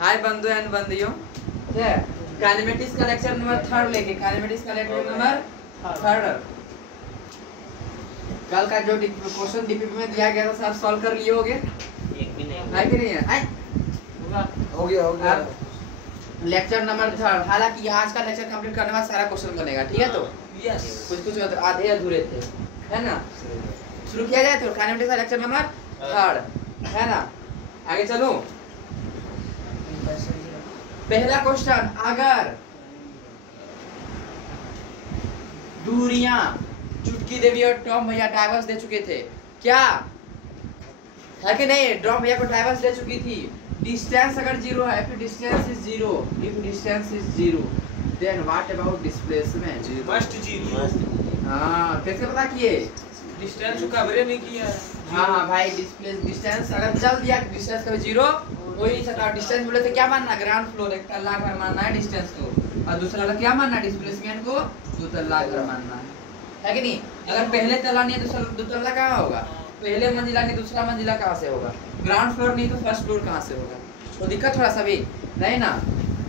हाय बंधु एंड बंदियों, ठीक है। काइनेमेटिक्स का लेक्चर नंबर 3 लेके काइनेमेटिक्स का लेक्चर नंबर 3 कल का जो क्वेश्चन डीपीपी में दिया गया था सब सॉल्व कर लिए होगे? एक भी नहीं है कि नहीं है? हो गया लेक्चर नंबर 3। हालांकि आज का लेक्चर कंप्लीट करने में सारा क्वेश्चन बनेगा, ठीक है। तो यस कुछ आधे अधूरे थे, है ना। शुरू किया जाए तो काइनेमेटिक्स का लेक्चर नंबर 3, है ना। आगे चलो। पहला क्वेश्चन, अगर दूरियां चुटकी देवी और टॉम भैया डाइवर्स दे चुके थे, क्या है कि नहीं? टॉम भैया को डाइवर्स दे चुकी थी। डिस्टेंस अगर 0 है, if distance is 0 then what about displacement? Must 0। हाँ, कैसे पता किए? डिस्टेंस को कवर नहीं किया। हाँ भाई, डिस्टेंस अगर चल दिया डिस्टेंस कभी 0 हो ही नहीं सकता। डिस्टेंस बोले तो क्या मानना? ग्राउंड फ्लोर एक तल्ला घर मानना है डिस्टेंस को, और दूसरा वाला क्या मानना? डिस्प्लेसमेंट को 2 तल्ला घर मानना है कि नहीं? अगर पहले तल्ला नहीं है दूसरा 2 तल्ला कहाँ होगा? पहले मंजिला नहीं दूसरा मंजिला कहाँ से होगा? ग्राउंड फ्लोर नहीं तो फर्स्ट फ्लोर कहाँ से होगा? तो दिक्कत थोड़ा सा भी नहीं ना।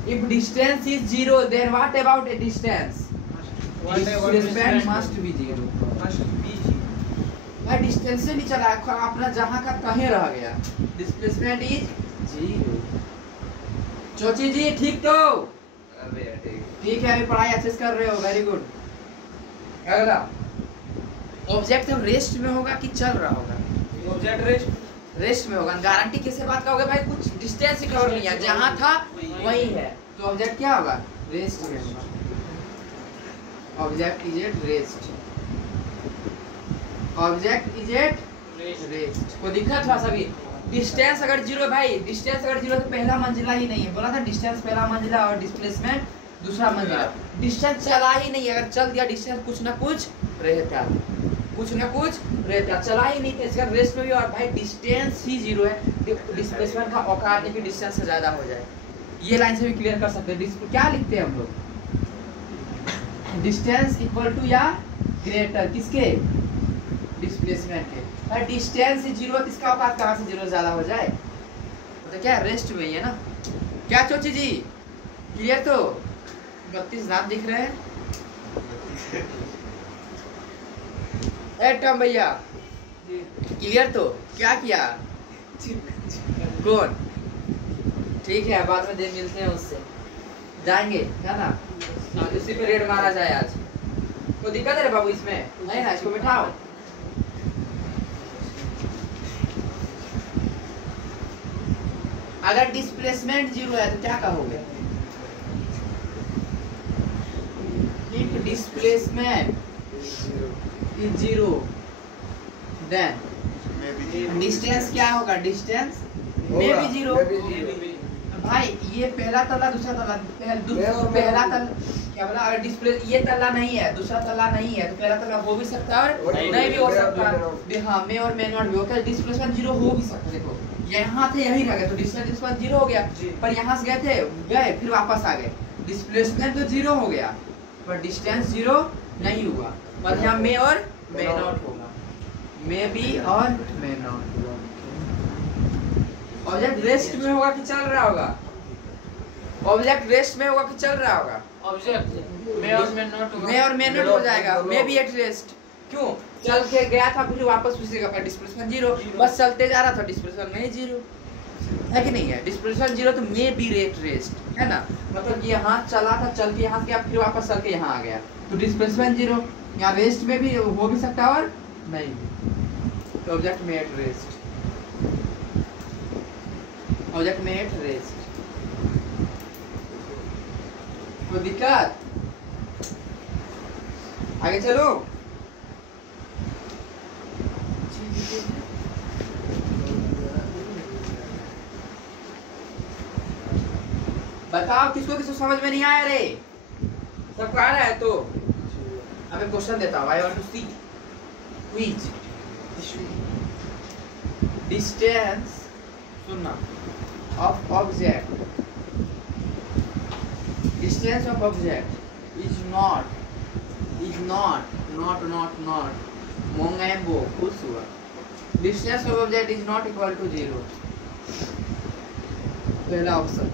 If distance is 0 then what about a distance? Displacement must be 0। भाई डिस्टेंस से नहीं चला, अपना जहां का कहीं रह गया। Displacement is 0। चोची जी ठीक तो? ठीक है, अभी पढ़ाई अच्छे से कर रहे हो, वेरी गुड। अगला, ऑब्जेक्ट रेस्ट में होगा कि चल रहा होगा? ऑब्जेक्ट रेस्ट में होगा। गारंटी किससे बात का होगा भाई? कुछ डिस्टेंस ही कवर नहीं है, जहां था वही है, तो ऑब्जेक्ट क्या होगा? रेस्ट में होगा। Object is at rest. Object is at rest. कोई दिक्कत था सभी? डिस्टेंस अगर 0 भाई, डिस्टेंस अगर 0 तो पहला मंजिला ही नहीं है। बोला था डिस्टेंस पहला मंजिला और डिस्प्लेसमेंट दूसरा मंजिला। डिस्टेंस चला ही नहीं, अगर चल दिया डिस्टेंस कुछ ना कुछ रहता, कुछ ना कुछ रहता, चला ही नहीं था। इसका रेस्ट में भी, और भाई डिस्टेंस ही 0 है, डिस्प्लेसमेंट का औकात नहीं कि डिस्टेंस से ज्यादा हो जाए। ये लाइन से भी क्लियर कर सकते हैं। क्या लिखते हैं हम लोग? डिस्टेंस इक्वल टू या ग्रेटर किसके? डिस्प्लेसमेंट के। भाई डिस्टेंस इज 0 तो इसका औकात कहाँ से 0 ज्यादा हो जाए? तो क्या रेस्ट में ही है ना। क्या चोची जी क्लियर? तो 32 दांत दिख रहे हैं। टॉम भैया क्लियर? तो क्या किया? कौन? ठीक है, बाद में दिन मिलते हैं, उससे जाएंगे, है ना। उसी पे रेड मारा जाए आज। कोई दिक्कत है रे बाबू इसमें? नहीं ना, इसको बिठाओ। अगर डिस्प्लेसमेंट 0 है तो क्या कहोगे? If displacement is 0 then distance क्या होगा? डिस्टेंस में भी 0। भाई ये पहला तल्ला दूसरा तल्ला, पहला तल्ला क्या बोला? अगर डिस्प्ले ये तल्ला नहीं है दूसरा तल्ला नहीं है तो पहला तल्ला हो भी सकता है और नहीं भी हो सकता है। हाँ, मे और मे नॉट भी होता है। डिस्प्लेसमेंट 0 हो भी सकता है। देखो यहाँ थे यही रह गए तो डिस्प्लेसमेंट 0 हो गया, पर यहाँ से गए फिर वापस आ गए, डिस्प्लेसमेंट तो 0 हो गया पर डिस्टेंस 0 नहीं हुआ। मतलब यहाँ मे और मे नॉट होगा, मे बी और मे नॉट। ऑब्जेक्ट रेस्ट में होगा कि चल रहा होगा? ऑब्जेक्ट रेस्ट में होगा कि चल रहा होगा? ऑब्जेक्ट मे और मे नॉट होगा। मे और मे नॉट हो जाएगा। May be at rest. क्यों? चल के गया था फिर वापस उसी जगह पर, डिस्प्लेसमेंट 0। बस चलते जा रहा था, डिस्प्लेसमेंट में 0 है कि नहीं है? डिस्प्लेसमेंट 0 तो मे बी एट रेस्ट, है ना। मतलब कि यहाँ चला था, चल के यहाँ से गया फिर वापस चल के यहाँ आ गया, तो डिस्प्लेसमेंट 0। यहाँ रेस्ट में भी हो भी सकता है और नहीं भी। तो object may at rest, object में एट रेस्ट। कोई दिक्कत? आगे चलो। बताओ किसको किसको समझ में नहीं आया रे? सब आ रहा है तो अब एक क्वेश्चन देता हूँ। I want to see which distance, सुनना, of object, distance of object is not Mongembo खुश हुआ। distance of object is not equal to 0। पहला ऑप्शन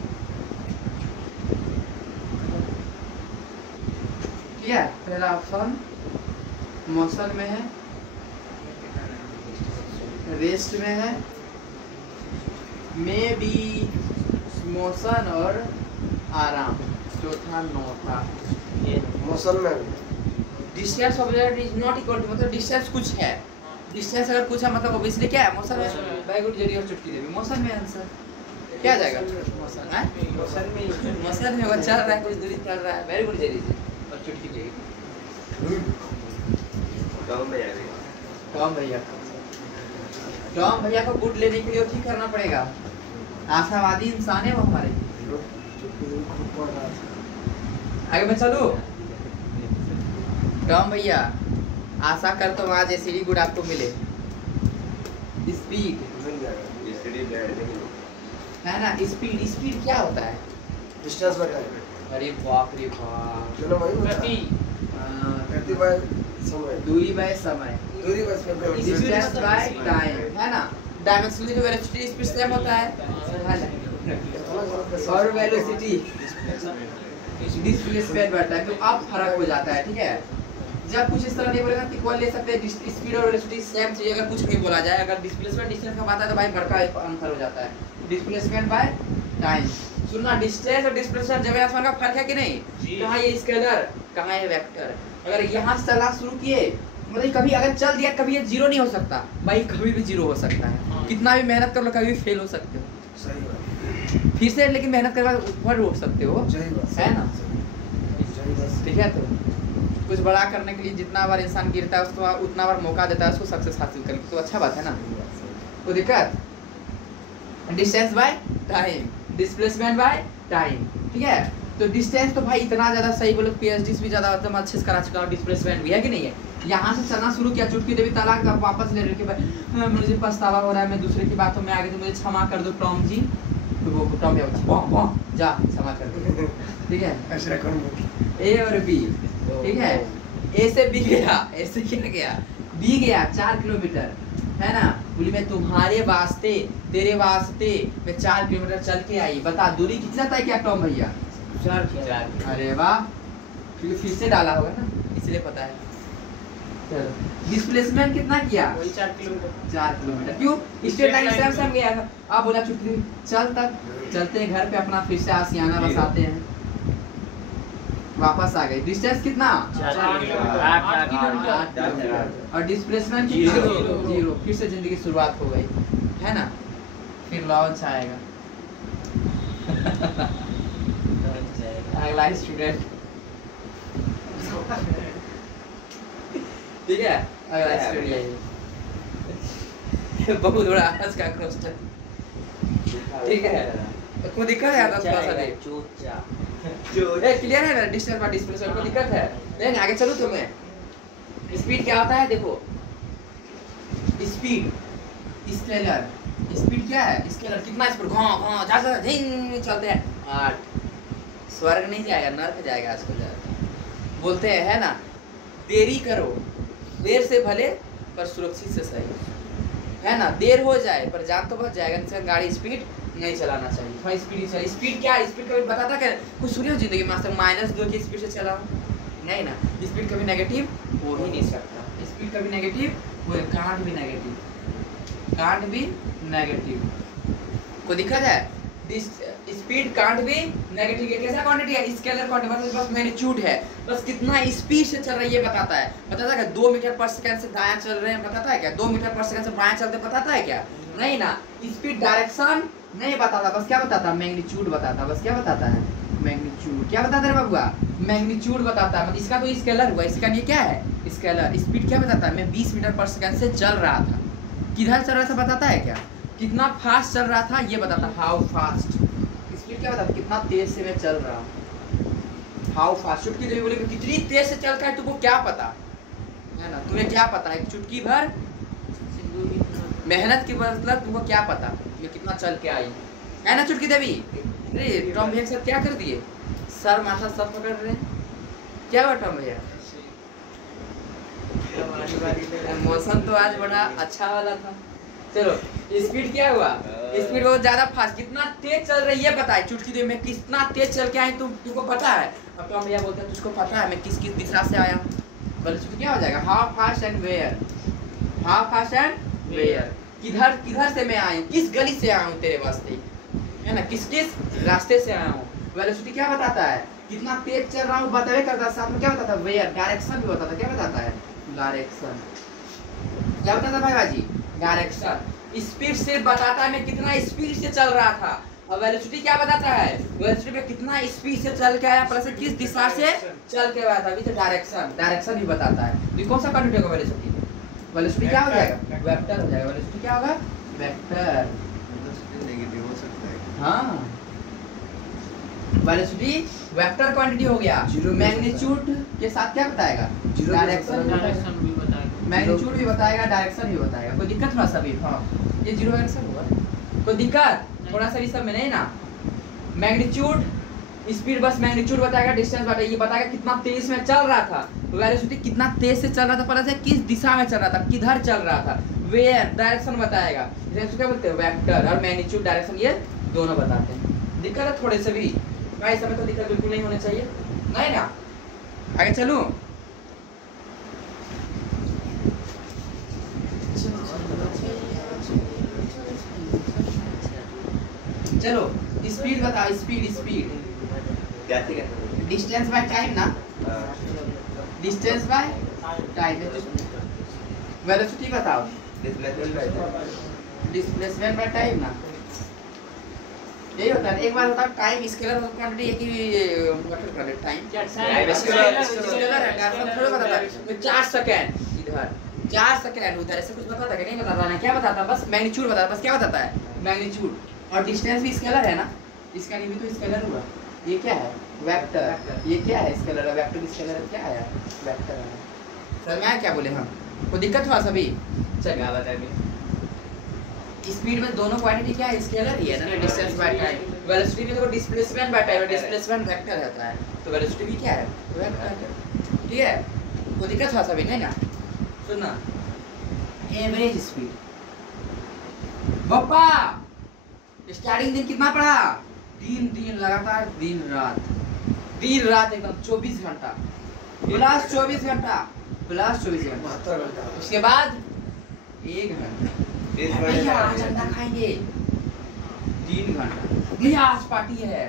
क्या है? पहला ऑप्शन मोशन में है, रेस्ट में है, मे बी मोशन और आराम। चौथा नौथा मौसम में distance of that is not equal to, मतलब डिस्टेंस कुछ है, डिस्टेंस अगर कुछ है मतलब ऑब्वियसली क्या है, मोशन है। वेरी गुड जेडी और चुटकी देवी, मोशन में आंसर क्या आ जाएगा? मोशन है, मोशन में वो चल रहा है, कुछ दूरी चल रहा है। वेरी गुड जेडी जी और चुटकी देवी। टॉम भैया को गुड लेने के लिए ठीक करना पड़ेगा, आशावादी इंसान है वो हमारे। आगे मैं चलूं? टॉम भैया आशा करता हूँ आज एसिडी गुड आपको मिले। स्पीड है ना, स्पीड क्या होता है? डिस्टेंस बताए अरे बाप रे बाप, चलो भाई गति गति बाय समय दूरी बाय समय, दूरी बाय समय डिस्टेंस बाय टाइम, है ना। डायमेंशनली जो वेलोसिटी स्पीड सेम होता है और वेलोसिटी डिस्प्लेसमेंट बढ़ता है, तो अब फर्क हो जाता है। ठीक है, जब कुछ इस तरह नहीं बोलेगा तो इक्वल ले सकते हैं, स्पीड और वेलोसिटी सेम चीज अगर कुछ नहीं बोला जाए, अगर डिस्प्लेसमेंट डिस्टेंस का बात है तो भाई बड़का अंतर हो जाता है। डिस्प्लेसमेंट बाय टाइम, सुनना डिस्टेंस और डिस्प्लेसमेंट जमीन आसमान का फर्क है कि नहीं? कहाँ ये स्केलर, कहाँ ये वेक्टर। अगर यहाँ से चलना शुरू किए मतलब कभी अगर चल दिया कभी ये जीरो नहीं हो सकता भाई, कभी भी जीरो हो सकता है, कितना भी मेहनत कर लो कभी भी फेल हो सकते हो। सही बात, फिर से लेकिन मेहनत करके ऊपर उठ सकते हो, सही बात है ना। सही बात। ठीक है, तो कुछ बड़ा करने के लिए जितना बार इंसान गिरता है उसको उतना बार मौका देता है उसको सक्सेस हासिल करने की, तो अच्छा बात है ना। कोई दिक्कत? Distance by time, displacement by time. ठीक है, तो डिस्टेंस तो भाई इतना ज़्यादा सही बोलो, पीएचडी भी ज़्यादा एकदम अच्छे से करा चुका हूँ। डिस्प्लेसमेंट भी है कि नहीं है? यहाँ से चलना शुरू किया, चुटकी देवी तलाक का वापस ले रहे कि भाई मुझे पछतावा हो रहा है, मैं दूसरे की बातों में आ गई, तो मुझे क्षमा कर दो टॉम जी। तो वो टॉम भैया जा क्षमा कर दो। ठीक है, ऐसे कौन ए और बी। ठीक है, ए से बी गया, ए से क्या गया? बी गया 4 किलोमीटर, है ना। बोली मैं तुम्हारे वास्ते तेरे वास्ते मैं 4 किलोमीटर चल के आई, बता दूरी कितना तय किया टॉम भैया? 4। अरे वाह, क्योंकि फिर से डाला होगा ना इसलिए पता है। चलो डिस्प्लेसमेंट कितना किया? वही 4 किलोमीटर। 4 किलोमीटर। क्यों? स्ट्रेट लाइन सेम गया था। अब बोला चुटकी चल, तक चलते हैं घर पे अपना फिर से आशियाना बसाते हैं, वापस आ गए। डिस्टेंस कितना? 8 किलोमीटर। और डिस्प्लेसमेंट जीरो। जीरो। फिर से जिंदगी की शुरुआत हो गई, है ना। फिर लॉन्च आएगा। अगला स्टूडेंट, ठीक है, अगला स्टूडेंट बहुत बड़ा आज का क्वेश्चन। ठीक है, तो कोई दिक्कत है? आता थोड़ा सा देख क्लियर है ना, डिस्टेंस पर डिस्प्लेसमेंट को दिक्कत है? नहीं आगे चलो तुम्हें। स्पीड क्या होता है? देखो स्पीड, स्केलर स्पीड क्या है? स्केलर कितना स्पीड घां जा झिंग चलते हैं 8। स्वर्ग नहीं जाएगा, नर्क जाएगा आजकल ज़्यादा बोलते हैं, है ना। देरी करो, देर से भले पर सुरक्षित से सही, है ना। देर हो जाए पर जान तो बच जाएगा, इंसान गाड़ी स्पीड नहीं चलाना चाहिए, थोड़ा स्पीड ही चलाए। स्पीड क्या है? स्पीड कभी बताता क्या कुछ सुनियो जिंदगी में -2 की स्पीड से चलाओ, नहीं ना। स्पीड कभी नेगेटिव हो ही नहीं सकता, स्पीड कभी नेगेटिव वो कांट भी नेगेटिव। कोई दिक्कत है? स्पीड कांट भी नेगेटिव है। कैसा क्वांटिटी है? स्केलर क्वांटिटी, बस मैग्नीट्यूड है, बस कितना स्पीड से चल रहा है ये बताता है। बताता है क्या 2 मीटर पर सेकंड से दायां चल रहे हैं? बताता है क्या 2 मीटर पर सेकंड से बायां चलते? बताता है क्या? नहीं ना। स्पीड डायरेक्शन नहीं बताता, बस क्या बताता? मैग्नीट्यूड बताता। बस क्या बताता है? मैग्नीट्यूड। क्या बताता है बाबूआ? मैग्नीट्यूड बताता है। मतलब इसका तो स्केलर हुआ, इसका ये क्या है? स्केलर। स्पीड क्या बताता है? मैं 20 मीटर पर सेकंड से चल रहा था। किधर चल रहा था बताता है क्या? कितना फास्ट चल रहा था ये बताता, हाउ फास्ट। स्पीड क्या बताता? कितना तेज से मैं चल रहा हूँ, हाउ फास्ट। चुटकी देवी बोले कितनी तेज से चल का है, तुमको क्या पता, है ना। तुम्हें क्या पता है? चुटकी भर मेहनत की मतलब तुमको क्या पता ये कितना चल के आई, है ना चुटकी देवी। अरे टॉम भैया सर क्या कर दिए? सर माथा सब पकड़ रहे हैं, क्या हुआ टॉम भैया? मौसम तो आज बड़ा अच्छा वाला था। चलो स्पीड क्या हुआ? स्पीड बहुत ज्यादा फास्ट, कितना तेज चल रही है बताए चुटकी देर में, कितना तेज चल के आई तुमको पता है। अब तो भैया बोलते हैं तुझको पता है मैं किस किस दिशा से आया, वेलोसिटी क्या हो जाएगा, how fast and where, how fast and where, किधर किधर से मैं आया हूँ, किस गली से आया हूँ तेरे वास्ते, है ना, किस किस रास्ते से आया हूँ। वेलोसिटी क्या बताता है, कितना तेज चल रहा हूँ बतावे करता है, साथ में क्या बताता है, वेयर, डायरेक्शन भी बताता है, क्या बताता है, डायरेक्शन, क्या बताता है भाई बाजी, डायरेक्शन। स्पीड से बताता है मैं कितना स्पीड से चल रहा था, और वेलोसिटी क्या बताता है, वेलोसिटी पे कितना स्पीड से चल के आया प्लस किस दिशा से चल के आया था, विद डायरेक्शन, डायरेक्शन भी बताता है। ये कौन सा क्वांटिटी होगा वेलोसिटी, वेलोसिटी क्या हो जाएगा, वेक्टर हो जाएगा, वेलोसिटी क्या होगा, वेक्टर, नेगेटिव हो सकता है। हाँ वेलोसिटी वेक्टर क्वांटिटी हो गया। मैग्नीट्यूड के साथ क्या बताएगा, डायरेक्शन, डायरेक्शन भी बताएगा, मैग्नीट्यूड भी बताएगा, डायरेक्शन भी बताएगा। कोई दिक्कत थोड़ा सा भी, हाँ ये जीरो डायरेक्शन होगा, कोई दिक्कत थोड़ा सा भी सब में नहीं ना। मैग्नीट्यूड स्पीड बस मैग्नीट्यूड बताएगा, डिस्टेंस बताएगा, ये बताएगा कितना तेज में चल रहा था, वेलोसिटी कितना तेज से चल रहा था, पता है किस दिशा में चल रहा था, किधर चल रहा था, वेयर डायरेक्शन बताएगा, जैसे क्या बोलते हैं वेक्टर, और मैग्नीट्यूड डायरेक्शन ये दोनों बताते हैं। दिक्कत है थोड़े से भी भाई, समय तो दिक्कत बिल्कुल नहीं होनी चाहिए, नहीं ना। आगे चलूं, चलो स्पीड बताओ, speed speed distance by time ना, डिस्टेंस बाय टाइम, वेलोसिटी बताओ, डिस्प्लेसमेंट बाय टाइम ना, यही होता है। एक बार बताओ टाइम स्केलर क्वांटिटी है कि व्हाट कर टाइम, स्केलर है डायरेक्शन थोड़ा बताता है, 4 सेकंड इधर 4 सेकंड उधर, ऐसे कुछ बताता है कि नहीं बताता है, क्या बताता है, बस मैग्नीट्यूड बताता है, बस क्या बताता है, मैग्नीट्यूड। और डिस्टेंस भी स्केलर है ना, इसका नहीं भी तो स्केलर हुआ, ये क्या है, वेक्टर, ये क्या है, स्केलर है, वेक्टर स्केलर क्या है, वेक्टर है। सर मैं क्या बोले हम, कोई दिक्कत हुआ सभी, चलिए बताइए। स्पीड में दोनों क्वांटिटी क्या है, स्केलर ही है ना, डिस्टेंस बाय टाइम। वेलोसिटी में तो displacement by time, displacement vector रहता है, तो वेलोसिटी भी क्या है, वेक्टर, ठीक है। कोई दिक्कत हुआ सभी, नहीं ना। सुनना, एवरेज स्पीड, पापा स्टार्टिंग दिन कितना पड़ा, 3 दिन लगातार, दिन रात एकदम 24 घंटा प्लस 24 घंटा प्लस 24 घंटा, 72 घंटा, उसके बाद 1 घंटा भैया आज अंडा खाएंगे, 3 घंटा भैया आज पार्टी है,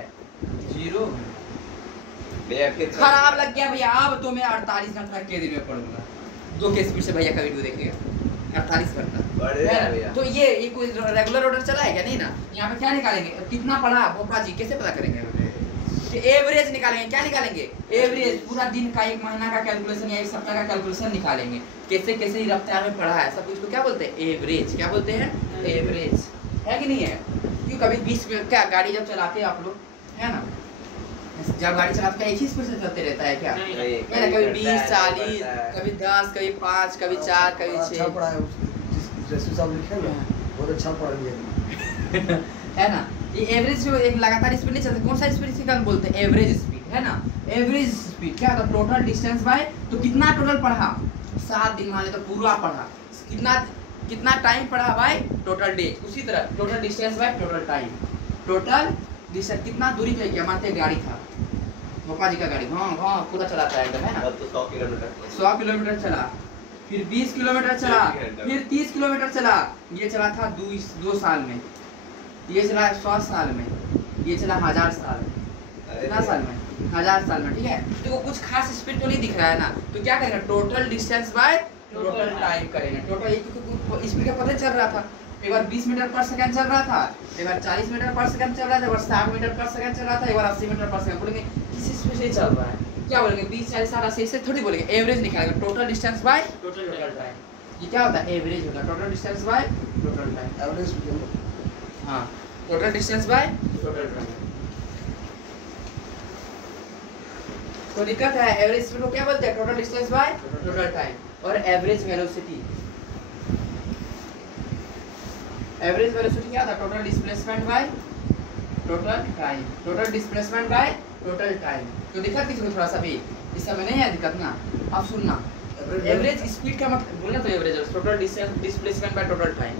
0 घंटा खराब लग गया भैया, अब तो मैं 48 घंटा के दिन में पढ़ूंगा, 2 के स्पीड से भैया का वीडियो देखेगा 48 घंटा। तो ये कोई रेगुलर ऑर्डर चला है क्या, नहीं ना। यहाँ पे क्या निकालेंगे, कितना पढ़ा पापा जी, कैसे पता करेंगे, एवरेज निकालेंगे, क्या निकालेंगे, एवरेज, पूरा दिन का, 1 महीना का कैलकुलेशन या 1 सप्ताह का कैलकुलेशन निकालेंगे, कैसे कैसे रफ्तार में पढ़ा है सब कुछ, को क्या बोलते हैं, एवरेज, क्या बोलते हैं, एवरेज, है कि नहीं है। क्यों कभी 20 क्या गाड़ी जब चलाते हैं आप लोग, है ना, जब गाड़ी चलाते हैं एक ही स्पीड से चलते रहता है क्या, है ना, कभी 20 40 कभी 10 कभी 5 कभी 4 कभी 6, अच्छा पढ़ा है, जैसे सब लिखे ना बहुत अच्छा पढ़ लिया है ना। ये एवरेज जो एक लगातार स्पीड नहीं चलती, कौन सा स्पीड से कम बोलते हैं, एवरेज स्पीड, है ना। एवरेज स्पीड क्या होता है, टोटल डिस्टेंस बाय, तो कितना टोटल पढ़ा, 7 दिन मान ले तो पूरा पढ़ा, कितना टाइम पढ़ा बाय टोटल डेज, उसी तरह total distance by total time, total distance कितना दूरी तय किया, मानते गाड़ी था पापा जी का गाड़ी, हाँ पूरा चलाता है एकदम, है ना, 100 किलोमीटर चला, फिर 20 किलोमीटर चला, फिर 30 किलोमीटर चला, ये चला था 2 साल में, ये चला 100 साल में, ये चला 1000 साल में, कितना साल में, 1000 साल में, ठीक है। तो कुछ खास स्पीड तो नहीं दिख रहा है ना, तो क्या करेंगे, total distance by total time करेंगे, टोटल स्पीड का पता चल रहा था, एक बार 20 मीटर पर सेकंड चल रहा था, एक बार 40 मीटर पर सेकंड चल रहा था, एक बार 60 मीटर पर सेकंड चल रहा था, एक बार 80 मीटर पर सेकंड, बोलेंगे किस स्पीड से चल रहा है, क्या बोलेंगे, 20 40 60 80 से थोड़ी बोलेंगे, एवरेज निकालेंगे, total distance by total time, ये क्या होता है, एवरेज होता है, total distance by total time, average, हाँ total distance by total time. तो दिक्कत है, एवरेज स्पीड को क्या बोलते हैं, total distance by total time, और एवरेज वेलोसिटी, एवरेज वेलोसिटी क्या था, total displacement by total time, total displacement by total time. तो दिक्कत किसी को थोड़ा सा भी इस समय नहीं है दिक्कत ना, अब सुनना, एवरेज स्पीड का मतलब बोलना, तो average total displacement by total time,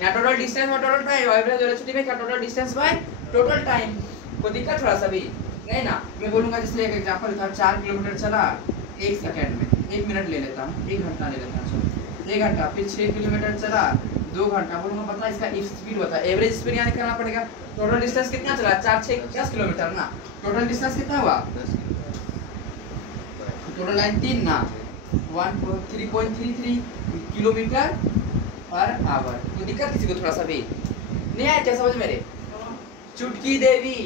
यहाँ टोटल डिस्टेंस और टोटल टाइम, एवरेज वेलोसिटी में क्या total distance by total time. कोई दिक्कत थोड़ा सा भी नहीं ना। मैं बोलूंगा जैसे एक एग्जांपल था, 4 किलोमीटर चला 1 सेकंड में, 1 मिनट ले लेता हूँ, 1 घंटा ले लेता हूँ, 1 घंटा, फिर 6 किलोमीटर चला 2 घंटा। बोलूंगा पता इसका स्पीड बता, एवरेज स्पीड यहाँ निकालना पड़ेगा। टोटल डिस्टेंस कितना चला, 4 6 10 किलोमीटर ना। टोटल डिस्टेंस कितना हुआ, टोटल लाइन 3 ना, 3.33 किलोमीटर पर आवर। कोई दिक्कत किसी को थोड़ा सा भी नहीं आया क्या समझ मेरे? चुटकी देवी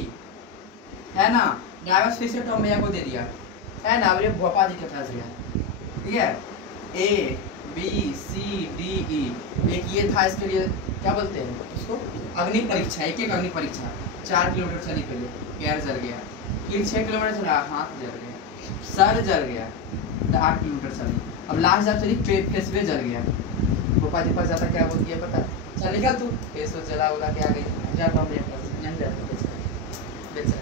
है ना, ड्राइवर फिर से टॉम भैया को दे दिया है ना, अब ये भोपा जी के पास गया, ठीक है। A B C D E, एक ये था, इसके लिए क्या बोलते हैं उसको, अग्नि परीक्षा। एक अग्नि परीक्षा। 4 किलोमीटर चली पहले, पैर जल गया, फिर 6 किलोमीटर चला, हाथ जल गया, सर जल गया, 8 किलोमीटर चली, अब लास्ट जब चली फेस पे जल गया। भोपा जी पास जाता क्या बोल दिया पता, चल निकल तू, फेस तो जला उला के आ गई, जा टॉम भैया बेचारा,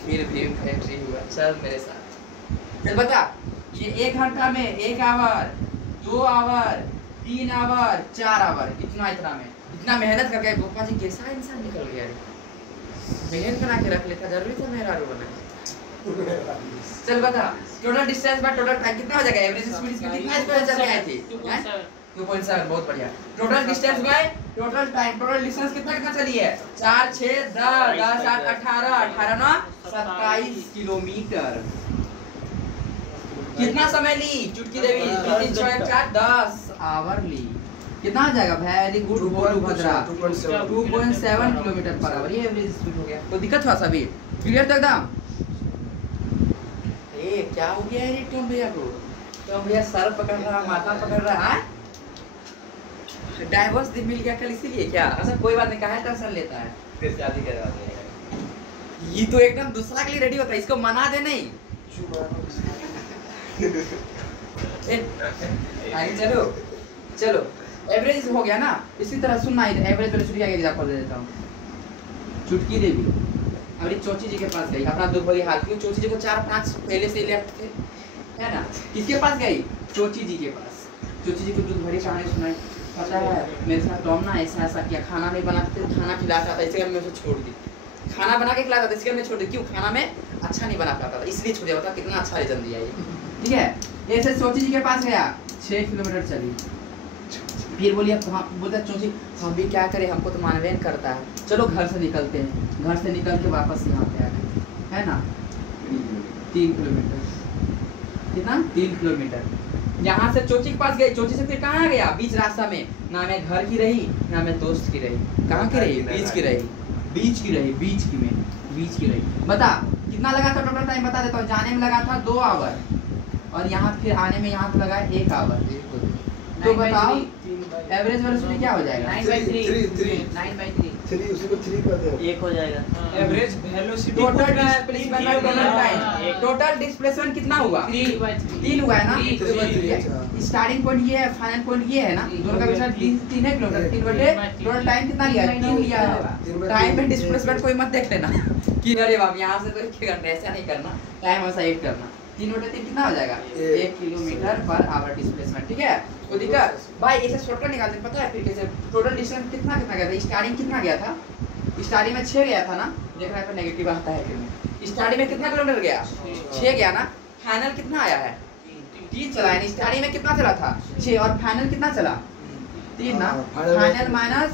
फिर भी फैक्ट्री हुआ। चल मेरे साथ चल, बता ये 1 घंटा में 1 आवर, 2 आवर, 3 आवर, 4 आवर, इतना में इतना मेहनत करके गोपा जी कैसा इंसान निकल गया रे। मेहनत बना के रख लेता, जरूरी था मेरा रो बना। चल बता total distance by total time कितना हो जाएगा, एवरेज स्पीड कितना स्पीड चल के आई थी 2.7, बहुत बढ़िया। Total distance by total time, total distance कितना चली है, 4 6 10 10 8 18 18 9 27 किलोमीटर। कितना समय ली चुटकी देवी, 3 6 4 10 आवर ली। कितना आ जाएगा, वेरी गुड बोलू भद्रा, 2.7 किलोमीटर पर आवर, ये एवरेज स्पीड हो गया। कोई दिक्कत थोड़ा सा भी क्लियर तो एकदम। ए क्या हो गया रे टॉम भैया को, टॉम भैया सर पकड़ रहा, माथा पकड़ रहा है, डाइवोर्स दिन मिल गया कल इसीलिए क्या? अच्छा कोई बात नहीं, काहे टेंशन लेता है, फिर शादी करवा देगा। ये तो एकदम दूसरा के लिए रेडी होता है, इसको मना दे नहीं। आगे चलो चलो, एवरेज हो गया ना। इसी तरह सुनना, एवरेज वेलोसिटी का एग्जांपल दे देता हूँ। चुटकी देवी अभी चोची जी के पास गई, अपना दुख भरी हाल, क्यों चोची जी को 4-5 पहले से लेफ्ट थे, है ना। किसके पास गई, चोची जी के पास। चोची जी को दुख भरी कहानी सुनाई, पता है मेरे साथ टॉम ना ऐसा ऐसा किया, खाना नहीं बनाते, खाना खिलाता था, इसके मैं उसे छोड़ दी, खाना बना के खिलाता था, इसके मैं छोड़ दी, क्यों, खाना में अच्छा नहीं बना पाता था, इसलिए छोड़ दिया। बता कितना अच्छा रीजन दिया ये, ठीक है। ऐसे चोची जी के पास गया, 6 किलोमीटर चली, फिर बोलिए बोलता चोची हम भी क्या करें, हमको तो मानवेन करता है, चलो घर से निकलते हैं। घर से निकल के वापस यहाँ पे आ गए, है ना, 3 किलोमीटर, कितना 3 किलोमीटर। यहाँ से चोची के पास गए, चोची से फिर कहाँ गया, बीच रास्ता में, ना मैं घर की रही ना मैं दोस्त की रही, कहाँ की रही, बीच की रही, बीच की रही, बीच की रही। बता कितना लगा था टोटल टाइम, बता देता हूँ। जाने में लगा था 2 आवर, और यहाँ फिर आने में यहाँ पे लगा 1 आवर। तो बताओ एवरेज वेलोसिटी क्या हो जाएगा, 3 उसी को 3 कर दे, 1 हो जाएगा। Average velocity total displacement by total time, total displacement कितना हुआ, 3 हुआ है ना। स्टार्टिंग पॉइंट ये है, फाइनल पॉइंट ये है ना, दोनों का बीच 3 है किलोमीटर, 3 बटे टोटल टाइम कितना लिया, 3 लिया है। टाइम में डिस्प्लेसमेंट कोई मत देख लेना कि अरे बाप यहाँ से तो 1 घंटे, ऐसा नहीं करना, टाइम ऐसा 8 करना। 3 बटे 3 कितना हो जाएगा, 1 किलोमीटर पर आवर डिस्प्लेसमेंट, ठीक है। तो दिक्कत भाई इसे शॉर्टकट निकालते हैं, पता है फिर कैसे। टोटल डिस्टेंस कितना गया था, स्टार्टिंग कितना गया था, स्टार्टिंग में 6 गया था ना, देख रहा है नेगेटिव आता है फिर स्टार्टिंग में कितना किलोमीटर गया, 6 गया ना। फाइनल कितना आया है, 3 चला है। स्टार्टिंग में कितना चला था, 6, और फाइनल कितना चला, 3 ना। Final minus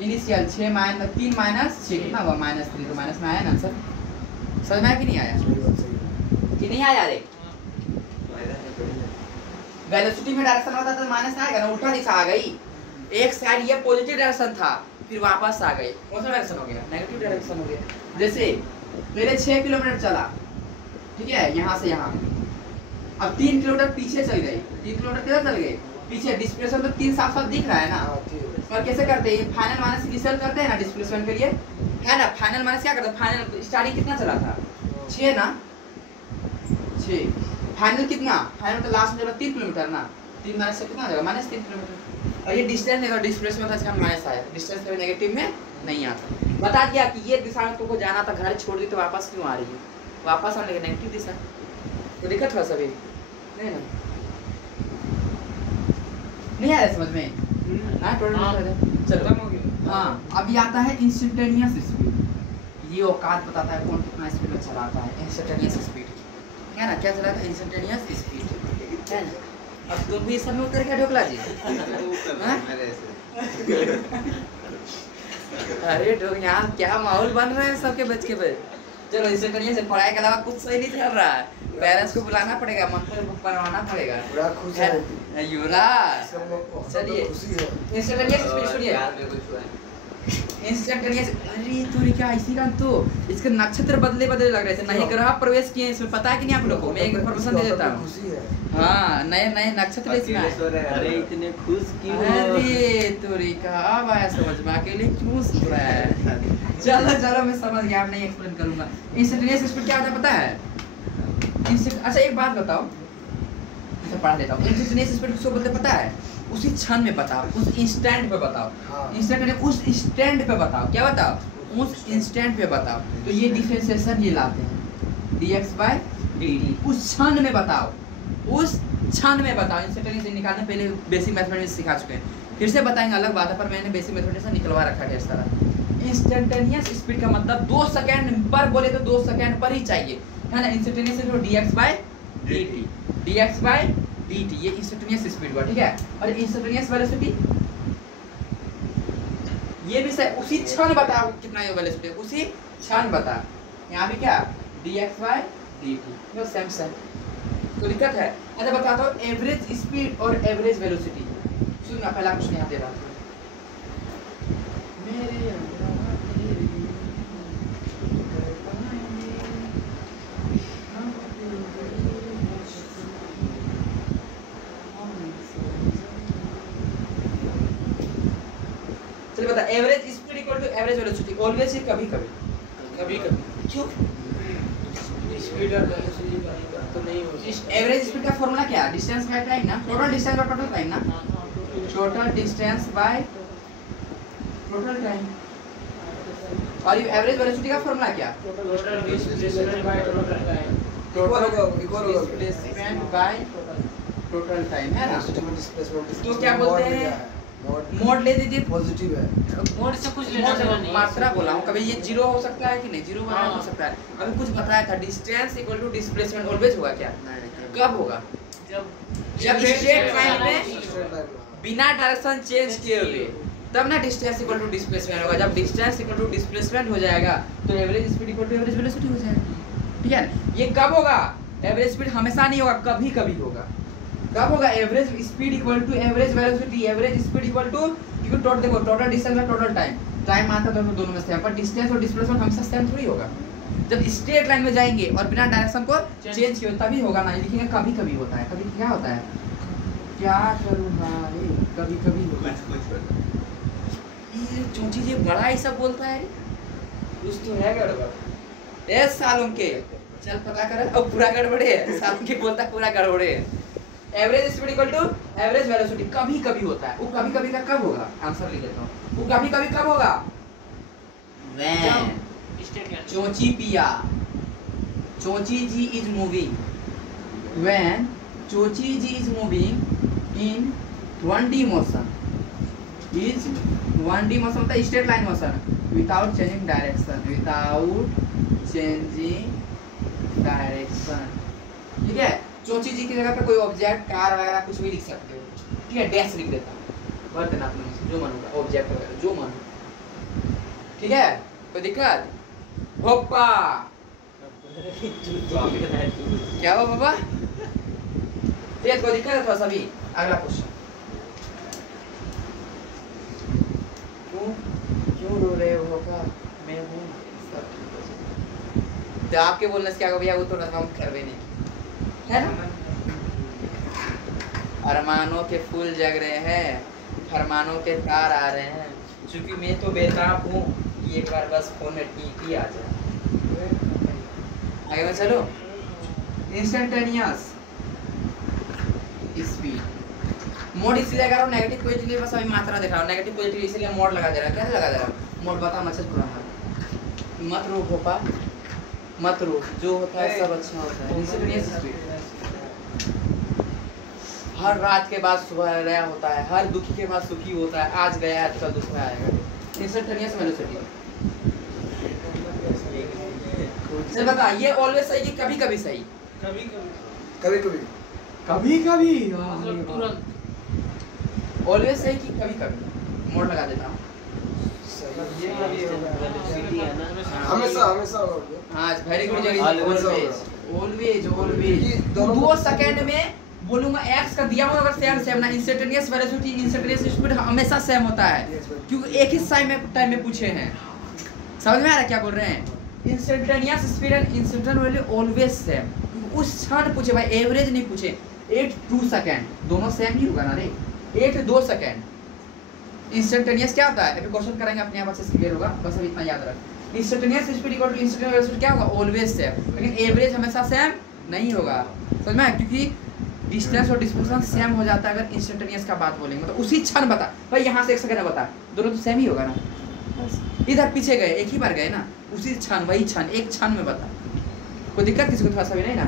initial 6 minus 3 minus 6 कितना हुआ, -3। तो माइनस में आया ना आंसर, समझ में आया कि नहीं आया, कि नहीं आया रे। वेलोसिटी में डायरेक्शन होता तो माइनस आएगा ना, उल्टा दिशा आ गई। एक साइड ये पॉजिटिव डायरेक्शन था, फिर वापस आ गई, कौन सा डायरेक्शन हो गया, नेगेटिव डायरेक्शन हो गया। जैसे पहले 6 किलोमीटर चला, ठीक है, यहाँ से यहाँ, अब 3 किलोमीटर पीछे चल गई, 3 किलोमीटर किधर चल गए, पीछे। डिस्प्लेसमेंट तो 3 साफ साफ दिख रहा है ना, पर कैसे करते हैं, फाइनल माइनस इनिशियल करते हैं ना डिस्प्लेसमेंट के लिए, है ना। फाइनल माइनस क्या करते हैं, फाइनल स्टार्टिंग कितना चला था, 6 ना, 6। फाइनल कितना, फाइनल तो लास्ट में जब 3 किलोमीटर ना, 3 माइनस से कितना आ जाएगा, -3 किलोमीटर। और ये डिस्टेंस है, डिस्प्लेसमेंट था, इसका माइनस आया, डिस्टेंस कभी नेगेटिव में नहीं आता। बता दिया कि ये दिशा में तुमको जाना था, घर छोड़ दी तो वापस क्यों आ रही है, वापस आने लगे नेगेटिव दिशा, तो दिक्कत थोड़ा सा भी नहीं ना, नहीं आया समझ में। हाँ टोटल चलो खत्म हो गया। हाँ अभी आता है इंस्टेंटेनियस स्पीड। ये औकात बताता है कौन कितना स्पीड में चलाता है। इंस्टेंटेनियस स्पीड है ना, क्या चलाता है इंस्टेंटेनियस स्पीड है ना। अब तुम भी सब में उतर क्या ढोकला जी हाँ? अरे ढोक यहाँ क्या माहौल बन रहा है सबके बच के बच। चलो इंस्टेंटेनियस से पढ़ाई के अलावा कुछ सही नहीं चल रहा है। पेरेंट्स को बुलाना पड़ेगा, मंत्र पढ़वाना पड़ेगा। पूरा खुश है युवराज चलिए खुशी है। इंस्टेंटेनियस स्पीड सुनिए। इंस्टेंटेनियस अरे तो क्या इसी का तो इसके नक्षत्र बदले बदले लग रहे थे। नए ग्रह प्रवेश किए इसमें, पता है कि नहीं आप लोगों को? मैं एक इन्फॉर्मेशन दे देता हूँ। खुशी है। हाँ नए नए नक्षत्र इसमें आए। अरे इतने खुश क्यों? अरे तोरी का अब आया समझ में, अकेले क्यों सुन रहा है? चलो चलो मैं समझ गया, आप नहीं एक्सप्लेन करूंगा। इंस्टेंटेनियस स्पीड क्या होता है पता है? अच्छा एक बात बताओ, मैं पढ़ा देता हूँ। इंस्टेंटेनियस स्पीड किसको बोलते पता है? उसी क्षण में बताओ, उस इंस्टेंट पे बताओ। हाँ। इंस्टेंट उस इंस्टेंट पे बताओ। क्या बताओ? उस इंस्टेंट पे बताओ। तो ये डिफरेंशिएशन ये लाते हैं dx/dt। उस क्षण में बताओ, उस क्षण में बताओ। इंस्टेंटेनियस निकालने पहले बेसिक मैथमेटिक्स सिखा चुके हैं, फिर से बताएंगे अलग बात है, पर मैंने बेसिक मैथमेटिक्स निकलवा रखा है इस तरह। इंस्टेंटेनियस स्पीड का मतलब 2 सेकंड पर बोले तो 2 सेकंड पर ही चाहिए है ना। इंस्टेंटेनियस जो dx/dt ये इंस्टेंटेनियस स्पीड हुआ, ठीक है। और इंस्टेंटेनियस वेलोसिटी ये भी उसी क्षण बताओ कितना ये वेलोसिटी है, उसी क्षण बता। यहाँ भी क्या dx/dt बस सेम सेम। तो दिक्कत है। अच्छा बता दो एवरेज स्पीड और एवरेज वेलोसिटी। सुनना पहला क्वेश्चन यहाँ दे रहा हूँ। मेरे चलिए बता average speed equal to average velocity always ही कभी कभी क्यों? स्पीड और वेलोसिटी तो नहीं हो सकता। एवरेज स्पीड का फॉर्मूला क्या है? डिस्टेंस बाय टाइम ना, total distance by total time ना, total distance by total time. और ये एवरेज वेलोसिटी का फॉर्मूला क्या? Total displacement by total time. Equal होगा डिस्प्लेसमेंट बाय टोटल टाइम है ना। डिस्प्लेसमेंट तो क्या बोलते हैं? मोड ले दीजिए। पॉजिटिव है। मोड से कुछ लेना देना नहीं। मात्रा बोला हूँ, कभी ये जीरो हो सकता है कि नहीं? जीरो वाला हो सकता है। अभी कुछ बताया था distance equal to displacement always होगा क्या? कब होगा? जब स्ट्रेट लाइन में बिना डायरेक्शन चेंज किए हुए, तब ना डिस्टेंस इक्वल टू डिस्प्लेसमेंट होगा। जब डिस्टेंस इक्वल टू डिस्प्लेसमेंट हो जाएगा तो average speed equal to average velocity हो जाएगा, ठीक है। ये कब होगा? एवरेज स्पीड हमेशा नहीं होगा, कभी कभी होगा। कब होगा? Average speed equal to average velocity. Average speed equal to क्योंकि टोटल देखो टोटल डिस्टेंस में टोटल टाइम आता है दोनों में सेम, पर डिस्टेंस और डिस्प्लेसमेंट हमेशा सेम थोड़ी होगा। जब स्ट्रेट लाइन में जाएंगे और बिना डायरेक्शन को चेंज किए तभी होगा ना। लिखेंगे कभी कभी होता है। कभी क्या होता है? क्या करूँ भाई, कभी कभी होगा। ये जो चीज़ ये बड़ा ही सब बोलता है, कुछ तो है गड़बड़। ए सालों के चल पता कर, अब पूरा गड़बड़े है। सालों के बोलता है पूरा गड़बड़े है। Average speed equal to average velocity कभी कभी होता है। वो कभी कभी का कब होगा? आंसर लिख देता हूँ। वो कभी कभी कब होगा? When चोची पिया चोची जी इज मूविंग। When चोची जी is moving in 1D motion is 1D motion होता है straight line motion without changing direction. Without changing direction, ठीक है। चोची जी की जगह पे कोई ऑब्जेक्ट कार वगैरह कुछ भी लिख सकते हो, ठीक है। डैश लिख देता हूँ, वर्ड देना अपने जो मन होगा, ऑब्जेक्ट वगैरह जो मन हो, ठीक है। कोई दिक्कत? होप्पा क्या हुआ बाबा? ठीक, कोई दिक्कत है थोड़ा सा भी? अगला क्वेश्चन। क्यों रो रहे हो होगा? मैं हूँ तो आपके बोलने से क्या होगा भैया? वो तो हम करवे नहीं है ना। अरमानों के फूल जग रहे हैं, फरमानों के तार आ रहे हैं। क्योंकि मैं तो बेताब हूँ कि एक बार बस फोन में टीटी आ जाए। आगे में चलो। इंस्टेंटेनियस स्पीड मोड इसलिए लगा रहा हूँ नेगेटिव पॉजिटिव, बस अभी मात्रा दिखा रहा हूँ। नेगेटिव पॉजिटिव इसलिए मोड लगा दे रहा है। कैसे लगा दे रहा हूँ? मोड बता मैसेज पूरा है। मत रो भोपा मत रो, जो होता है सब अच्छा होता है। इंस्टेंटेनियस स्पीड हर रात के बाद सुबह नया होता है, हर दुखी के बाद सुखी होता है, आज गया है तो कल दूसरा आएगा। इंस्टेंटेनियस वेलोसिटी से बता, ये ऑलवेज सही कि कभी कभी सही? कभी कभी कभी कभी कभी कभी मतलब तुरंत। ऑलवेज सही कि कभी कभी? मोड़ लगा देता हूँ। ये कभी हमेशा हमेशा होगा। हाँ, वेरी गुड जगह। Always ऑलवेज ऑलवेज ये दोनों 2 सेकंड में बोलूंगा x का दिया हुआ अगर सेम सेम ना, इंस्टेंटेनियस वेलोसिटी इंस्टेंटेनियस स्पीड हमेशा सेम होता है क्योंकि एक ही टाइम में पूछे हैं। समझ में आ रहा है क्या बोल रहे हैं? Instantaneous speed and instantaneous value always same. उस क्षण पूछे भाई, एवरेज नहीं पूछे। 8-2 सेकंड दोनों सेम ही होगा ना रे। 8-2 सेकंड इंस्टेंटेनियस क्या होता है? अभी क्वेश्चन करेंगे अपने आप से क्लियर होगा, बस अभी इतना याद रख। Instantaneous speed equal to instantaneous velocity क्या होगा? Always same. लेकिन एवरेज हमेशा सेम नहीं होगा। समझ में आया? क्योंकि डिस्टेंस और डिस्प्लेसमेंट सेम हो जाता है अगर इंस्टेंटेनियस का बात बोलेंगे। मतलब उसी क्षण बता भाई, यहाँ से 1 सेकंड में बता, दोनों तो सेम ही होगा ना। इधर पीछे गए, एक ही बार गए ना, उसी क्षण वही क्षण एक क्षण में बता। कोई दिक्कत किसी को थोड़ा सा भी नहीं ना?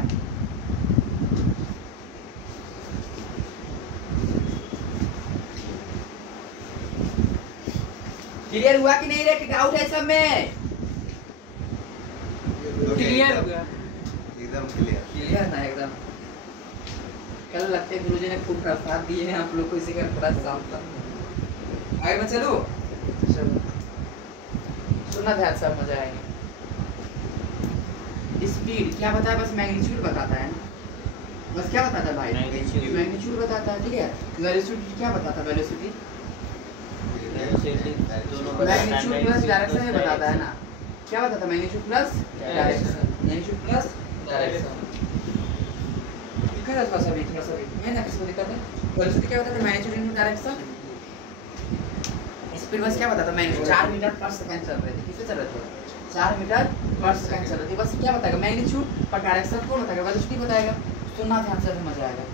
क्लियर हुआ कि नहीं रे? कि डाउट है सब में? क्लियर हो गया। एकदम क्लियर। क्लियर ना एकदम? कल लगते हैं गुरुजी ने खूब प्रसाद दिए हैं आप लोग को, इसी का थोड़ा शाम तक आगे मैं चलूं? सुनना ध्यान से, मजा आएगी। स्पीड क्या बताता है? बस मैग्नीट्यूड बताता है ना, बस क्या बताता है भाई? मैग्नीट्यूड बताता है। ठीक है, वेलोसिटी क्या बताता है? वेलोसिटी मैग्नीट्यूड प्लस डायरेक्शन में बताता है ना। क्या बताता है? Magnitude plus direction, magnitude plus direction. थोड़ा सा भी मैं ना किसको दिक्कत है? वेलोसिटी क्या बताता है? Magnitude into direction. स्पीड बस क्या बताता है? मैग्नीट्यूड 4 मीटर पर सेकंड चल रहे थे। किससे चल रहे थे? 4 मीटर पर सेकंड चल रहे थे। बस क्या बताएगा? मैग्नीट्यूड पर डायरेक्शन कौन बताएगा? वेलोसिटी बताएगा। सुनना ध्यान से, मजा आएगा।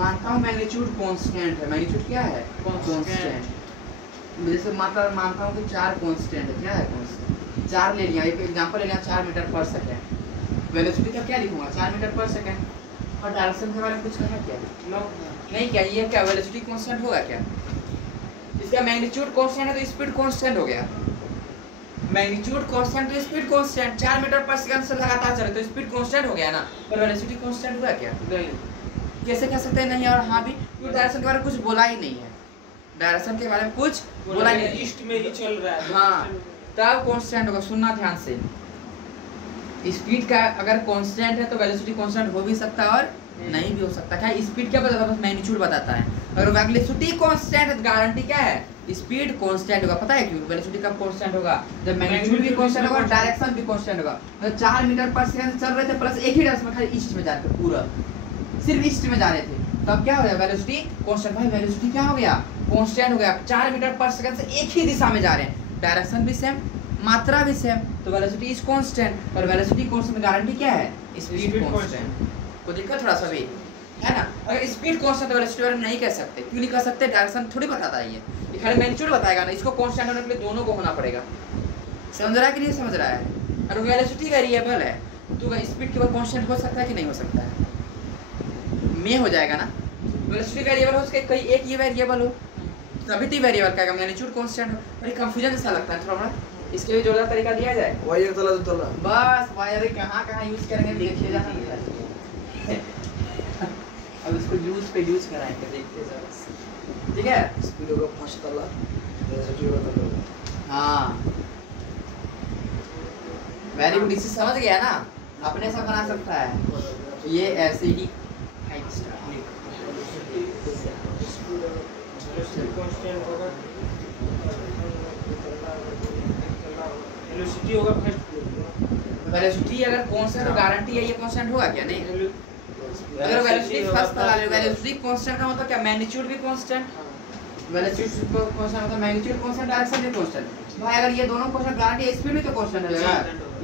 मानता हूँ मैग्नीट्यूड कांस्टेंट है। मैग्नीट्यूड क्या है? कांस्टेंट। जैसे मानता हूँ कि 4 कांस्टेंट है। क्या है कांस्टेंट? 4 ले लिया, एक एग्जांपल ले लिया, 4 मीटर पर सेकंड। वेलोसिटी का क्या लिखूंगा? 4 मीटर पर सेकंड। और डायरेक्शन के बारे में कुछ कहा क्या? नहीं क्या ये क्या वेलोसिटी कांस्टेंट होगा क्या? इसका मैग्नीट्यूड कांस्टेंट है तो स्पीड कांस्टेंट हो गया। मैग्नीट्यूड कांस्टेंट तो speed constant. 4 metre per second से लगातार चले तो स्पीड कांस्टेंट हो गया ना। पर वेलोसिटी कांस्टेंट हुआ क्या? नहीं। कैसे कह सकते हैं नहीं? और हाँ भी, क्योंकि डायरेक्शन के बारे में कुछ बोला ही नहीं है। डायरेक्शन के बारे में कुछ बोला ही नहीं। ईस्ट में ही चल रहा है। हाँ, तब कांस्टेंट होगा। सुनना ध्यान से, स्पीड का अगर कांस्टेंट है तो वेलोसिटी कांस्टेंट हो भी सकता है और नहीं भी हो सकता। क्या स्पीड क्या बताता है? बस मैग्नीट्यूड बताता है। अगर वेलोसिटी कांस्टेंट है तो गारंटी क्या है? स्पीड कांस्टेंट होगा। पता है क्यों? वेलोसिटी कब कांस्टेंट होगा? जब मैग्नीट्यूड भी कांस्टेंट होगा और डायरेक्शन भी कांस्टेंट होगा। मतलब 4 मीटर पर सेकंड चल रहे थे प्लस एक ही डायरेक्शन में, खाली ईस्ट में जा रहे थे, पूरा सिर्फ ईस्ट में जा रहे थे, तब क्या हो गया? Velocity constant. भाई वेलोसिटी क्या हो गया? कांस्टेंट हो गया। 4 मीटर पर सेकंड से एक ही दिशा में जा रहे हैं, डायरेक्शन भी सेम, मात्रा भी सेम, तो वेलोसिटी इज कांस्टेंट। और वेलोसिटी कांस्टेंट में गारंटी क्या है? Speed constant. कोई दिक्कत थोड़ा सा भी है ना? अगर स्पीड कांस्टेंट वेलोसिटी बारे में नहीं कह सकते, क्यों नहीं कह सकते? डायरेक्शन थोड़ी बताता है ये खाली मैग्नीट्यूड बताएगा ना। इसको कांस्टेंट होने के लिए दोनों को होना पड़ेगा। समझ रहा है कि नहीं समझ रहा है? अगर वेलोसिटी वेरिएबल है तो स्पीड केवल कांस्टेंट हो सकता है कि नहीं हो सकता है? में हो जाएगा ना। वेलोसिटी वेरिएबल हो उसके कई एक ये वेरिएबल हो तभी तो वेरिएबल का मैग्नीट्यूड कांस्टेंट हो। अरे कंफ्यूजन जैसा लगता है थोड़ा। इसके लिए जोरदार तरीका दिया जाए। वही एक तला दो तला। बस वायर कहाँ यूज करेंगे देखिए जा। अब इसको यूज कराएंगे, देखते जरा। ठीक है, स्पीड होगा 5 तला, वेलोसिटी होगा तला। हाँ वेरी गुड। इसे समझ गया ना? अपने से बना सकता है ये ऐसे ही। कांस्टेंट होगा, वेलोसिटी होगा फर्स्ट। वेलोसिटी अगर कांस्टेंट तो गारंटी है ये कांस्टेंट होगा क्या? नहीं। अगर वेलोसिटी फर्स्ट तला ले, वेलोसिटी कांस्टेंट का मतलब क्या? मैग्नीट्यूड भी कांस्टेंट, वेलोसिटी कांस्टेंट मतलब मैग्नीट्यूड कांस्टेंट, डायरेक्शन भी कांस्टेंट। भाई अगर ये दोनों कांस्टेंट गारंटी है, स्पीड भी तो कांस्टेंट हो जाएगा।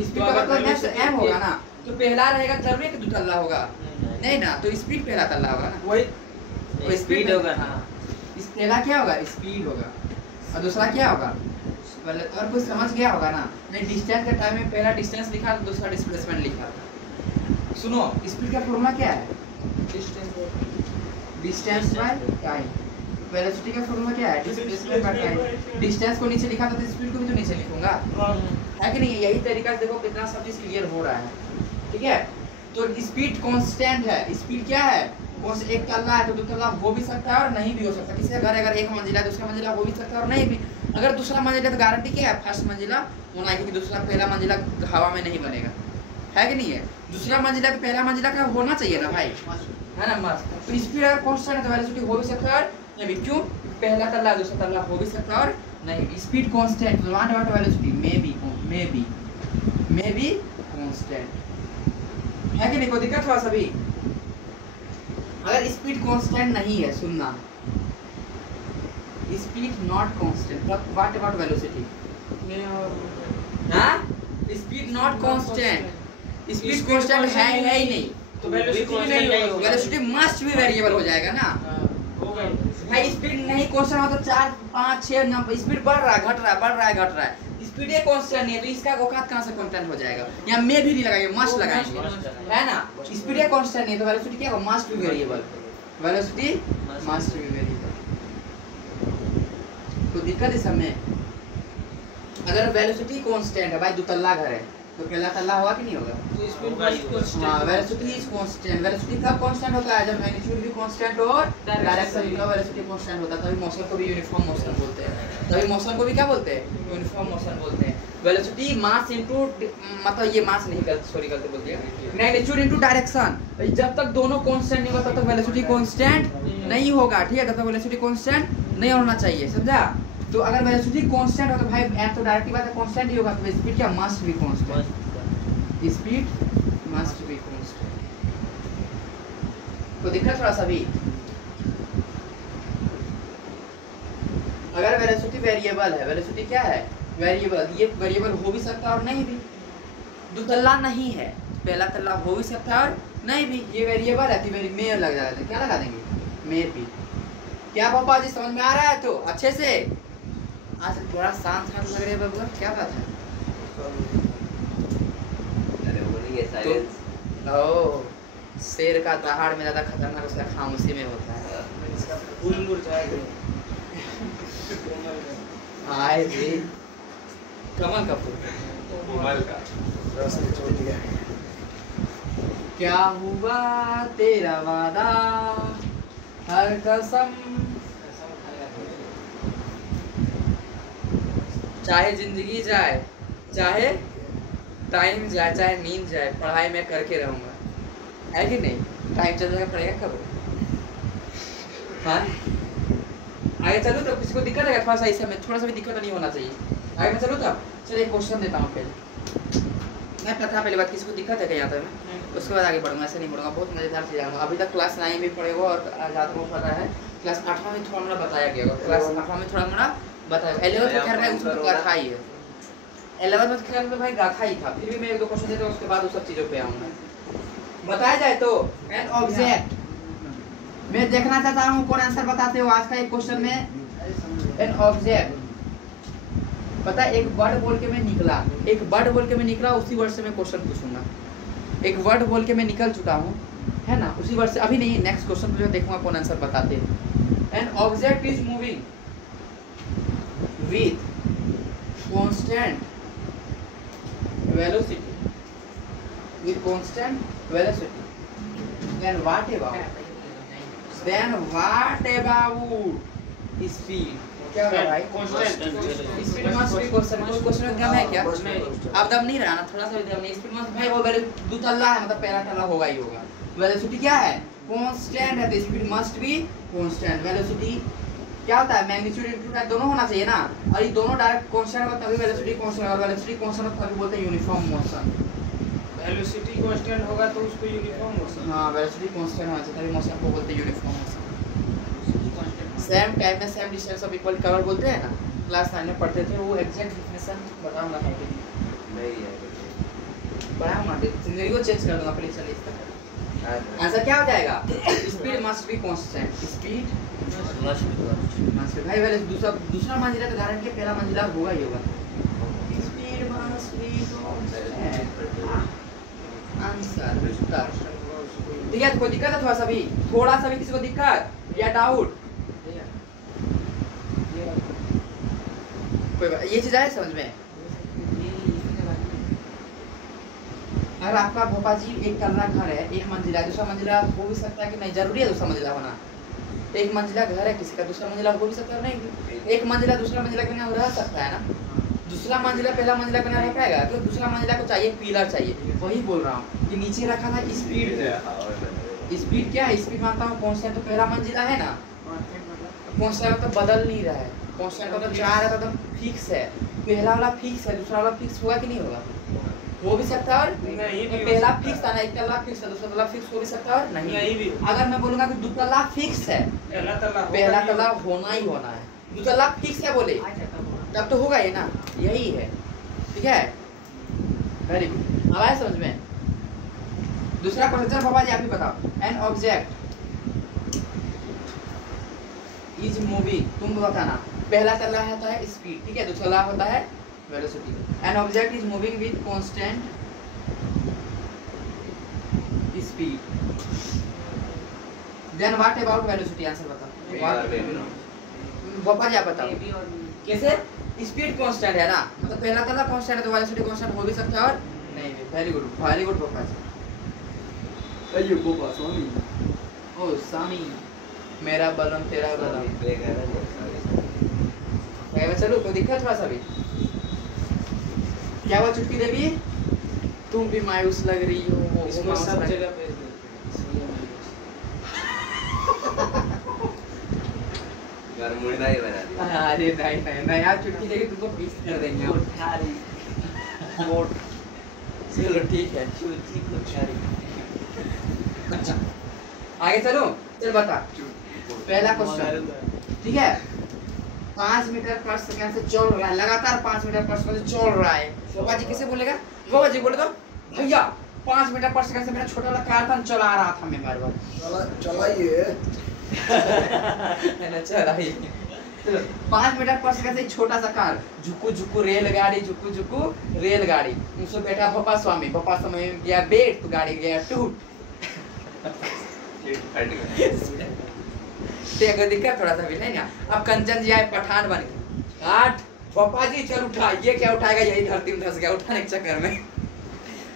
स्पीड का मतलब नेक्स्ट m होगा ना, तो पहला रहेगा जरूरी कि दुतल्ला होगा? नहीं ना, तो स्पीड पहला तल्ला होगा ना। वही स्पीड होगा। हाँ, इस पहला क्या होगा? स्पीड होगा। और दूसरा क्या होगा? और कुछ समझ गया होगा ना? नहीं, डिस्टेंस के टाइम में पहला डिस्टेंस लिखा तो दूसरा डिस्प्लेसमेंट लिखा। सुनो, स्पीड का फॉर्मूला क्या है? Distance by time. वेलोसिटी का फॉर्मूला क्या है? Displacement by time. डिस्टेंस को नीचे लिखा था तो स्पीड को भी तो नीचे लिखूंगा, है कि नहीं? यही तरीका से देखो कितना सब चीज क्लियर हो रहा है, ठीक है? तो स्पीड कांस्टेंट है। स्पीड क्या है? कौन से एक तल्ला है तो दो तल्ला हो भी सकता है और नहीं भी हो सकता। किसी का घर अगर एक मंजिला है दूसरा मंजिला हो भी सकता है और नहीं भी। अगर दूसरा मंजिला तो गारंटी क्या है? फर्स्ट मंजिला होना है, क्योंकि दूसरा पहला मंजिला हवा में नहीं बनेगा, है कि नहीं है? दूसरा मंजिला तो पहला मंजिला का होना चाहिए ना भाई, है ना? मस्त। तो स्पीड अगर कांस्टेंट है तो वेलोसिटी हो भी सकता है और नहीं भी। क्यों? पहला तल्ला दूसरा तल्ला हो भी सकता है और नहीं भी। Speed constant what about velocity? May be constant, है कि नहीं? कोई दिक्कत हुआ सभी? अगर स्पीड कांस्टेंट नहीं है, सुनना, speed not constant, what about velocity? हां, speed not constant, speed constant है ही नहीं तो वेलोसिटी नहीं होगा। वेलोसिटी मस्ट भी वेरिएबल हो जाएगा ना होगा। भाई। स्पीड नहीं कांस्टेंट हो तो 4 5 6 नंबर स्पीड बढ़ रहा है घट रहा है, बढ़ रहा है घट रहा है। स्पीड एक कांस्टेंट नहीं है तो इसका औकात कहां से कांस्टेंट हो जाएगा? यहां में भी नहीं लगाएंगे, मस्ट लगाएंगे, है ना? स्पीड एक कांस्टेंट नहीं है तो वेलोसिटी क्या होगा? Must be variable. Velocity must be variable. तो दिक्कत इस समय अगर वेलोसिटी कांस्टेंट है भाई, दो तल्ला घर है तो पहला तल्ला होगा कि नहीं होगा? तो स्पीड कांस्टेंट। हां, वेलोसिटी इज कांस्टेंट। वेलोसिटी कब कांस्टेंट होता है? जब मैग्नीट्यूड भी कांस्टेंट हो और डायरेक्शन भी वेलोसिटी कांस्टेंट होता है, तभी मोशन को भी यूनिफॉर्म मोशन बोलते हैं। तभी मोशन को भी क्या बोलते हैं? यूनिफॉर्म मोशन बोलते हैं। वेलोसिटी मास इनटू, मतलब ये मास नहीं, गलत सॉरी गलती बोल दिया, मैग्नीट्यूड इनटू डायरेक्शन। जब तक दोनों कांस्टेंट नहीं होगा तब तक वेलोसिटी कांस्टेंट नहीं होगा, ठीक है? तब तक वेलोसिटी कांस्टेंट नहीं होना चाहिए, समझा? तो अगर वेलोसिटी कांस्टेंट हो तो भाई तो डायरेक्टली बात है कांस्टेंट ही होगा। तो स्पीड क्या must be constant, speed must be constant. तो दिख रहा थोड़ा सा भी? अगर वेलोसिटी वेरिएबल है, वेलोसिटी क्या है? वेरिएबल। ये वेरिएबल हो भी सकता है और नहीं भी। दो तल्ला नहीं है, पहला तल्ला हो भी सकता है और नहीं भी। ये वेरिएबल है तो वेरी में लग जाएगा, क्या लगा देंगे? मे भी। क्या पापा जी समझ में आ रहा है? तो अच्छे से आज थोड़ा शांत शांत लग रहे हैं बाबू, क्या बात है? तो शेर का दहाड़ में ज्यादा खतरनाक उसका खामोशी में होता है। फूल जाएगा। आए रे कमल का फूल, कमल का रास्ते छोड़ दिया। क्या हुआ तेरा वादा, हर कसम, चाहे जिंदगी जाए, चाहे टाइम जाए, चाहे नींद जाए, पढ़ाई मैं करके रहूंगा, है कि नहीं? टाइम चल जाएगा, पढ़ेगा कब? हाँ, आगे चलूँ तो किसी को दिक्कत है? थोड़ा सा इस समय थोड़ा सा भी दिक्कत नहीं होना चाहिए। आगे मैं चलूँ तब? चलिए एक क्वेश्चन देता हूँ पहले। मैं पता पहले बात, किसी को दिक्कत है क्या यहाँ तक? उसके बाद आगे बढ़ूंगा, ऐसे नहीं बढ़ूंगा, बहुत मजेदार से जाऊंगा। अभी तक क्लास 9 भी पढ़े हुआ और ज़्यादा को पता है क्लास 8वां में थोड़ा मोड़ा बताया गया होगा, क्लास 8वां में थोड़ा मोड़ा बताया। 11th में खैर उसमें तो गाथा ही है, 11th में खैर में भाई गाथा ही था। फिर भी मैं एक दो क्वेश्चन देता हूँ, उसके बाद उस सब चीज़ों पे आऊँगा। बताया जाए तो एन ऑब्जेक्ट, मैं देखना चाहता हूँ कौन आंसर बताते हो आज का एक क्वेश्चन में। एन ऑब्जेक्ट, पता है एक वर्ड बोल के मैं निकला, एक वर्ड बोल के मैं निकला, उसी वर्ड से मैं क्वेश्चन पूछूंगा। एक वर्ड बोल के मैं निकल चुका हूँ, है ना? उसी वर्ड से अभी नहीं, नेक्स्ट क्वेश्चन पूछो, देखूंगा कौन आंसर बताते हैं। An object is moving with constant velocity, with constant velocity, then what about speed? क्या होगा भाई? स्पीड मस्ट बी क्वेश्चन, कोई क्वेश्चन में दम है क्या? आप दम नहीं रहा ना, थोड़ा सा भी दम नहीं। स्पीड मस्ट भाई वो वेल दो तल्ला है, मतलब पहला तल्ला होगा ही होगा। वेलोसिटी क्या है? कांस्टेंट है, तो speed must be constant. Velocity क्या होता है? मैग्नीट्यूड इनटू टाइम दोनों होना चाहिए ना, और ये दोनों डायरेक्ट कांस्टेंट होगा तभी वेलोसिटी कांस्टेंट, और वेलोसिटी कांस्टेंट होगा तभी बोलते हैं यूनिफॉर्म मोशन। वेलोसिटी कांस्टेंट होगा तो उसको यूनिफॉर्म मोशन। हां, वेलोसिटी कांस्टेंट होना चाहिए तभी मोशन को बोलते हैं यूनिफॉर्म मोशन। सेम टाइम में same distance of equal cover बोलते हैं ना, क्लास 9 में पढ़ते थे, वो एग्जैक्ट डेफिनेशन बताऊंगा मैं भी नहीं है, पढ़ाऊंगा, जिंदगी को चेंज कर दूंगा। प्लीज चलिए इसका आंसर क्या हो जाएगा? Speed must be constant, speed must be भाई वेल दूसरा मंजिला तो गारंटी पहला मंजिला होगा ही होगा। Speed must be constant, answer उत्तर ठीक है, कोई दिक्कत है थोड़ा सा भी किसी को दिक्कत या डाउट? कोई ये चीज आए समझ में? अगर आपका भोपा जी एक तल्ला घर है, एक मंजिला, दूसरा मंजिला हो भी सकता है कि नहीं, जरूरी है दूसरा मंजिला होना? एक मंजिला घर है किसी का, दूसरा मंजिला हो भी सकता है नहीं? एक मंजिला दूसरा मंजिला के बिना रह सकता है ना? दूसरा मंजिला पहला मंजिला के बिना रह पाएगा? तो दूसरा मंजिला को चाहिए पिलर चाहिए। वही बोल रहा हूँ कि नीचे रखा था स्पीड। स्पीड क्या है? स्पीड मानता हूँ कांस्टेंट, तो पहला मंजिला है ना, कांस्टेंट तो बदल नहीं रहा है, कांस्टेंट का तो 4 है तो फिक्स है। पहला वाला फिक्स है, दूसरा वाला फिक्स होगा कि नहीं होगा? हो भी सकता है और नहीं, पहला फिक्स था ना, एक तल्ला फिक्स है, दूसरा तल्ला फिक्स हो भी सकता है और नहीं भी। अगर मैं बोलूंगा कि दो तल्ला फिक्स है, पहला तल्ला होना ही होना है, दो तल्ला फिक्स है बोले तब तो होगा ये ना, यही है। ठीक है, वेरी गुड। अब आया समझ में? दूसरा क्वेश्चन बाबा जी आप ही बताओ। एन ऑब्जेक्ट इज मूविंग, तुम बताना। पहला तल्ला होता है स्पीड, ठीक है, दूसरा तल्ला होता है velocity. An object is moving with constant speed, then what about velocity? Answer बताओ बाबा जी, आप बताओ कैसे? स्पीड कांस्टेंट है ना, मतलब पहला तल्ला कांस्टेंट है तो वेलोसिटी कांस्टेंट हो भी सकता है और नहीं भी। वेरी गुड बाबा जी। अयो बाबा स्वामी, ओ सामी मेरा बलम तेरा बलम। चलो कोई दिक्कत थोड़ा सा भी? क्या हुआ चुटकी देवी? तुम भी मायूस लग रही हो। इसको सब जगह पे मुर्दा ही बना दिया। अरे नहीं यार, चुटकी देगी तुमको पीस कर देंगे हम। चलो ठीक है, आगे चलो। चल बता पहला क्वेश्चन, ठीक है। 5 मीटर पर सेकंड से चल रहा है, लगातार 5 मीटर पर सेकंड से चल रहा है। बाबा जी कैसे बोलेगा? बाबा जी बोले तो भैया 5 मीटर पर सेकंड से मेरा छोटा वाला कार था, चला रहा था मैं बार बार। चलाइए है ना, चलाइए। 5 मीटर पर सेकंड से छोटा सा कार, झुकू झुकू रेलगाड़ी, झुकू झुकू रेलगाड़ी, उसमें बैठा भोपा स्वामी में गया बेट तो गाड़ी गया टूट। देखो दिक्कत थोड़ा सा भी नहीं ना। अब कंचन जी आए पठान बन के, आठ भोपा जी चल उठा, ये क्या उठाएगा, यही धरती में धंस गया उठाने के चक्कर में।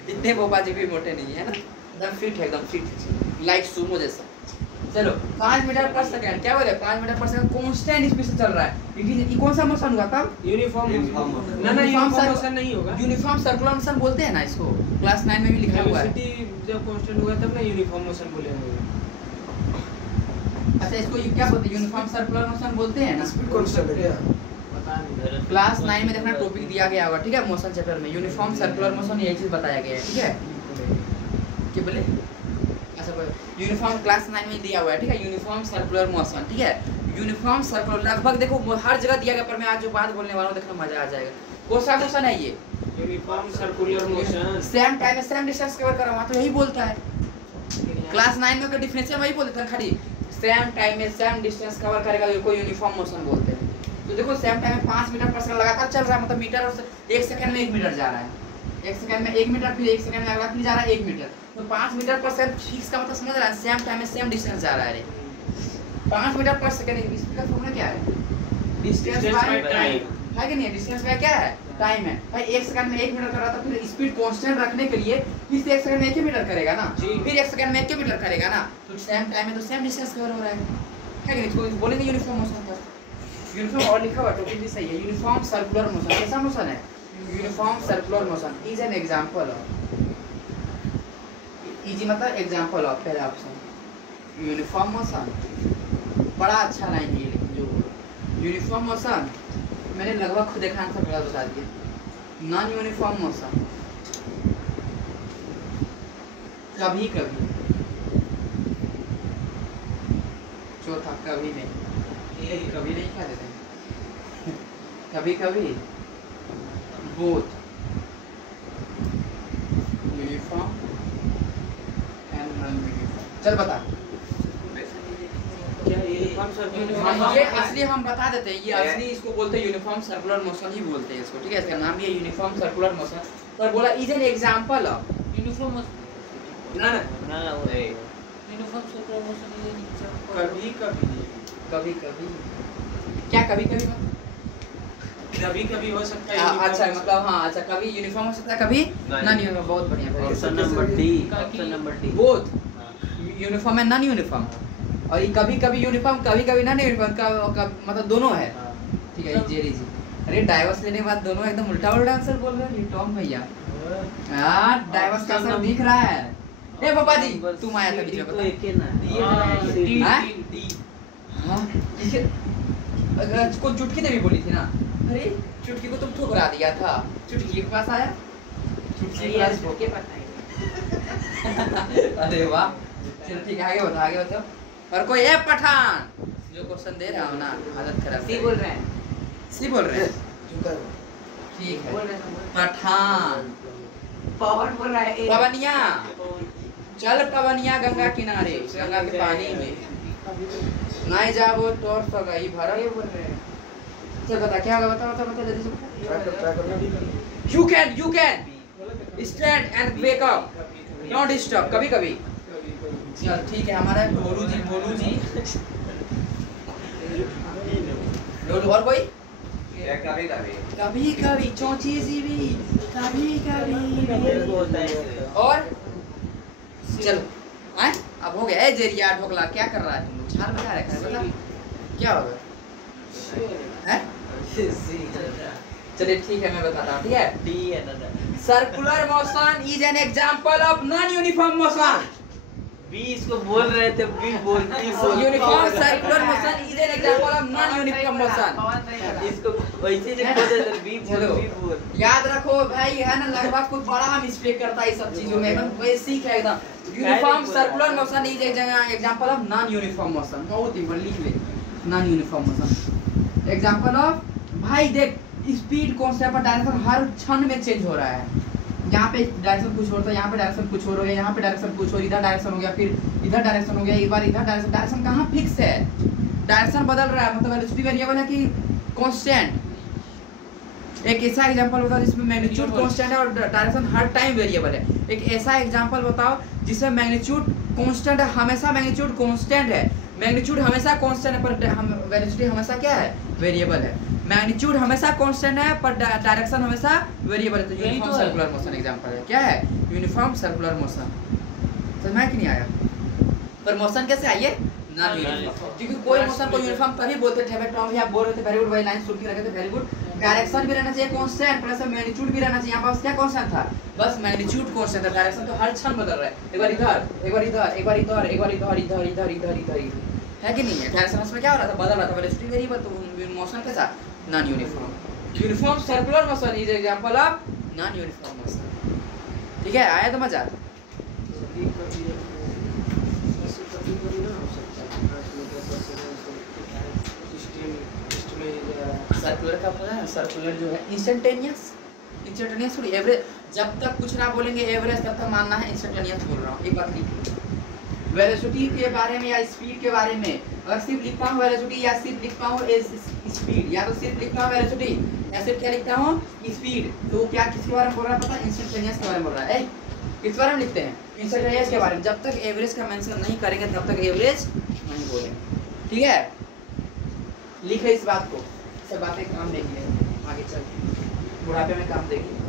इतने भोपा जी भी मोटे नहीं है ना, एकदम फिट है, एकदम फिट लाइक सुमो जैसा। चलो 5 मीटर पर सेकंड, क्या बोले? 5 metre per second constant speed से चल रहा है। ये कौन सा मोशन हुआ तब? यूनिफॉर्म ना यूनिफॉर्म मोशन नहीं होगा, यूनिफॉर्म सर्कुलर मोशन बोलते हैं ना इसको, क्लास 9 में भी लिखा हुआ है। वेलोसिटी जब कांस्टेंट हुआ तब ना यूनिफॉर्म मोशन बोलेंगे। अच्छा इसको ये क्या बोलते हैं? यूनिफॉर्म सर्कुलर मोशन बोलते हैं ना। स्पीड कांस्टेंट है क्या? पता नहीं, क्लास 9 में देखना टॉपिक दिया गया होगा, ठीक है, मोशन चैप्टर में यूनिफॉर्म सर्कुलर मोशन यही चीज बताया गया है, ठीक है। क्या बोले? अच्छा यूनिफॉर्म क्लास 9 में दिया हुआ है, ठीक है, यूनिफॉर्म सर्कुलर मोशन, ठीक है। यूनिफॉर्म सर्कुलर लगभग देखो हर जगह दिया गया, पर मैं आज जो बात बोलने वाला हूँ देखना मजा आ जाएगा। कौन सा मोशन है ये? Uniform circular motion. Same time में सेम डिस्टेंस कवर कर रहा हूँ तो यही बोलता है। क्लास 9 में का डिफरेंशियल वही बोलते थे खाली, सेम टाइम में सेम डिस्टेंस कवर करेगा तो कोई यूनिफॉर्म मोशन बोलते हैं। तो देखो सेम टाइम में 5 मीटर पर सेकंड लगातार चल रहा है, मतलब मीटर और 1 सेकंड में 1 मीटर जा रहा है, 1 सेकंड में 1 मीटर, फिर 1 सेकंड में अगला फिर जा रहा है 1 मीटर। तो 5 मीटर पर सेकंड फिक्स का मतलब समझ रहा है, सेम टाइम में सेम डिस्टेंस जा रहा है। 5 मीटर पर सेकंड इसका फॉर्मूला क्या है? डिस्टेंस बाय टाइम है कि नहीं? डिस्टेंस बाय क्या है? टाइम है भाई। 1 सेकंड में 1 मीटर कर रहा था, फिर स्पीड कांस्टेंट रखने के लिए फिर से 1 सेकंड में 1 मीटर करेगा ना, फिर 1 सेकंड में 1 मीटर करेगा ना, तो सेम टाइम में तो सेम डिस्टेंस कवर हो रहा है कि नहीं? तो बोलेंगे यूनिफॉर्म मोशन था। यूनिफॉर्म और लिखा हुआ टॉपिक भी सही है। यूनिफॉर्म सर्कुलर मोशन कैसा मोशन है? Uniform circular motion is an example of, easy मतलब एग्जांपल ऑफ, पहला ऑप्शन यूनिफॉर्म मोशन। बड़ा अच्छा लाइन ये जो यूनिफॉर्म मोशन मैंने लगभग खुद देखा आंसर पहला बता दिया। नॉन यूनिफॉर्म मोशन कभी कभी, चौथा कभी नहीं, कभी नहीं क्या देते हैं, कभी कभी both uniform and non uniform. चल बता क्या यूनिफॉर्म सर्कुलर? ये असली हम बता देते हैं, ये असली इसको बोलते हैं यूनिफॉर्म सर्कुलर मोशन ही बोलते हैं इसको, ठीक है। इसका नाम भी है यूनिफॉर्म सर्कुलर मोशन। पर बोला is an example of uniform ना ना वो यूनिफॉर्म से प्रमोशन ये नीचे कभी कभी कभी कभी क्या कभी कभी कभी कभी हो सकता है अच्छा मतलब हाँ अच्छा कभी यूनिफॉर्म हो सकता है कभी नॉन यूनिफॉर्म बहुत बढ़िया option number D option number D both uniform है नॉन यूनिफॉर्म और ये कभी कभी यूनिफॉर्म कभी कभी नॉन यूनिफॉर्म मतलब दोनों है ठीक है जेरी जी अरे डाइवर्स लेने के बाद दोनों एकदम उल्टा उल्टा आंसर बोल रहे हैं टॉम भैया यार डाइवर्स का आंसर दिख रहा है ए पापा जी तुम आया था बीच में तो एक ही ना हाँ? डी हाँ को चुटकी ने भी बोली थी ना अरे चुटकी को तुम ठुकरा दिया था चुटकी के पास आया चुटकी के पास के पता है अरे वाह चलो ठीक है आगे बताओ और कोई है पठान जो क्वेश्चन दे रहा हूँ ना आदत खराब सी बोल रहे हैं सी बोल रहे हैं जुका ठीक है बोल रहे हैं पठान पवन बोल रहा है पवनिया चल पवनिया गंगा किनारे गंगा के पानी में नहीं जा वो टॉर्च तो गई भरा ये बोल रहे हैं चल बता क्या होगा बता जल्दी से ट्राई कर you can stand and wake up not disturb कभी कभी चल ठीक है हमारा भोलू जी और कोई या कभी कभी कभी कभी चौची जी भी कभी मेरे को होता कभी है और चलो आए अब हो गया ए जेरिया ढोकला क्या कर रहा है तुम लोग छाल बजा रखा है बता क्या होगा हैं चलिए ठीक है मैं बताता हूँ ठीक है डी है ना circular motion is an example of non uniform motion B इसको बोल रहे थे बी बोल uniform circular motion is an example of non uniform motion इसको वैसे जो बोल रहे थे बी बोल याद रखो भाई है ना लगभग कुछ बड़ा मिस्टेक करता है इस सब चीजों में एकदम बेसिक है एकदम uniform circular motion is example of non uniform motion बहुत ही बड़ा लिख ले non uniform motion example of भाई देख स्पीड कांस्टेंट पर डायरेक्शन हर क्षण में चेंज हो रहा है यहाँ पे डायरेक्शन कुछ और था यहाँ पे डायरेक्शन कुछ और हो गया यहाँ पे डायरेक्शन कुछ और इधर डायरेक्शन हो गया फिर इधर डायरेक्शन हो गया एक बार इधर डायरेक्शन कहाँ फिक्स है डायरेक्शन बदल रहा है मतलब वेलोसिटी वेरिएबल है कि कांस्टेंट एक ऐसा एग्जांपल बताओ जिसमें मैग्नीट्यूड कांस्टेंट है और डायरेक्शन हर टाइम वेरिएबल है एक ऐसा एग्जांपल बताओ जिसमें मैग्नीट्यूड कांस्टेंट है हमेशा मैग्नीट्यूड कांस्टेंट है मैग्नीट्यूड हमेशा कांस्टेंट है पर वेलोसिटी हमेशा क्या है वेरिएबल है मैग्नीट्यूड हमेशा कांस्टेंट है पर डायरेक्शन हमेशा वेरिएबल है तो यूनिफॉर्म सर्कुलर मोशन एग्जांपल है क्या है यूनिफॉर्म सर्कुलर मोशन समझ में कि नहीं आया पर मोशन कैसे आइए नॉन यूनिफॉर्म क्योंकि कोई मोशन को यूनिफॉर्म तभी बोलते थे टॉम या बोल रहे थे वेरी गुड भाई लाइन सुन के रखे थे वेरी गुड डायरेक्शन भी रहना चाहिए कांस्टेंट प्लस मैग्नीट्यूड भी रहना चाहिए यहां पास क्या कांस्टेंट था बस मैग्नीट्यूड कांस्टेंट था डायरेक्शन तो हर क्षण बदल रहा है एक बार इधर एक बार इधर एक बार इधर एक बार इधर इधर इधर इधर इधर है कि नहीं है डायरेक्शन में क्या हो रहा था बदल रहा था वेलोसिटी वेरिएबल तो मोशन कैसा non uniform uniform circular motion is example of non uniform motion ठीक है आया तो मजा सर्कुलर का पता है सर्कुलर जो है इंस्टेंटेनियस थोड़ी एवरेज जब तक कुछ ना बोलेंगे एवरेज तब तक मानना है इंस्टेंटेनियस बोल रहा हूँ एक बात लिखिए वेलोसिटी के बारे में या स्पीड के बारे में अगर सिर्फ लिखता हूँ वेलोसिटी या सिर्फ लिखता हूँ स्पीड या तो सिर्फ लिखता हूँ वेलोसिटी या सिर्फ क्या लिखता हूँ स्पीड तो क्या किसके बारे में बोल रहा है पता है इंस्टेंटेनियस के बारे में बोल रहा है किस बारे में लिखते हैं इंस्टेंटेनियस के बारे में जब तक एवरेज का मेंशन नहीं करेंगे तब तक एवरेज नहीं बोलेंगे ठीक है लिख इस बात को सब बातें काम देंगे आगे चल बुढ़ापे में काम देंगे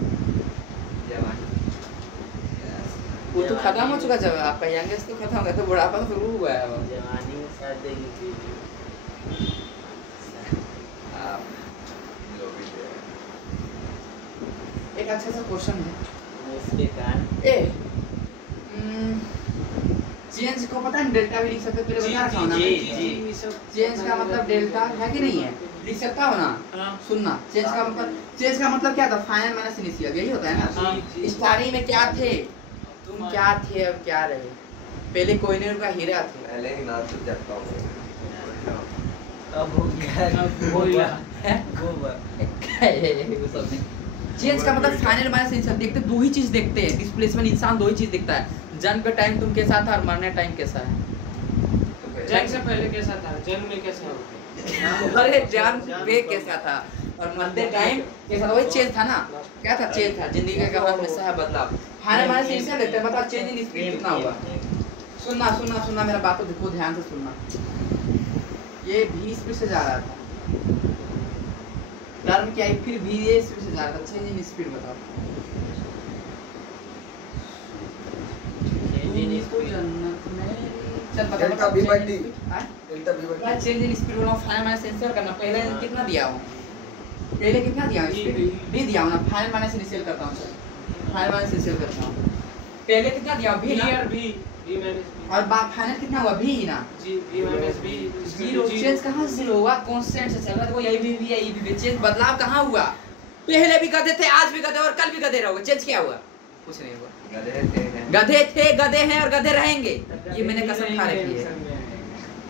वो तो खत्म हो चुका जब आपका यंगेस्ट तो खत्म हो गया तो बुढ़ापा तो शुरू हुआ है अब जवानी में साथ देगी एक अच्छा सा क्वेश्चन है उसके कारण ए चेंज को पता है डेल्टा भी लिख सकते पहले बता रखा हूं ना चेंज का मतलब डेल्टा है कि नहीं है लिख सकता हो ना सुनना चेंज का मतलब क्या था फाइनल माइनस इनिशियल यही होता है ना स्टार्टिंग में क्या थे तुम क्या थे अब क्या रहे पहले कोहिनूर का हीरा थे पहले ही नाम सुन जाता हूँ अब हो गया चेंज का मतलब फाइनल माइनस इनिशियल देखते दो ही चीज देखते हैं डिस्प्लेसमेंट इंसान दो ही चीज देखता है जन्म के टाइम तुम कैसा था और मरने टाइम कैसा है जन्म से पहले कैसा था जन्म में कैसा हो अरे जन्म पे कैसा था और मरते टाइम कैसा था वही चेंज था ना क्या था चेंज था जिंदगी का हमेशा है बदलाव फाइनल माइनस इनिशियल देखते हैं मतलब चेंज इन स्पीड कितना होगा सुनना सुनना सुनना, मेरा बात को देखो ध्यान से सुनना। ये भी स्पीड से जा रहा था, टर्न क्या है, फिर भी ये स्पीड से जा रहा था। चेंज इन स्पीड बताओ। चल बता डेल्टा V by T। हाँ? डेल्टा V by मैं T। चेंज इन स्पीड बोला, फाइनल माइनस इनिशियल करना। पहले कितना दिया हूँ, पहले कितना दिया हूँ स्पीड, भी दिया हूँ ना। फाइनल माइनस इनिशियल करता हूँ, फाइनल माइनस इनिशियल करता हूँ। पहले कितना दिया भी ना, V minus B। और फाइनल कितना हुआ भी ही ना। जी V minus B। Zero change कहाँ जीरो हुआ, कांस्टेंट से चल रहा है। देखो यही भी है, ये भी चेंज, बदलाव कहाँ हुआ। पहले भी गधे थे, आज भी गधे और कल भी गधे रहोगे। चेंज क्या हुआ, कुछ नहीं हुआ। गधे थे, गधे हैं और गधे रहेंगे, ये मैंने कसम खा रखी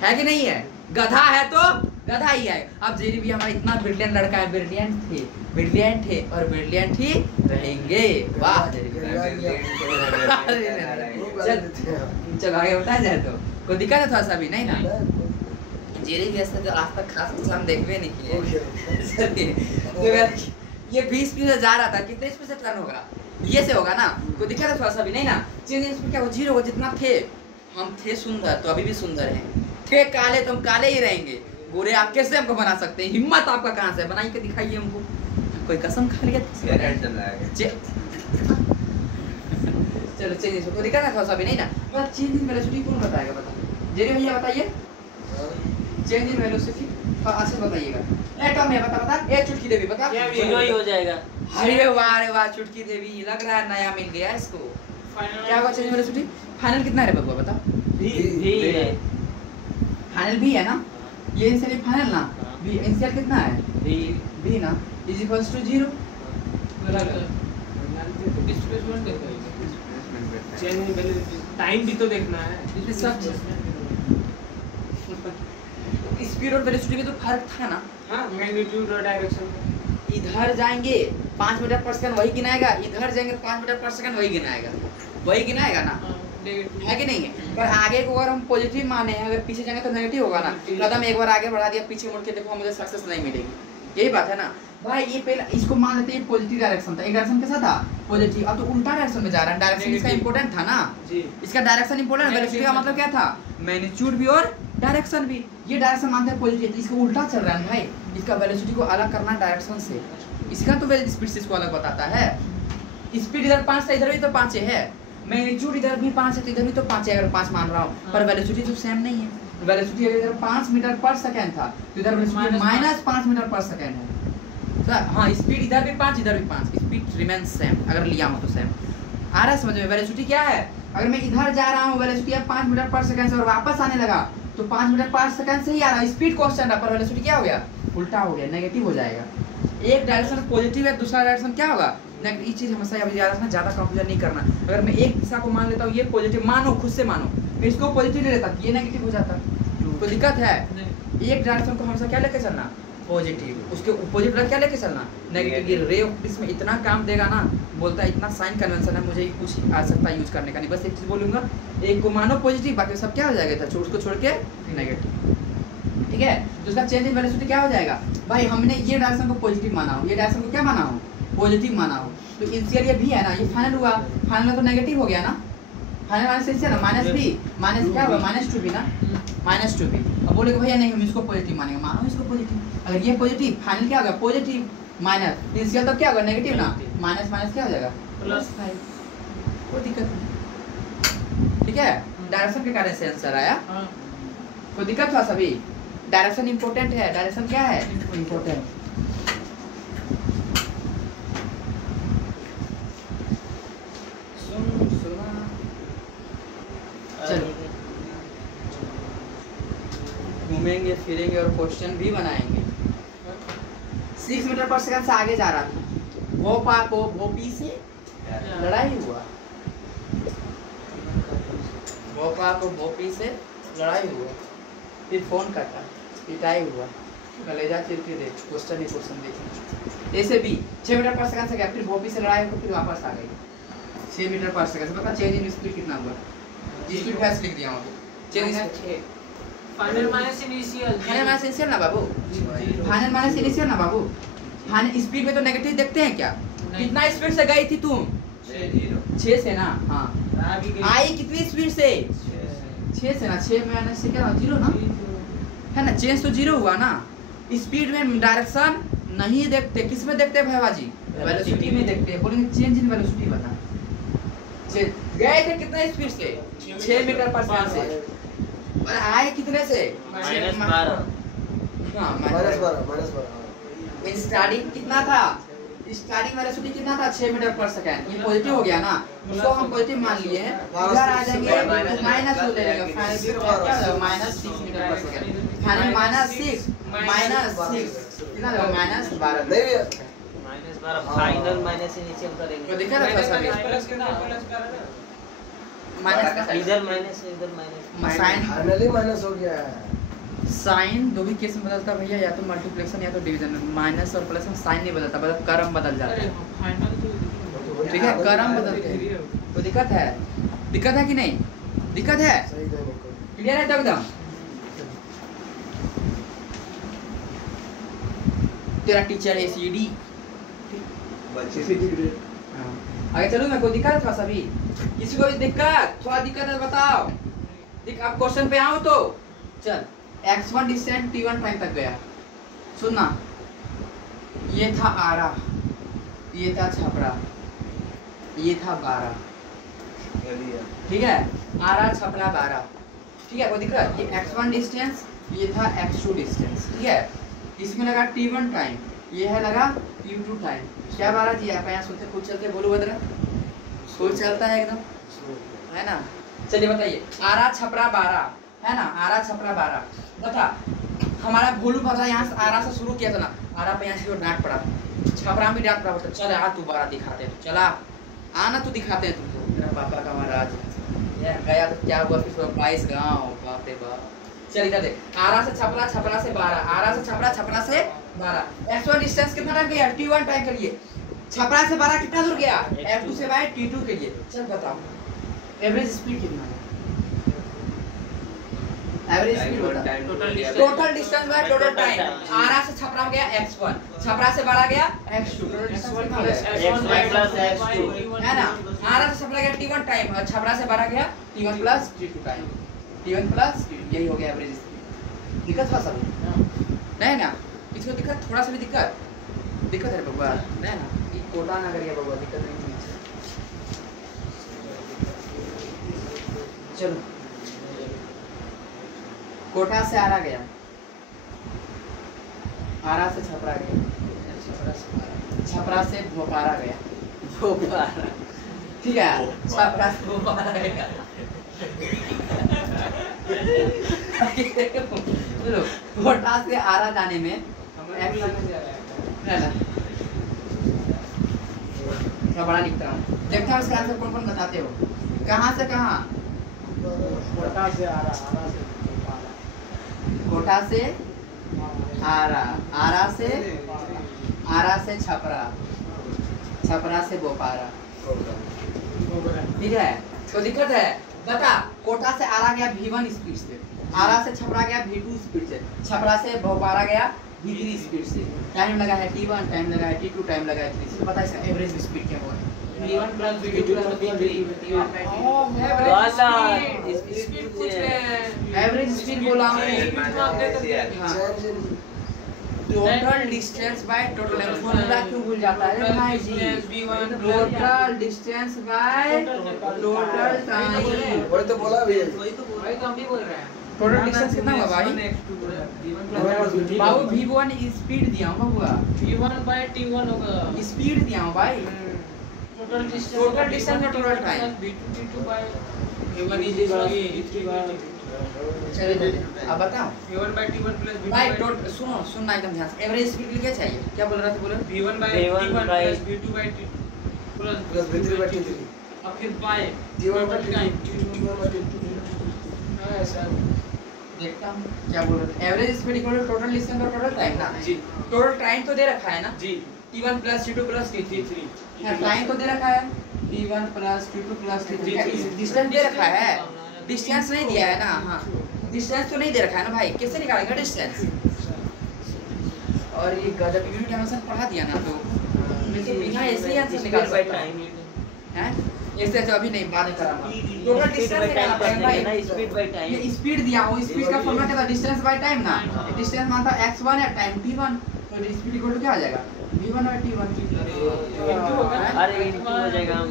है कि नहीं है। गधा है तो गधा ही है। अब जेरी भी हमारा इतना ब्रिलियंट लड़का है, ब्रिलियंट थे और ब्रिलियंट ही रहेंगे। वाह चल आगे बताया जाए तो कोई दिक्कत है थोड़ा सा भी नहीं ना। जेरी भी ऐसा तो आज तक खास कुछ हम देखते नहीं किए। ये 20 स्पीड से जा रहा था, कितने स्पीड से टर्न होगा, ये से होगा ना। कोई दिक्कत है थोड़ा सा भी नहीं ना। चेंज इन स्पीड क्या हो, जीरो हो। जितना थे हम थे सुंदर तो अभी भी सुंदर हैं, थे काले तो हम काले ही रहेंगे। गोरे आप कैसे हमको बना सकते हैं, हिम्मत आपका कहाँ से, बनाई के दिखाइए हमको। कोई कसम खा लिया चलो चेंज तो दिखा ना थोड़ा सा भी नहीं ना। बस चेंज इन वेलोसिटी कौन बताएगा, बता जेरी भैया बताइए। चेंज इन वेलोसिटी अच्छा बताइएगा। एटम में बता एक चुटकी देवी बता, जीरो ही हो जाएगा। अरे वाह चुटकी देवी, लग रहा है नया मिल गया इसको। क्या होगा चेंज इन वेलोसिटी, फाइनल कितना है बबुआ बता। भी है, फाइनल भी है ना, ये इनिशियल फाइनल ना। भी इनिशियल कितना है, भी ना, इज इक्वल्स टू 0। डिस्प्लेसमेंट देखो, चेंज इन टाइम भी तो देखना है। इसमें सब स्पीड और वेलोसिटी में तो फर्क था ना। हाँ, मैग्नीट्यूड और डायरेक्शन। इधर जाएंगे 5 मीटर पर सेकंड वही गिनाएगा, इधर जाएंगे 5 मीटर पर सेकंड वही गिनाएगा ना, है कि नहीं है। पर आगे को अगर हम पॉजिटिव माने, अगर पीछे जाएंगे तो नेगेटिव होगा ना। कदम एक बार आगे बढ़ा दिया, पीछे मुड़ के देखो मुझे सक्सेस नहीं मिलेगी, यही बात है ना भाई। ये पहले इसको मान लेते हैं पॉजिटिव डायरेक्शन था, एक डायरेक्शन कैसा था पॉजिटिव, अब तो उल्टा डायरेक्शन में जा रहा है। डायरेक्शन इसका इंपॉर्टेंट था ना जी, इसका डायरेक्शन इंपॉर्टेंट। वेलोसिटी का मतलब क्या था, मैग्नीट्यूड भी और डायरेक्शन भी। ये डायरेक्शन मानते हैं पॉजिटिव, इसका उल्टा चल रहा है भाई। इसका वेलोसिटी को अलग करना डायरेक्शन से, इसका तो स्पीड से इसको अलग बताता है। स्पीड इधर 5 था, इधर भी तो 5 है। मैग्नीट्यूड इधर भी 5 है तो इधर भी तो 5 है, अगर 5 मान रहा हूँ। पर वेलोसिटी तो सेम नहीं है। वेलोसिटी अगर इधर 5 मीटर पर सेकंड था तो इधर वेलोसिटी -5 मीटर पर सेकंड है। हाँ, स्पीड इधर भी 5 इधर भी 5, स्पीड रिमेन सेम अगर लिया हो तो सेम। आ रहा है समझ में। वेलोसिटी क्या है, अगर मैं इधर जा रहा हूँ वेलोसिटी है 5 मीटर पर सेकंड से और वापस आने लगा तो 5 मीटर पर सेकंड से ही आ रहा है। स्पीड कांस्टेंट है पर वेलोसिटी क्या हो गया, उल्टा हो गया, नेगेटिव हो जाएगा। एक डायरेक्शन पॉजिटिव है, दूसरा डायरेक्शन क्या होगा नेगेटिव। ये चीज हमेशा ज्यादा कंफ्यूजन नहीं करना। अगर मैं एक दिशा को मान लेता हूँ ये पॉजिटिव, मानो खुद से मानो, इसको पॉजिटिव ले लेता ये नेगेटिव हो जाता, कोई दिक्कत है। एक डायरेक्शन को हमेशा क्या लेके चलना, पॉजिटिव, उसके अपोजिट क्या लेके चलना, नेगेटिव। ये रे ऑफ इसमें इतना काम देगा ना, बोलता है इतना साइन कन्वेंशन है, मुझे कुछ आ सकता है यूज करने का नहीं। बस एक चीज बोलूंगा, एक को मानो पॉजिटिव, बाकी सब क्या हो जाएगा था, उसको छोड़ के नेगेटिव, ठीक है। तो उसका चेंज इन वेलोसिटी क्या हो जाएगा भाई, हमने ये डायरेक्शन को पॉजिटिव माना हो, ये डायरेक्शन को क्या माना हो, पॉजिटिव माना हो। तो इनिशियल ये भी है ना, ये फाइनल हुआ, फाइनल में तो नेगेटिव हो गया ना, फाइनल माइनस से ना -b, माइनस क्या होगा -2b ना, -2b। अब बोले भैया नहीं हम इसको पॉजिटिव मानेंगे, मानो इसको पॉजिटिव। अगर ये पॉजिटिव, फाइनल क्या होगा पॉजिटिव, माइनस इनिशियल तो क्या होगा नेगेटिव ना, माइनस माइनस क्या हो जाएगा +5, कोई दिक्कत नहीं, ठीक है। डायरेक्शन के कारण से आंसर आया, कोई दिक्कत हुआ सभी। डायरेक्शन इंपॉर्टेंट है, डायरेक्शन क्या है इंपॉर्टेंट। चलो घूमेंगे फिरेंगे और क्वेश्चन भी बनाएंगे। 6 मीटर पर सेकंड से आगे जा रहा था, भोपा को भोपी से लड़ाई हुआ, भोपा को भोपी से लड़ाई हुआ, फिर फोन कटा, पिटाई हुआ, कलेजा चिर के देख, क्वेश्चन ही क्वेश्चन देखें। ऐसे भी 6 मीटर पर सेकंड से गया, फिर भोपी से लड़ाई हुई, फिर वापस आ गई 6 मीटर पर सेकंड से। पता चेंज इन स्पीड कितना हुआ, स्पीड फैस लिख दिया हूं। Change in final minus initial, final minus initial ना बाबू, फाइनल माइनस इनिशियल ना बाबू। फाइनल स्पीड में तो नेगेटिव देखते हैं क्या, कितना स्पीड से गई थी तुम, 6 से ना। हाँ, आई कितनी स्पीड से, 6 से ना 6 माइनस से क्या 0 ना है ना। चेंज तो 0 हुआ ना। स्पीड में डायरेक्शन नहीं देखते, किस में देखते हैं भैयाजी? वेलोसिटी में देखते हैं। बोलेंगे चेंज इन वेलोसिटी बता। गए थे कितने स्पीड से? 6 मीटर पर सेकंड से। और आए कितने से? -12 हाँ -12 स्टार्टिंग कितना था? स्टार्टिंग वेलोसिटी कितना था? 6 मीटर पर सेकंड। ये पॉजिटिव हो गया ना, उसको हम पॉजिटिव मान लिए। इधर आ जाएंगे माइनस हो जाएगा, फाइनल क्या हो जाएगा? -6 मीटर पर सेकंड। फाइनल -6 कितना होगा? -12 नहीं भैया -12 फाइनल माइनस से नीचे हम करेंगे। तो दिखा रहा था सभी प्लस कितना प्लस कर रहा है माइनस का इधर माइनस है, इधर माइनस। साइन फाइनली माइनस हो गया है। साइन दो भी केस में बदलता भैया, या तो मल्टीप्लिकेशन या तो डिवीजन में। माइनस और प्लस में साइन नहीं बदलता, बस क्रम बदल जाता अरे है। फाइनल तो ठीक है, क्रम बदलते हैं। तो दिक्कत है, दिक्कत है कि नहीं? दिक्कत है? सही है बिल्कुल। क्लियर है एकदम? तेरा टीचर है सीडी। आगे चलूं मैं? कोई दिक्कत था सभी? किसी को भी दिक्कत? थोड़ा दिक्कत है बताओ। अब क्वेश्चन पे आऊं तो चल। x1 डिस्टेंस t1 टाइम तक गया। सुनना, ये था आरा, ये था छपरा, ये था 12। ठीक है, आरा छपरा 12। ठीक है, कोई दिक्कत? ये x1 डिस्टेंस, ये था x2 डिस्टेंस। ठीक है, इसमें लगा t1 टाइम, ये है लगा t2 टाइम। क्या 12 जी? आप यहाँ सुनते खुद चलते बोलो बदरा, खुद चलता है एकदम, है ना? चलिए बताइए, आरा छपरा 12 है ना। आरा छपरा 12 बता। हमारा भोलू बता यहाँ से आरा से शुरू किया था ना। आरा पे यहाँ से डांट पड़ा, छपरा में डांट पड़ा। चल आ तू 12 दिखाते हैं, चला आना तू दिखाते हैं तुमको। मेरा पापा का महाराज ये गया तो क्या हुआ? फिर 22 गाँव, बाप रे बाप। चल इधर देख, आरा से छपरा, छपरा से 12, आरा से छपरा, छपरा से 12। x1 डिस्टेंस कितना टाइम गया? t1 टाइम के लिए। छपरा से 12 कितना दूर गया? f2 से बाय t2 के लिए। चल बताओ एवरेज स्पीड कितना है? एवरेज स्पीड बता। Total distance by total time. Ara से छपरा गया x1, छपरा से 12 गया x2। टोटल डिस्टेंस कितना हो गया? x1 प्लस x2 है ना। आरा से छपरा गया t1 टाइम और छपरा से 12 गया t1 plus t2 time. t1 plus यही हो गया एवरेज स्पीड। दिक्कत था सब? नहीं ना? किसको दिक्कत? थोड़ा सा भी दिक्कत? दिक्कत है बबुआ? नहीं ना? ये कोटा ना करिए बबुआ, दिक्कत नहीं है। चलो, कोटा से आरा गया, आरा से छपरा गया, छपरा से भोपारा गया, भोपारा। ठीक है, छपरा से भोपारा गया। चलो, कोटा से आरा जाने में मैं बड़ा लिखता हूँ, देखता हूँ इसका आंसर कौन कौन बताते हो। कहाँ से कहाँ? कोटा से आरा, आरा से भोपाल, कोटा से आरा, आरा से छपरा, छपरा से बोपारा। ठीक है, तो दिक्कत है बता। कोटा से आरा गया v1 स्पीड से, आरा से छपरा गया v2 स्पीड से, छपरा से भोपारा गया v3 स्पीड से। टाइम लगा है t1, टाइम लगा है t2, टाइम लगा है 3। पता है इसका एवरेज स्पीड क्या होगा? v1 plus v2 plus v3। Speed पूछ रहे हैं। एवरेज स्पीड बोला हूँ। Total distance by total length. Formula क्यों भूल जाता है भाई जी? Total distance by total time. वही तो बोला भी है। वही तो हम भी बोल रहे हैं। टोटल डिस्टेंस कितना हुआ भाई? बाबू v1 स्पीड दिया हूँ बाबूआ, v1 बाय t1 होगा। स्पीड दिया हूँ भाई। टोटल डिस्टेंस में total time v2 t2 by v1 is v3 by. चलिए अब बताओ v1 by t1 plus v2 भाई। बाय टोटल सुनो, सुनना एकदम ध्यान से। एवरेज स्पीड क्या चाहिए? क्या बोल रहे थे? बोलो। v1 by t1 plus v2 by t2 plus v3 by t3। अब फिर bye t1 by time t2। ऐसा देखता हूँ क्या बोल रहे थे। Average speed equal to total distance और टोटल टाइम ना जी। टोटल टाइम तो दे रखा है ना जी। t1 plus t2 plus t3। Time तो दे रखा है t1 plus t2 plus t3। Distance दे रखा है, डिस्टेंस नहीं दिया है ना। हाँ, डिस्टेंस तो नहीं दे रखा है ना भाई, कैसे निकालेगा डिस्टेंस? और ये गजब यूनिट हमें पढ़ा दिया ना, तो मैं तो बिना ऐसे ही आंसर निकाल सकता हूँ। हैं ऐसे तो अभी नहीं, बाद में कराऊंगा। टोटल डिस्टेंस निकालना पड़ेगा भाई। ना स्पीड बाय टाइम। ये स्पीड दिया हूँ, स्पीड का फॉर्मूला क्या था? डिस्टेंस बाय टाइम ना। डिस्टेंस मान था x1 है, टाइम t1, तो स्पीड इक्वल टू क्या आ जाएगा? v1 और t1। अरे इनको हो जाएगा हम।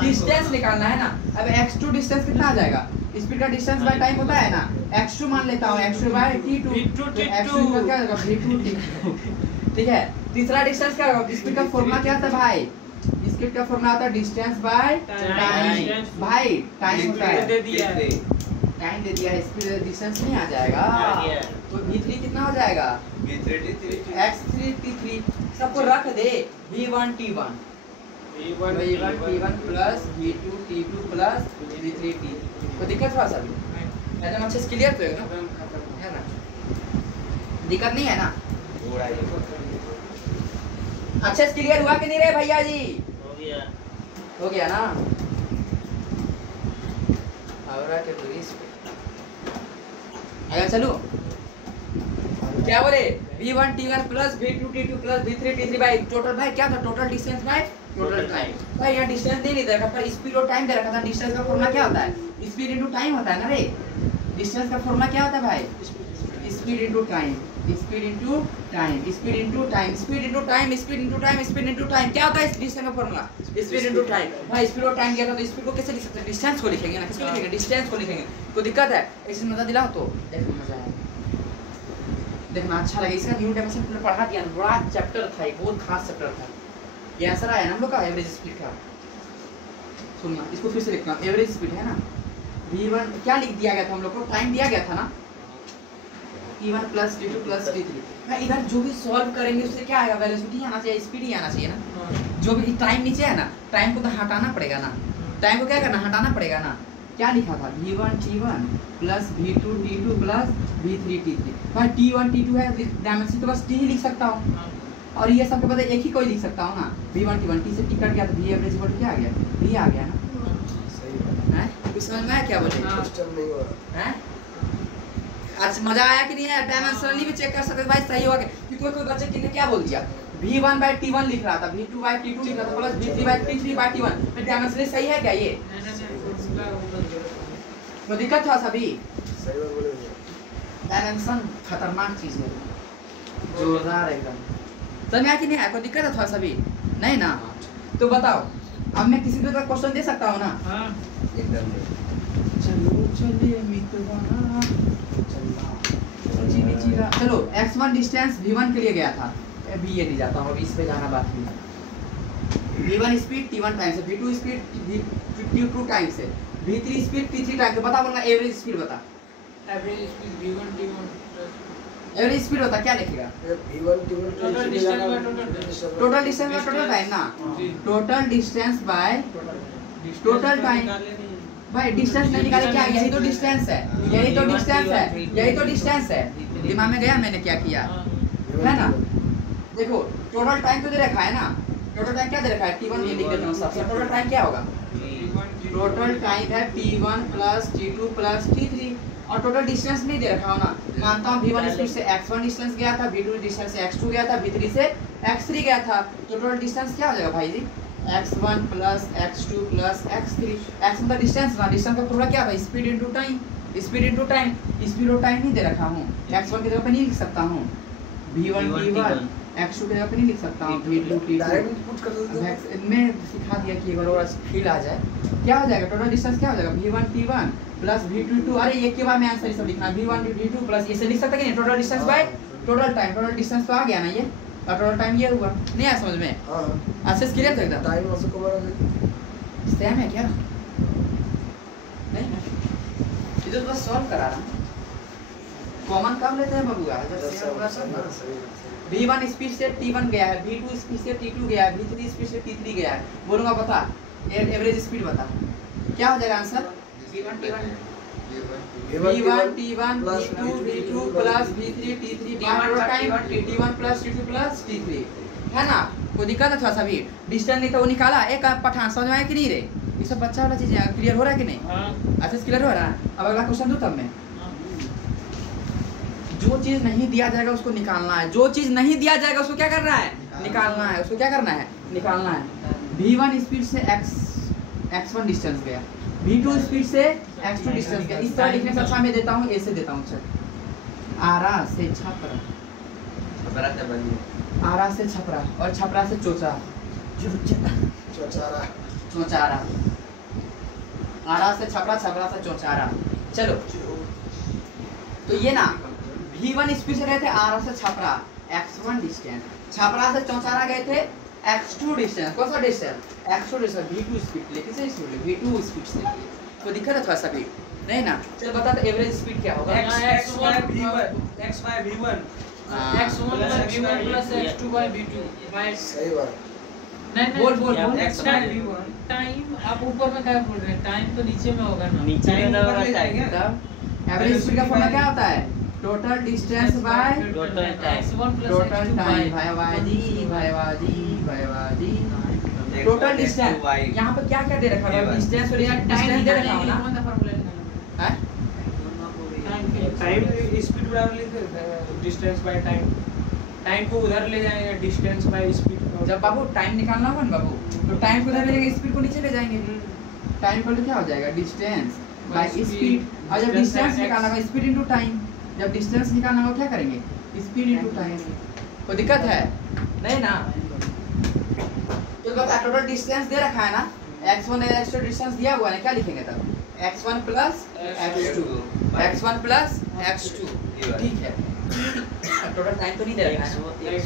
डिस्टेंस निकालना है ना। अब x2 डिस्टेंस कितना आ जाएगा? स्पीड का डिस्टेंस बाय टाइम होता है ना। x2 मान लेता हूँ, x2 बाय t2, x2 का क्या होगा? v2 t2। ठीक है, तीसरा डिस्टेंस क्या होगा? स्पीड का फॉर्मूला क्या था भाई? स्पीड का फॉर्मूला आता है डिस्टेंस बाय टाइम। भाई टाइम होता है, दे दिया है। टाइम दे दिया है, स्पीड डिस्टेंस नहीं आ जाएगा। तो v3 कितना हो जाएगा? x3 t3 सबको रख दे। v1 t1 plus v2 t2 plus v3 t। तो दिक्कत हुआ सभी? एकदम अच्छे से क्लियर तो है ना? दिक्कत नहीं है ना? अच्छे से क्लियर हुआ कि नहीं रे भैया जी? हो गया ना? के अगर चलो क्या बोले? v1 t1 plus v2 t2 plus v3 t3 by total भाई क्या था? Total distance by total time. भाई यहाँ डिस्टेंस नहीं दे रखा पर स्पीड और टाइम दे रखा था। डिस्टेंस का फॉर्मूला क्या होता है? स्पीड इनटू टाइम होता है ना रे। डिस्टेंस का फॉर्मूला क्या होता है भाई? Speed into time, speed into time, speed into time, speed into time, speed into time, speed into time. क्या होता है इस डिस्टेंस का फॉर्मूला? Speed into time. भाई स्पीड और टाइम दिया था तो स्पीड को कैसे लिख सकते हैं? डिस्टेंस को लिखेंगे ना। किसको लिखेंगे? डिस्टेंस को लिखेंगे। कोई दिक्कत है? ऐसे मजा दिलाओ तो देखो मजा आएगा, देखना अच्छा लगे। इसका न्यू डायमेंशन तुमने पढ़ा दिया ना, बड़ा चैप्टर था, एक बहुत खास चैप्टर था। ये आंसर आया ना हम लोग का एवरेज स्पीड का। सुनना, इसको फिर से लिखना। एवरेज स्पीड है ना, v1 क्या लिख दिया गया था हम लोग को? टाइम दिया गया था ना, t1 plus t2 plus t3। मैं इधर जो भी सॉल्व करेंगे उससे क्या आएगा? वेलोसिटी आना चाहिए, स्पीड ही आना चाहिए ना। जो भी टाइम नीचे है ना, टाइम को तो हटाना पड़ेगा ना। टाइम को क्या करना? हटाना पड़ेगा ना। क्या लिखा था? v1 t1 plus v2 t2 plus v3 t3। भाई t1 t2 है, डायमेंशन तो बस t ही लिख सकता हूँ, और ये सबके बदले एक ही कोई लिख सकता हूँ ना। v1 t1 t से t कट गया तो v एवरेज इक्वल टू क्या आ गया? v आ गया ना। हैं समझ में आया क्या बोले? क्वेश्चन नहीं हो रहा हैं? आज मजा आया कि नहीं आया? डायमेंशनली भी चेक कर सकते भाई, सही होगा कि कोई बच्चे किसने क्या बोल दिया? v1 by t1 लिख रहा था, v2 by t2 लिख रहा था, plus v3 by t3 by t1। तो डायमेंशनली सही है क्या ये? तो दिक्कत था सभी। सही बात बोले भैया। डायमेंशन खतरनाक चीज है, जोरदार एकदम। समझ में आया कि नहीं आया? कोई दिक्कत है थोड़ा सभी? नहीं ना? तो बताओ, अब मैं किसी दूसरा क्वेश्चन दे सकता हूँ ना? एकदम चलो चले मितवाना चलो x1 डिस्टेंस v1 के लिए गया था, अभी ये नहीं जाता हूँ, अभी इस पे जाना बाकी है। v1 स्पीड t1 टाइम से, v2 स्पीड t2 टाइम से, v3 स्पीड t3 टाइम से। बता बोलना एवरेज स्पीड बता। Average speed v1 t1 average speed होता क्या लिखेगा? v1 t1 total distance by total distance by total time ना। Total distance by total time. भाई डिस्टेंस नहीं निकाले क्या? यही तो डिस्टेंस है, यही तो डिस्टेंस है, यही तो डिस्टेंस है। दिमाग में गया मैंने क्या किया है ना? देखो टोटल टाइम तो दे रखा है ना। टोटल टाइम क्या दे रखा है? t1 ये लिख देता हूँ सबसे। टोटल टाइम क्या होगा? टोटल टाइम है t1 plus t2 plus t3, और टोटल डिस्टेंस नहीं दे रखा हो ना। मानता हूँ v1 स्पीड से x1 डिस्टेंस गया था, v2 डिस्टेंस से x2 गया था, v3 से x3 गया था। तो टोटल डिस्टेंस क्या हो जाएगा भाई जी? x1 plus x2 plus x3। x मतलब डिस्टेंस ना, डिस्टेंस का पूरा क्या था? Speed into time, speed into time. Speed और टाइम नहीं दे रखा हूँ, x1 की जगह पे नहीं लिख सकता हूँ, v1 t1, x2 की जगह पे नहीं लिख सकता हूँ, v2 t2। डायरेक्ट पुट कर देते मैं सिखा दिया कि एक बार और फील आ जाए। क्या हो जाएगा? टोटल डिस्टेंस क्या हो जाएगा? v1 t1 plus v2 t2। अरे एक के बाद में आंसर सब लिखना, v1 t2 प्लस इसे लिख सकते कि नहीं? Total distance by total time. Total distance तो आ गया ना ये, और टोटल टाइम ये हुआ। नहीं आया समझ में? हां अच्छे से क्लियर था एकदम? टाइम also कवर सेम है क्या? नहीं ना, इधर बस सॉल्व करा रहा हूं। कॉमन कब लेते हैं बबुआ? जब सेम होगा सब ना। v1 स्पीड से t1 गया है, v2 स्पीड से t2 गया है, v3 स्पीड से t3 गया है। बोलूंगा बता, एवरेज स्पीड बता। क्या हो जाएगा answer? v1 t1 v1 t1 v2 v2 plus v3 t3 total time t1 plus t2 plus t3 है ना। कोई दिक्कत है थोड़ा सा भी? डिस्टेंस नहीं था वो निकाला। एक पठान समझ में आया कि नहीं रे? ये सब बच्चा वाला चीज है, क्लियर हो रहा है कि नहीं? अच्छा क्लियर हो रहा है। अब अगला क्वेश्चन दूं तब मैं। जो चीज नहीं दिया जाएगा उसको निकालना है, जो चीज नहीं दिया जाएगा उसको क्या करना है? निकालना है। उसको क्या करना है? निकालना है। V1 स्पीड से x1 डिस्टेंस गया, V2 स्पीड से x2 डिस्टेंस गया। इस तरह लिखने से अच्छा मैं देता हूँ, ऐसे देता हूँ। चल आरा से छपरा, आरा से छपरा और छपरा से चोचा, चौचारा चौचारा, आरा से छपरा, छपरा से चौचारा। चलो तो ये ना V1 स्पीड से गए थे आरा से छपरा x1 डिस्टेंस, छपरा से चौचारा गए थे x2 डिस्टेंस। कौन सा distance? x2 distance. V2 speed लेकिन से स्पीड V2 स्पीड से तो दिक्कत है थोड़ा सा भी नहीं ना। चल बता तो एवरेज स्पीड क्या होगा? x1 v1 x1 v1 x1 by v1 plus x2 by v2 by सही बात। नहीं बोल बोल बोल। x1 v1 टाइम आप ऊपर में क्या बोल रहे हैं? टाइम तो नीचे में होगा ना। नीचे में ऊपर होगा ले टाइम। जाएंगे। एवरेज स्पीड का फॉर्मूला क्या होता है? Total distance by total time. x1 plus total x2 time. by भाईवाजी टोटल डिस्टेंस। यहाँ पे क्या क्या दे रखा है? डिस्टेंस और यहाँ डिस्टेंस दे रखा है ना। कौन सा फार्मूला निकालना हैं? है? टाइम स्पीड बराबर लिख डिस्टेंस बाय टाइम, टाइम को उधर ले जाएंगे डिस्टेंस बाय स्पीड। जब बाबू टाइम निकालना होगा ना बाबू, तो टाइम को उधर ले जाएंगे, स्पीड को नीचे ले जाएंगे। टाइम को क्या हो जाएगा? Distance by speed. और जब डिस्टेंस निकालना होगा स्पीड इनटू टाइम, जब डिस्टेंस निकालना होगा क्या करेंगे? Speed into time. कोई दिक्कत है? नहीं ना। तो बता टोटल डिस्टेंस दे रखा है ना, x1 और x2 डिस्टेंस दिया हुआ है, क्या लिखेंगे तब? x1 plus x2, x1 plus x2। ठीक है। टोटल टाइम तो नहीं दे रखा है।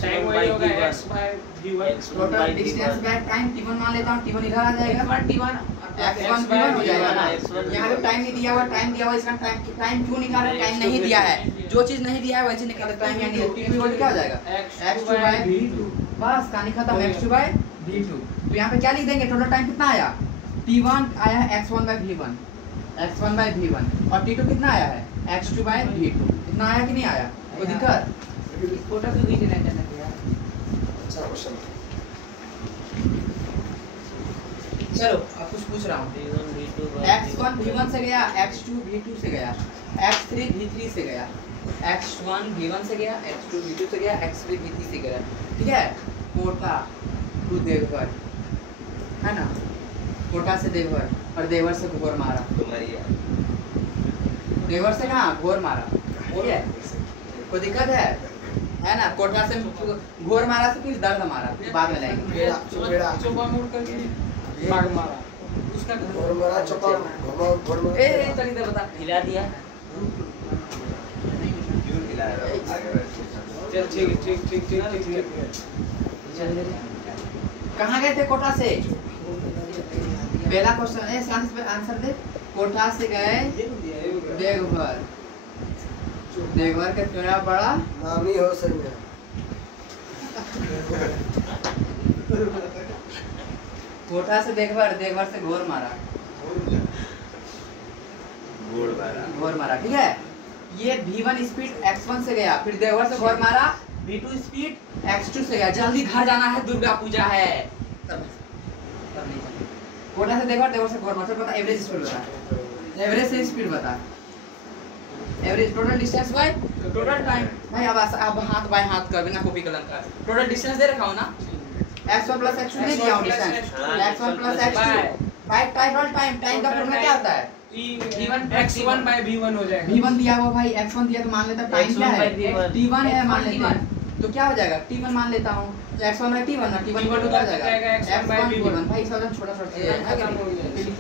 टाइम वही होगा x by v1 total distance by time t1 मान लेता हूँ, t1 इधर आ जाएगा, x1 p1 हो जाएगा ना। यहाँ पे टाइम नहीं दिया हुआ, टाइम दिया हुआ, इसका टाइम क्यों निकाल रहे हैं? टाइम नहीं दिया है, जो चीज नहीं दिया है वैसे निकाले। टाइम यहाँ नहीं है, क्या हो जाएगा? x2 by v2। बस कहानी खत्म। x2 by v2। तो यहाँ पे क्या लिख देंगे? टोटल टाइम कितना आया? t1 आया है x1 by v1, x1 by v1, और t2 कितना आया है? x2 by v2। इतना आया कि नहीं आया? कोई दिक्कत? फोटो तो खींच लेना चाहिए यार। अच्छा क्वेश्चन। चलो अब कुछ पूछ रहा हूँ। x1 v1 से गया, x2 v2 से गया, x3 v3 से गया, x1 v1 से गया, x2 v2 से गया, x3 v3 से गया। ठीक है। कोटा टू देवघर है ना, कोटा से देवघर और देवघर से घोर मारा। देवघर से कहाँ? घोर मारा। ठीक है। कोई दिक्कत है ना? कोटा से घोर मारा से फिर दर्द मारा, बाद में लाएंगे। चुपेड़ा चोपा मोड़ करके भाग मारा उसका और मेरा चपा घुमा घुमा। ए चल इधर बता। हिला दिया। चल ठीक ठीक ठीक ठीक ठीक। कहाँ गए थे कोटा से? पहला क्वेश्चन है, साइंस पे आंसर दे। कोटा से गए देवघर, देवघर का चुनाव बड़ा नामी हो सही में। कोटा से देवघर, देवघर से घोर मारा, घोर मारा। ठीक है। ये v1 स्पीड x1 से गया, फिर देवघर से घोर मारा, v2 स्पीड x2 से गया। जल्दी घर जाना है, दुर्गा पूजा है। कोटा से देवघर, देवघर से घोर मारा। बता एवरेज स्पीड बता, एवरेज से स्पीड बता। Average total distance by total time. भाई अब हाथ बाय हाथ कर बिना कॉपी कलम का। टोटल डिस्टेंस दे रखा हो ना, x1 प्लस x2 नहीं दिया हूं distance, x1 plus x2 bye total time. Time का फॉर्मूला क्या होता है? x1 by v1 हो जाएगा। v1 दिया हुआ भाई, x1 दिया तो मान लेता टाइम क्या है? t1 है मान लेते हैं, तो क्या हो जाएगा? t1 मान लेता हूं, x1 by t1 ना, t1 इक्वल टू क्या हो जाएगा? x1 by v1। भाई इसका वजन छोटा छोटा है,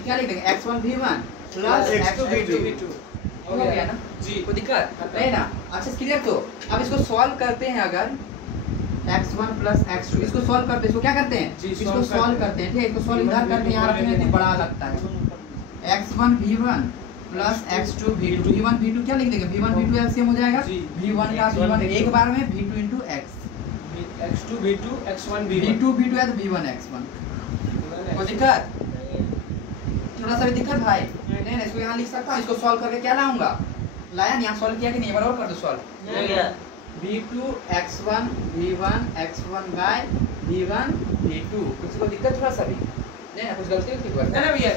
क्या लिख देंगे? x1 v1 plus x2 v2 हो गया ना जी। कोई दिक्कत नहीं ना? अच्छा क्लियर। तो अब इसको सॉल्व करते हैं। अगर x1 प्लस x2 इसको सॉल्व करते हैं, इसको क्या करते हैं? जी, इसको solve सॉल्व करते करते हैं। ठीक है, इसको सॉल्व इधर करते हैं, यहाँ रखने में इतनी बड़ा लगता है। x1 v1 plus x2 v2, v1 v2 क्या लिख देंगे? v1 v2 एलसीएम हो जाएगा, जी। v1 का v1 एक बार में v2 into x, x2 v2 x1 v1 v2 v2 है तो v1 x1। कोई दिक्कत? थोड़ा सा भी दिक्कत भाई? नहीं इसको यहाँ लिख सकता हूँ। इसको सॉल्व करके क्या लाऊंगा? लाया नहीं? यहाँ सॉल्व किया कि नहीं? बराबर कर दो solve. v2 x1 v1 x1 by v1 v2। किसी को दिक्कत थोड़ा सा भी नहीं ना? कुछ गलती होती है? ना भैया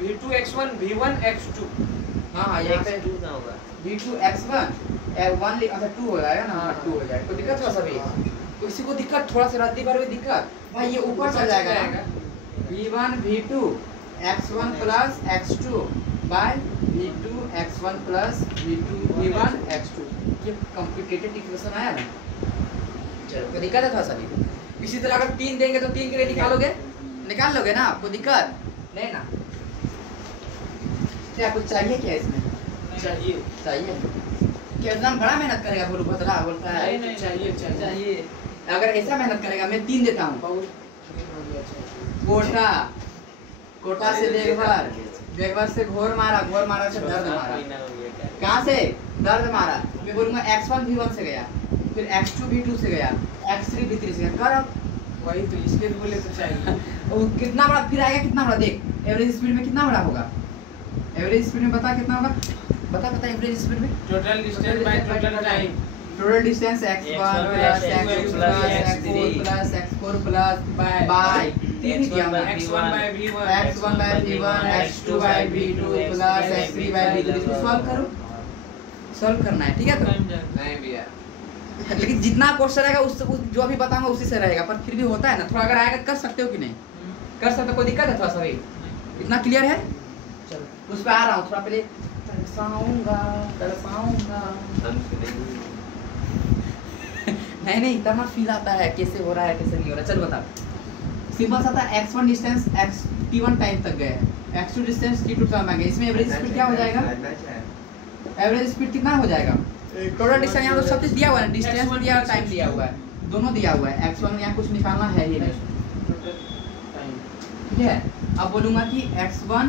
v2 x1 v1 x2। हाँ यहाँ पे x2 का होगा। v2 x1 1 अच्छा 2 हो जाएगा ना? 2 हो जाएगा। कोई दिक्कत थोड़ा सा भी? किसी को दिक्कत थोड़ा सा रद्दी बार भी दिक्कत? भाई ये ऊपर चल जाएगा ना? v1 v2 x1 plus x2 by v2 x1 plus v2 v1 x2। ये कॉम्प्लिकेटेड इक्वेशन आया ना, चलो कोई दिक्कत है थोड़ा सा भी। इसी तरह अगर 3 देंगे तो 3 के लिए निकालोगे, निकाल लोगे ना, आपको दिक्कत नहीं ना? क्या कुछ चाहिए क्या इसमें? चाहिए चाहिए कितना बड़ा मेहनत करेगा बोलू बतला बोलता है नहीं नहीं चाहिए चाहिए चाहिए। अगर ऐसा मेहनत करेगा मैं 3 देता हूँ। बहुत कोटा, कोटा से देखभर, देखभर से घोर मारा, घोर मारा से दर्द मारा। कहाँ से दर्द मारा? मैं बोलूंगा x1 v1 से गया, फिर x2 v2 से गया, x3 v3 से गया। कर अब वही तो इसके बोले तो चाहिए। वो कितना बड़ा फिर आएगा, कितना बड़ा देख, एवरेज स्पीड में कितना बड़ा होगा? एवरेज स्पीड में बता कितना होगा, बता बता एवरेज स्पीड में। Total distance by total time. Total distance x1 plus x2 plus x4 plus x4 plus by 3 ही दिया हुआ है। x1 by v1 x1 by v1 x2 by v2 plus x3 by v3। इसको solve करो, solve करना है, ठीक है? तो नहीं भैया, लेकिन जितना क्वेश्चन रहेगा उस जो अभी बताऊंगा उसी से रहेगा, पर फिर भी होता है ना थोड़ा, अगर आएगा कर सकते हो कि नहीं? कर सकते हो, कोई दिक्कत है थोड़ा सा भी? इतना क्लियर है? चलो उस पे आ रहा हूँ, थोड़ा पहले तरसाऊंगा तरसाऊंगा। नहीं नहीं इतना फील आता है कैसे हो रहा है कैसे नहीं हो रहा। चल बता, सिंपल सा था, x1 डिस्टेंस t1 टाइम तक गए हैं, x2 डिस्टेंस t2 टाइम आ गए। इसमें एवरेज स्पीड क्या हो जाएगा? एवरेज स्पीड कितना हो जाएगा? टोटल डिस्टेंस यहाँ तो सब चीज दिया हुआ है, डिस्टेंस दिया हुआ, टाइम दिया हुआ है, दोनों दिया हुआ है। x1 यहाँ कुछ निकालना है ही नहीं, ठीक है? अब बोलूंगा कि x1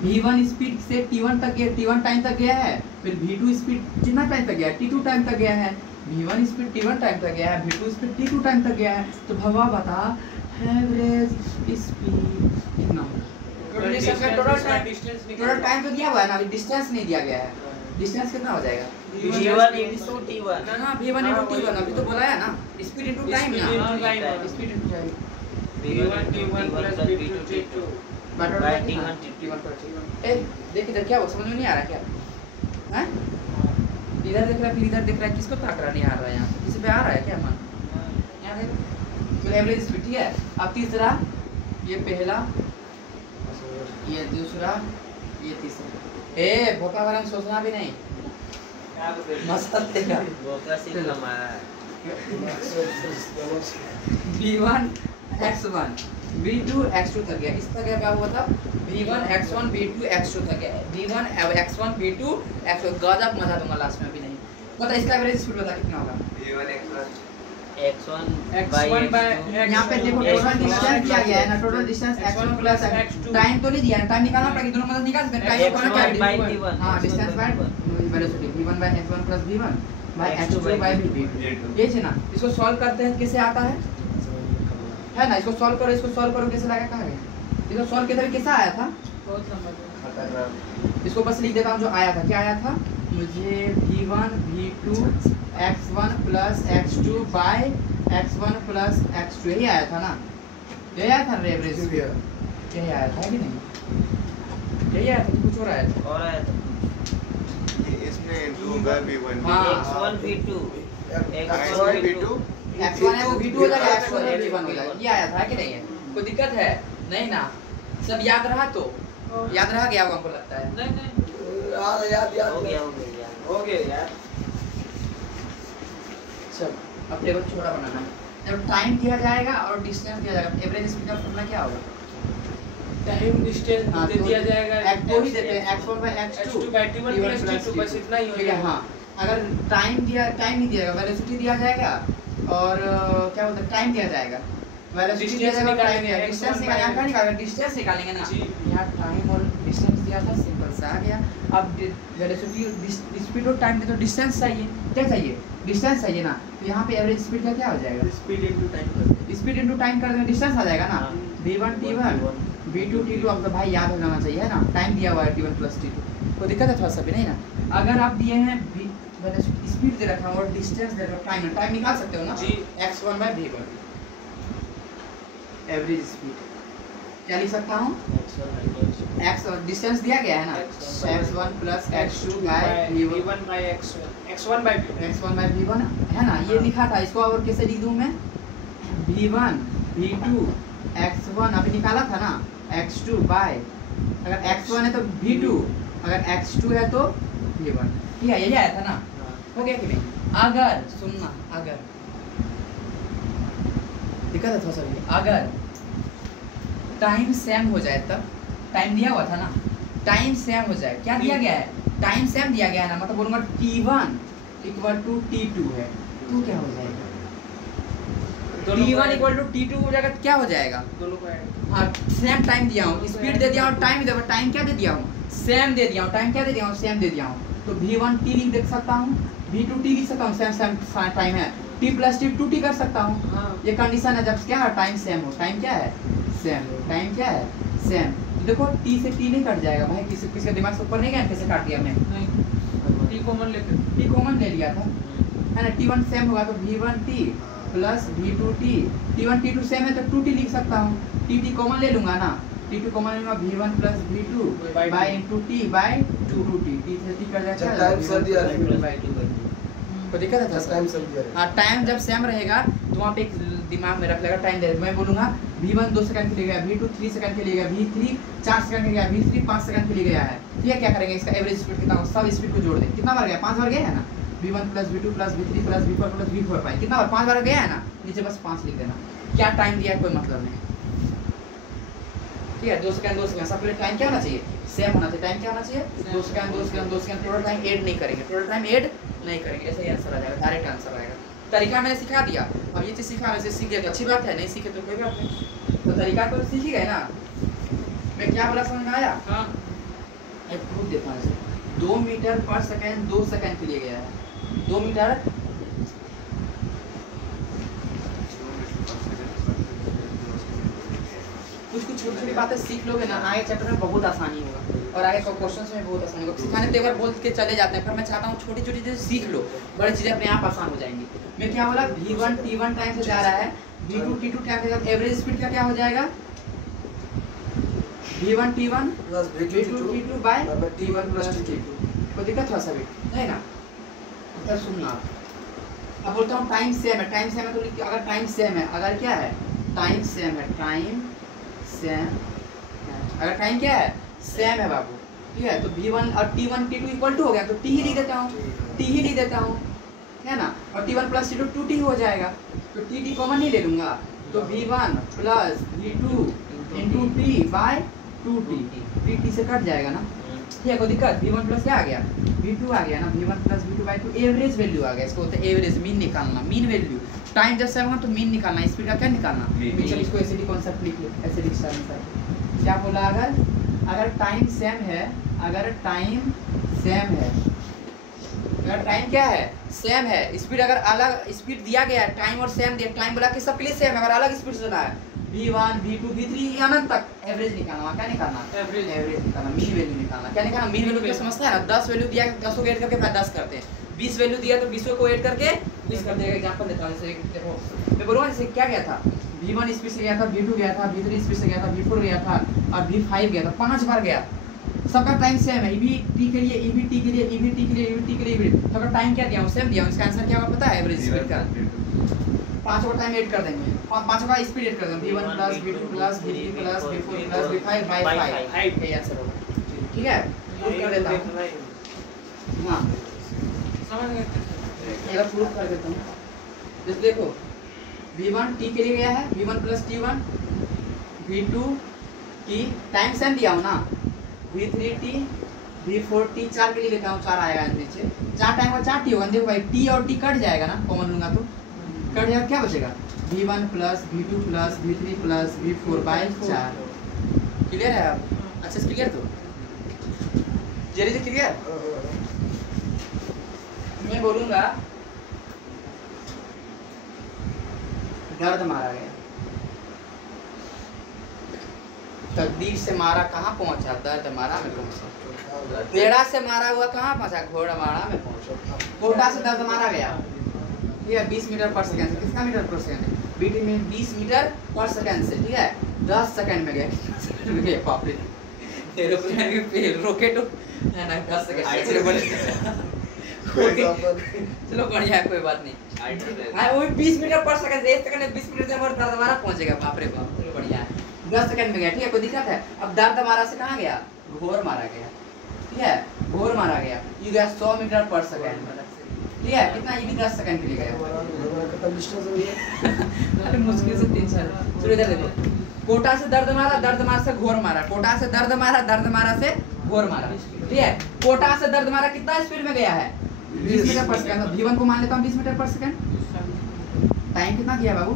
v1 स्पीड से t1 तक गया, t1 टाइम तक गया है, फिर v2 स्पीड कितना टाइम तक गया है? t2 टाइम तक गया है। v1 स्पीड t1 टाइम तक गया है, v2 स्पीड t2 टाइम तक गया है। तो भवा बता एवरेज स्पीड कितना होगा? टोटल टाइम तो दिया हुआ है ना, अभी डिस्टेंस नहीं दिया गया है। डिस्टेंस कितना हो जाएगा? v1 into t1 ना v1 into t1 अभी तो बोला है ना, स्पीड इनटू टाइम ना, speed into time v1 t1 plus v2 t2 by t1 ए देख इधर क्या वो समझ में नहीं आ रहा क्या? हैं? इधर देख रहा है फिर इधर देख रहा है, किसको ताक रहा नहीं आ रहा है? यहाँ किसी पे आ रहा है क्या मन? यहाँ देख तो एवरेज स्पीड, ठीक है? अब तीसरा, ये पहला, ये दूसरा, ये तीसरा। ए भोका वाला में सोचना भी नहीं, मस्त देगा। बोका से हमारा v1 x1 v2 x2 तक गया, इस तक गया क्या हुआ था? v1 x1 v2 x2 तक गया, v1 x1 v2 x2। गजब मजा दूंगा लास्ट में, अभी नहीं बता इसका एवरेज स्पीड बता कितना होगा? x1 by यहाँ पे देखो टोटल डिस्टेंस दिया गया है ना, total distance x1 plus time तो नहीं दिया है, टाइम निकालना पड़ेगा, दोनों मदद निकाल सकते हैं। टाइम को क्या v1 हां distance by velocity v1 by x1 plus v1 by x2 by v2 ये है ना। इसको सॉल्व करते हैं, कैसे आता है ना? इसको सॉल्व करो, इसको सॉल्व करो, कैसे लगा? कहाँ गया? इसको सॉल्व किया था, कैसा आया था? बहुत लंबा। इसको बस लिख देता हूँ जो आया था। क्या आया था? मुझे v1 v2 x1 plus x2 bye x1 plus x2 यही आया था ना? यही आया था एवरेज, यही आया था कि नहीं? यही आया था कि कुछ और आया था? और आया था इसमें 2 by v1 हाँ। x1 v2 x1 v2 x1 है वो v2 हो जाएगा, x1 है v1 हो जाएगा। ये आया था कि नहीं है? कोई दिक्कत है? नहीं ना? सब याद रहा? तो याद रहा गया होगा हमको लगता है। नहीं नहीं याद हो गया हो गया यार। चल अब टेबल छोटा बनाना है। जब टाइम दिया जाएगा और डिस्टेंस दिया जाएगा, एवरेज स्पीड का फॉर्मूला क्या होगा? टाइम डिस्टेंस हाँ, दे तो दिया जाएगा, दो ही देते हैं, x1 by x2 x2 by t1 plus t2 बस इतना ही हो ठीक है। जाएगा। हाँ अगर टाइम नहीं दिया जाएगा, वेलोसिटी दिया जाएगा और क्या बोलते हैं टाइम दिया जाएगा, वेलोसिटी दिया जाएगा, टाइम दिया जाएगा, डिस्टेंस निकालना है, निकालेंगे डिस्टेंस निकालेंगे ना। यहाँ टाइम और डिस्टेंस दिया था, सिंपल सा आ गया। अब वेलोसिटी स्पीड और टाइम में तो डिस्टेंस चाहिए, क्या चाहिए? डिस्टेंस चाहिए ना। तो यहाँ पे एवरेज स्पीड का क्या हो जाएगा? स्पीड इनटू टाइम कर स्पीड इनटू टाइम कर देंगे, डिस्टेंस आ जाएगा ना। हाँ। v1 t1 v2 t2, अब तो भाई याद हो जाना चाहिए है ना, टाइम दिया हुआ है t1 प्लस t2। कोई दिक्कत है थोड़ा सा भी नहीं ना? अगर आप दिए हैं स्पीड दे रखा है और डिस्टेंस दे रखा है, टाइम निकाल सकते हो ना जी। x1 by v1 average speed क्या लिख सकता हूँ? x डिस्टेंस दिया गया है ना, x1 plus x2 by v1 v1 by x1 by v1 x1 by v1 है ना, ये लिखा था। इसको और कैसे लिख दूँ मैं? v1 v2 x1 अभी निकाला था ना, x2 बाय, अगर x1 है तो v2, अगर x2 है तो v1। ठीक है, यही आया था ना, हो गया कि नहीं? अगर सुनना, अगर दिक्कत है थोड़ा सा भी, अगर टाइम सेम हो जाए, तब टाइम दिया हुआ था ना, टाइम सेम हो जाए, क्या दिया गया है? टाइम सेम दिया गया है ना, मतलब बोलूंगा t1 इक्वल टू t2 है, तो क्या हो जाएगा? t1 इक्वल टू t2 हो जाएगा, तो क्या हो जाएगा? दोनों को ऐड। हाँ, सेम टाइम दिया हूँ, स्पीड दे दिया हूँ, टाइम दे, टाइम क्या दे दिया हूँ? सेम दे दिया हूँ, टाइम क्या दे दिया हूँ? सेम दे दिया हूँ, तो v1 t लिख सकता हूँ, v2 t लिख सकता हूँ, सेम सेम टाइम है, t प्लस t 2t कर सकता हूँ। हाँ। ये कंडीशन है जब क्या है? टाइम सेम हो। टाइम क्या है? सेम। टाइम क्या है? सेम। तो देखो t से t नहीं कट जाएगा भाई, किसी दिमाग से ऊपर नहीं गया, कैसे काट दिया मैं? नहीं, टी कॉमन लेते। t कॉमन ले लिया था, है ना? t1 सेम होगा तो v1t plus v2t, t1 t2 same है तो 2t लिख सकता हूँ, t कॉमन ले लूंगा ना, t2 कॉमन ले लूंगा, v1 plus v2 by into t by 2t, t से t कट जाएगा, टाइम सर दिया बाय 2 को दिक्कत है जस्ट टाइम सर दिया हाँ, टाइम जब सेम रहेगा तो वहाँ पे एक दिमाग में रख लेगा टाइम दे, मैं बोलूंगा v1 2 सेकंड के लिए गया, v2 3 सेकंड के लिए गया, v3 4 सेकंड के लिए गया, v3 5 सेकंड के लिए गया है। ठीक है, क्या करेंगे? इसका एवरेज स्पीड कितना होगा? सब स्पीड को जोड़ दें, कितना बार गया? 5 बार गया है ना, v1 plus v2 plus v3 plus v4 plus v4 पाई, कितना बार? 5 बार गया है ना, नीचे बस 5 लिख देना। क्या टाइम दिया है कोई मतलब नहीं। ठीक है, 2 सेकंड 2 सेकंड, सब टाइम क्या होना चाहिए? सेम होना चाहिए। टाइम क्या होना चाहिए? 2 second 2 second 2 second, total time add नहीं करेंगे, टोटल टाइम ऐड नहीं करेंगे, ऐसे ही आंसर आ जाएगा, डायरेक्ट आंसर आएगा। तरीका मैंने सिखा दिया, अब ये चीज़ सिखा, वैसे सीख गया तो अच्छी बात है, नहीं सीखे तो कोई बात नहीं, तो तरीका तो सीख ही गए ना। मैं क्या बोला समझ में आया? हाँ। एक प्रूफ देता हूँ इसे, 2 मीटर पर सेकंड 2 सेकंड के लिए गया है, 2 मीटर कुछ छोटी छोटी बातें सीख लोगे ना, आगे चैप्टर में बहुत आसानी होगा और आगे क्वेश्चंस में बहुत आसानी होगा। सिखाने तो एक बार बोल के चले जाते हैं, पर मैं चाहता हूँ छोटी छोटी चीजें सीख लो, बड़ी चीजें अपने आप आसान हो जाएंगी। मैं क्या बोला? v1 t1 टाइम से जा रहा है, v2 t2 टाइम से, एवरेज स्पीड का क्या हो जाएगा? v1 t1 plus v2 t2 bye t1 plus t2। कोई दिक्कत थोड़ा सा भी नहीं ना? अब सुनना, अब बोलता हूँ टाइम सेम है, टाइम सेम है तो अगर टाइम सेम है, अगर क्या है? टाइम सेम है, टाइम सेम, अगर टाइम क्या है? सेम है बाबू। ठीक है, तो v1 और t1 t2 इक्वल टू हो गया, तो t ही लिख देता हूँ, t ही लिख देता हूँ, है ना? और t1 प्लस t2 2t हो जाएगा, तो t कॉमन नहीं ले लूंगा, तो v1 plus v2 into t by 2t, t से कट जाएगा ना। ठीक है, कोई दिक्कत? v1 प्लस क्या आ गया? v2 आ गया ना, v1 plus v2 by 2, average value आ गया, इसको बोलते हैं एवरेज, मीन निकालना, मीन वैल्यू। टाइम जब सेम होगा तो मीन निकालना, स्पीड का क्या निकालना? चलो इसको ऐसे ही कॉन्सेप्ट लिख लो, ऐसे लिख सकते हैं। क्या बोला? अगर टाइम सेम है, अगर टाइम सेम है, अगर टाइम क्या है? सेम है, स्पीड अगर अलग स्पीड दिया गया है, टाइम और सेम दिया, टाइम बोला कि सबके लिए सेम है, अगर अलग स्पीड चला है, v1 v2 v3 अनंत तक, एवरेज निकालना। क्या निकालना? एवरेज। एवरेज निकालना, मीन वैल्यू निकालना। क्या निकालना? मीन वैल्यू क्या समझता है ना? 10 वैल्यू दिया 10 को ऐड करके 10 करते हैं, 20 वैल्यू दिया तो 20 को ऐड करके 20 कर देगा। एग्जांपल देता हूं, जैसे देखो मैं बोलूंगा, जैसे क्या गया था? v1 स्पीड से गया था, v2 गया था, v3 स्पीड से गया था, v4 गया था और v5 गया था, 5 बार गया, सबका टाइम सेम है, EV t के लिए, EV t के लिए, EV t के लिए, EV t के लिए, तो अगर टाइम क्या दिया हूं? सेम दिया हूं, इसका आंसर क्या होगा पता है? एवरेज स्पीड का 5 का टाइम ऐड कर देंगे, 5 का स्पीड ऐड कर देंगे, v1 plus v2 plus v3 plus v4 plus v5 by 5, ये आंसर होगा। ठीक है, प्रूफ कर देता हूं। हां, समझ गए? एक बार प्रूफ कर देता हूं। जैसे देखो, v1 t के लिए गया है, v1 plus t1, v2 t, time same दिया हूं ना, v3 t, v4 t, 4 के लिए लेता हूं, 4 आएगा नीचे, 4 टाइम का 4 t होगा। देखो भाई, t और t कट जाएगा ना, कॉमन लूंगा तो कट जाएगा, क्या बचेगा? v1 plus v2 plus v3 plus v4 by 4। Clear है अब? अच्छा से क्लियर? तो जल्दी से क्लियर? मैं बोलूंगा दर्द मारा गया, तकदीर से मारा कहाँ पहुंचा? दर्द मारा में पहुंचा। पेड़ा से मारा हुआ कहाँ पहुंचा? घोड़ावाड़ा में पहुंचा। घोड़ा से दर्द मारा गया, ठीक है, 20 मीटर पर सेकंड से। किसका मीटर पर सेकंड है? बीटी में 20 मीटर पर सेकंड से, ठीक है, 10 सेकंड में गया। बाप रे, एरोप्लेन के फेल रॉकेट है ना, 10 सेकंड ऐसे बोले चलो बढ़िया है, कोई बात नहीं। हाँ वो 20 मीटर पर सेकंड, 1 सेकंड में 20 मीटर से और दर्द हमारा पहुंचेगा। बाप रे बाप, चलो बढ़िया है। 10 सेकंड में गया, ठीक है, कोई दिक्कत है? अब दर्द हमारा से कहाँ गया? घोर मारा गया, ठीक है, घोर मारा गया। ये गया 100 मीटर पर सेकंड, ठीक है, कितना? ये भी 10 सेकंड के लिए गया। कितना डिस्टेंस हो गया? अरे मुश्किल से 3-4। चलो इधर देखो, कोटा से दर्द मारा, दर्द मारा से घोर मारा, कोटा से दर्द मारा, दर्द मारा से घोर मारा, ठीक है। कोटा से दर्द मारा कितना स्पीड में गया है? 20 मीटर पर सेकंड। V1 को मान लेता हूँ 20 मीटर पर सेकंड। टाइम कितना गया बाबू?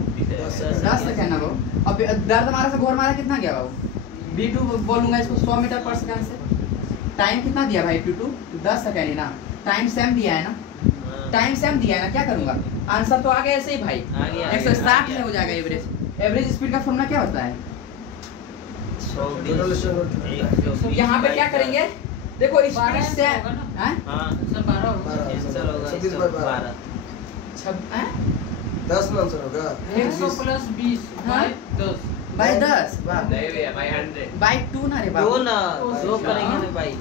10 सेकंड है वो। अब दर्द मारा से घोर मारा कितना गया बाबू? V2 बोलूंगा इसको 100 मीटर पर सेकंड से। टाइम कितना दिया भाई? V2 10 सेकंड ही ना, टाइम सेम दिया है ना, टाइम सेम दिया है ना, क्या करूंगा? आंसर तो आ गया ऐसे ही भाई, 160 में हो जाएगा एवरेज। एवरेज स्पीड का फॉर्मूला क्या होता है? यहाँ पे क्या करेंगे? देखो स्पीड से हैं? 10 में आंसर होगा। 100 प्लस 20 हाँ? बाय 10 नहीं भैया बाय 100 बाय 2 ना रे बाबू। 2 करेंगे ना भाई।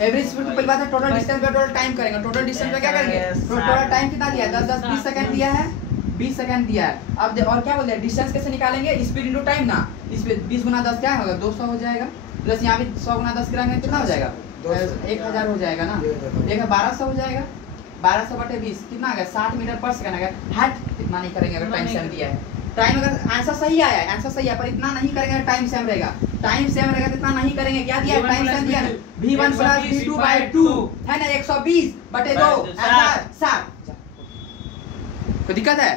एवरेज स्पीड तो पहली बात है, टोटल डिस्टेंस पे टोटल टाइम करेंगे। टोटल डिस्टेंस पे क्या करेंगे? टोटल टाइम कितना दिया है? 10 20 सेकंड दिया है, 20 सेकंड दिया है। अब और क्या बोलते हैं? डिस्टेंस कैसे निकालेंगे? स्पीड इनटू टाइम ना। इस पे 20 गुना 10 क्या होगा? 200 हो जाएगा। प्लस यहाँ भी 100 गुना 10 कराएंगे कितना हो जाएगा? 1000 हो जाएगा ना। देखा 1200 हो जाएगा। 1200 बटे 20 कितना आ गया? 60 मीटर पर सेकंड आ गया। हट इतना नहीं करेंगे अगर टाइम सेम दिया है। टाइम अगर आंसर सही आया है, आंसर सही है, पर इतना नहीं करेंगे, टाइम सेम रहेगा। टाइम सेम रहेगा तो इतना नहीं करेंगे। क्या दिया है? टाइम सेम दिया है। V1 प्लस V2 बाय 2 है ना, 120 बटे 2 आंसर 60। कोई दिक्कत है?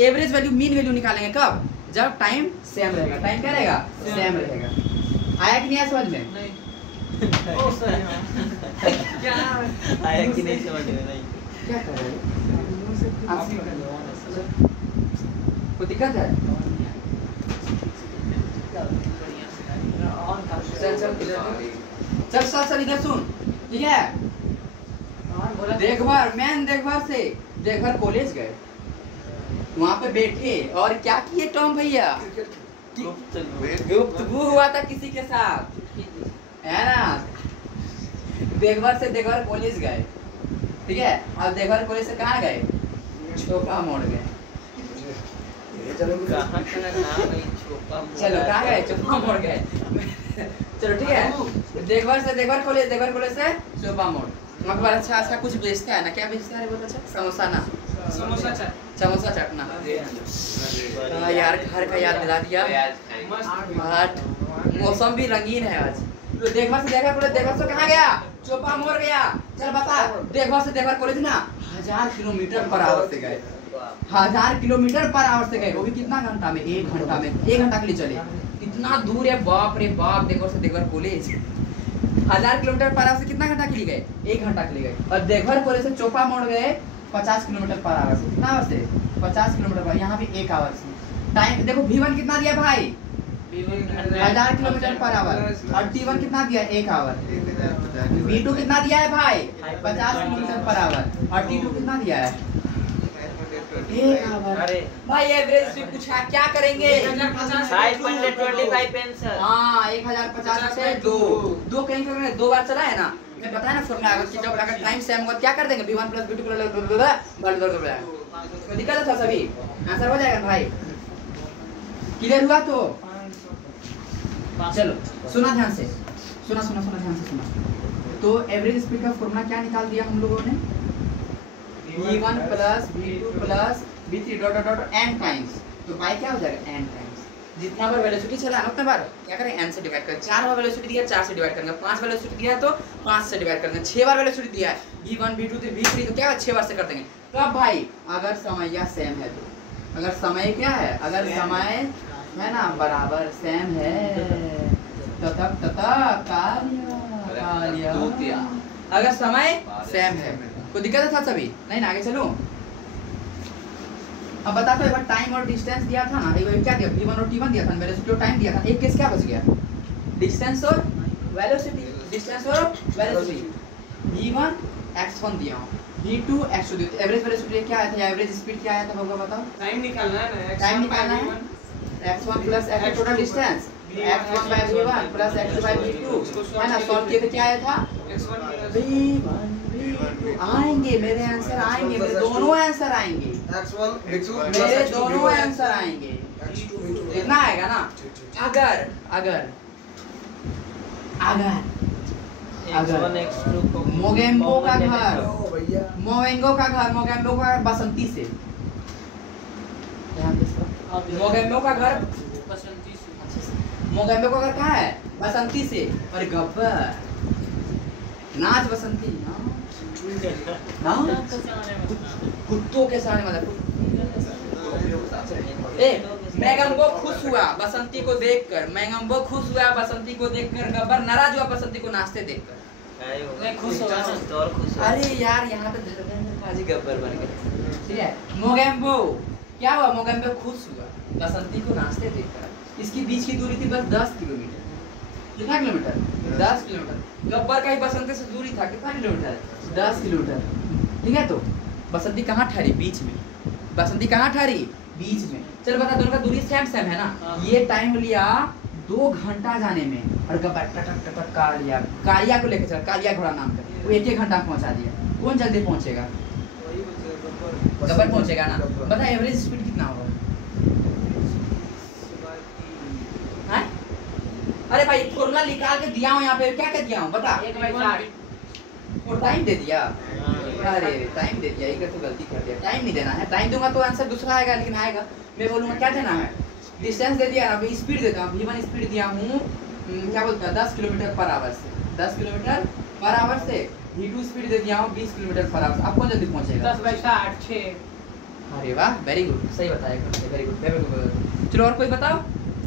एवरेज वैल्यू मीन वैल्यू निकालेंगे कब? जब टाइम सेम रहेगा। टाइम क्या रहेगा? सेम रहेगा। आया कि नहीं आया समझ में? नहीं ओ सर क्या आया कि नहीं समझ में? नहीं क्या कर रहे हो आप? कोई दिक्कत है? चल चल चल चल चल इधर सुन, ठीक है। देखभर मैन देखभर से देखभर कॉलेज गए, वहाँ पे बैठे और क्या किए टॉम भैया? गुफ्तगू हुआ था किसी के साथ, है ना। देखभर से देखभर कॉलेज गए, ठीक है। अब देखभर कॉलेज से कहाँ गए? चौका मोड़ गए। चलो कहाँ गए? चौका मोड़ गए। चलो ठीक है। देखभर से देखभर कॉलेज से चौका मोड़। मकबर अच्छा अच्छा कुछ बेचता है ना, क्या बेचता है? बहुत अच्छा समोसा ना, समोसा चाट, समोसा चटना। यार घर का याद दिला दिया। मौसम भी रंगीन है आज। तो देखभर से देखभर कॉलेज, देखभर से कहाँ गया? चौपा मोड़ गया। चल बता, देखभर से देखभर कॉलेज ना 1000 किलोमीटर पर आवर से गए। 1000 किलोमीटर पर आवर से गए, वो भी कितना घंटा में? 1 घंटा में। 1 घंटा के लिए चले। कितना दूर है, बाप रे बाप। देखभर से देखभर कॉलेज 1000 किलोमीटर पर आवर से कितना घंटा के लिए गए? 1 घंटा के लिए गए। और देखभर कॉलेज से चौपा मोड़ गए 50 किलोमीटर पर आवर से। कितना आवर से? 50 किलोमीटर पर। यहाँ भी 1 आवर से। टाइम देखो V1 कितना दिया भाई? 1000 किलोमीटर पर आवर। और T1 कितना दिया? 1 आवर। V2 कितना दिया है भाई? 50 किलोमीटर पर आवर। और T2 कितना दिया है? 1 आवर। अरे भाई एवरेज भी पूछा, क्या करेंगे? 525 आंसर। हाँ 1050 से 2 कहीं 2 बार चला है ना। मैं बताया ना फॉर्मूला, अगर टाइम सेम होगा क्या कर देंगे? V1 प्लस V2 कोई दिक्कत था? सभी आंसर हो जाएगा भाई। क्लियर हुआ? तो चलो सुना ध्यान से, सुना ध्यान से सुना। तो एवरेज स्पीड का फॉर्मूला क्या निकाल दिया हम लोगों ने? V1 plus V2 plus V3 dot dot dot n times. तो बाय क्या हो जाएगा? n times. जितना बार वेलोसिटी चला ना उतना बार क्या करें? n से डिवाइड करें। 4 बार वेलोसिटी दिया 4 से डिवाइड करेंगे। 5 वेलोसिटी दिया तो 5 से डिवाइड करेंगे। 6 बार वेलोसिटी दिया है V1 V2 V3 तो क्या 6 बार से कर देंगे। तो अब भाई अगर समय या सेम है तो, अगर समय क्या है? अगर समय है ना बराबर सेम है तो तब कार्य अगर समय सेम है। कोई दिक्कत था सभी? नहीं ना, आगे चलो। अब बता तो एक बार टाइम और डिस्टेंस दिया था ना, एक बार क्या दिया? V1 और T1 दिया था, वेलोसिटी और टाइम दिया था। एक केस क्या बच गया? डिस्टेंस और वेलोसिटी। डिस्टेंस और वेलोसिटी। V1 x1 दिया हूं, V2 x2 दिया। एवरेज वेलोसिटी क्या आया था? एवरेज स्पीड क्या आया था होगा बताओ? टाइम निकालना है ना। टाइम निकालना है। x1 plus x2 total distance x1 by V1 plus x2 by V2 है ना। सॉल्व किए तो क्या आया था? x1 V1 आएंगे मेरे आंसर आएंगे, मेरे दोनों आंसर आएंगे, x1 v2 मेरे दोनों आंसर आएंगे। x2 v2 इतना आएगा ना। अगर अगर अगर x1 x2 को मोगेम्बो का घर, ओ भैया मोगेम्बो का घर बसंती से, ध्यान दे इसको। मोगेम्बो का घर, बसंती से। मोगेम्बो का घर कहाँ है? बसंती से। अरे गब्बर नाच बसंती, हाँ कुत्तों के सामने मतलब। मैगम्बो खुश हुआ बसंती को देखकर, मैगम्बो खुश हुआ बसंती को देखकर, गब्बर नाराज हुआ बसंती को नाचते देखकर। मैं खुश हो गया। तो और खुश हो। अरे यार यहाँ पे काजी गब्बर बन गए, ठीक है। मोगेम्बो क्या हुआ? मोगेम्बो खुश हुआ बसंती को नाचते देखकर। इसकी बीच की दूरी थी बस 10 किलोमीटर। कितना किलोमीटर? 10 किलोमीटर। गब्बर का ही बसंती से दूरी था कितना किलोमीटर? 10 किलोमीटर, ठीक है। तो बसंती कहाँ ठहरी? बीच में। बसंती कहाँ ठहरी? बीच में। चल बता, दोनों का दूरी सेम सेम है ना। ये टाइम लिया 2 घंटा जाने में, और गब्बर टटक टटक कालिया को लेकर चल, कालिया घोड़ा नाम का, वो 1 घंटा में पहुंचा दिया। कौन जल्दी पहुंचेगा? गब्बर पहुंचेगा ना। बता एवरेज स्पीड कितना होगा? हैं? अरे भाई फॉर्मूला निकाल के दिया हूं यहाँ पे, क्या क्या दिया हूं बता। 1/60। और टाइम दे दिया। अरे टाइम दे दिया, ये तो गलती कर दिया। टाइम नहीं देना है, टाइम दूंगा तो आंसर दूसरा आएगा, लेकिन आएगा। मैं बोलूंगा क्या देना है? डिस्टेंस दे दिया ना, स्पीड देता हूँ। v1 स्पीड दिया हूँ क्या बोलता है 10 किलोमीटर पर आवर से, 10 किलोमीटर पर आवर से। v2 स्पीड दे दिया हूँ 20 किलोमीटर पर आवर। आप कौन जल्दी पहुंचेगा? 10/60 6। अरे वाह, वेरी गुड, सही बताया, वेरी गुड, वेरी गुड। चलो और कोई बताओ।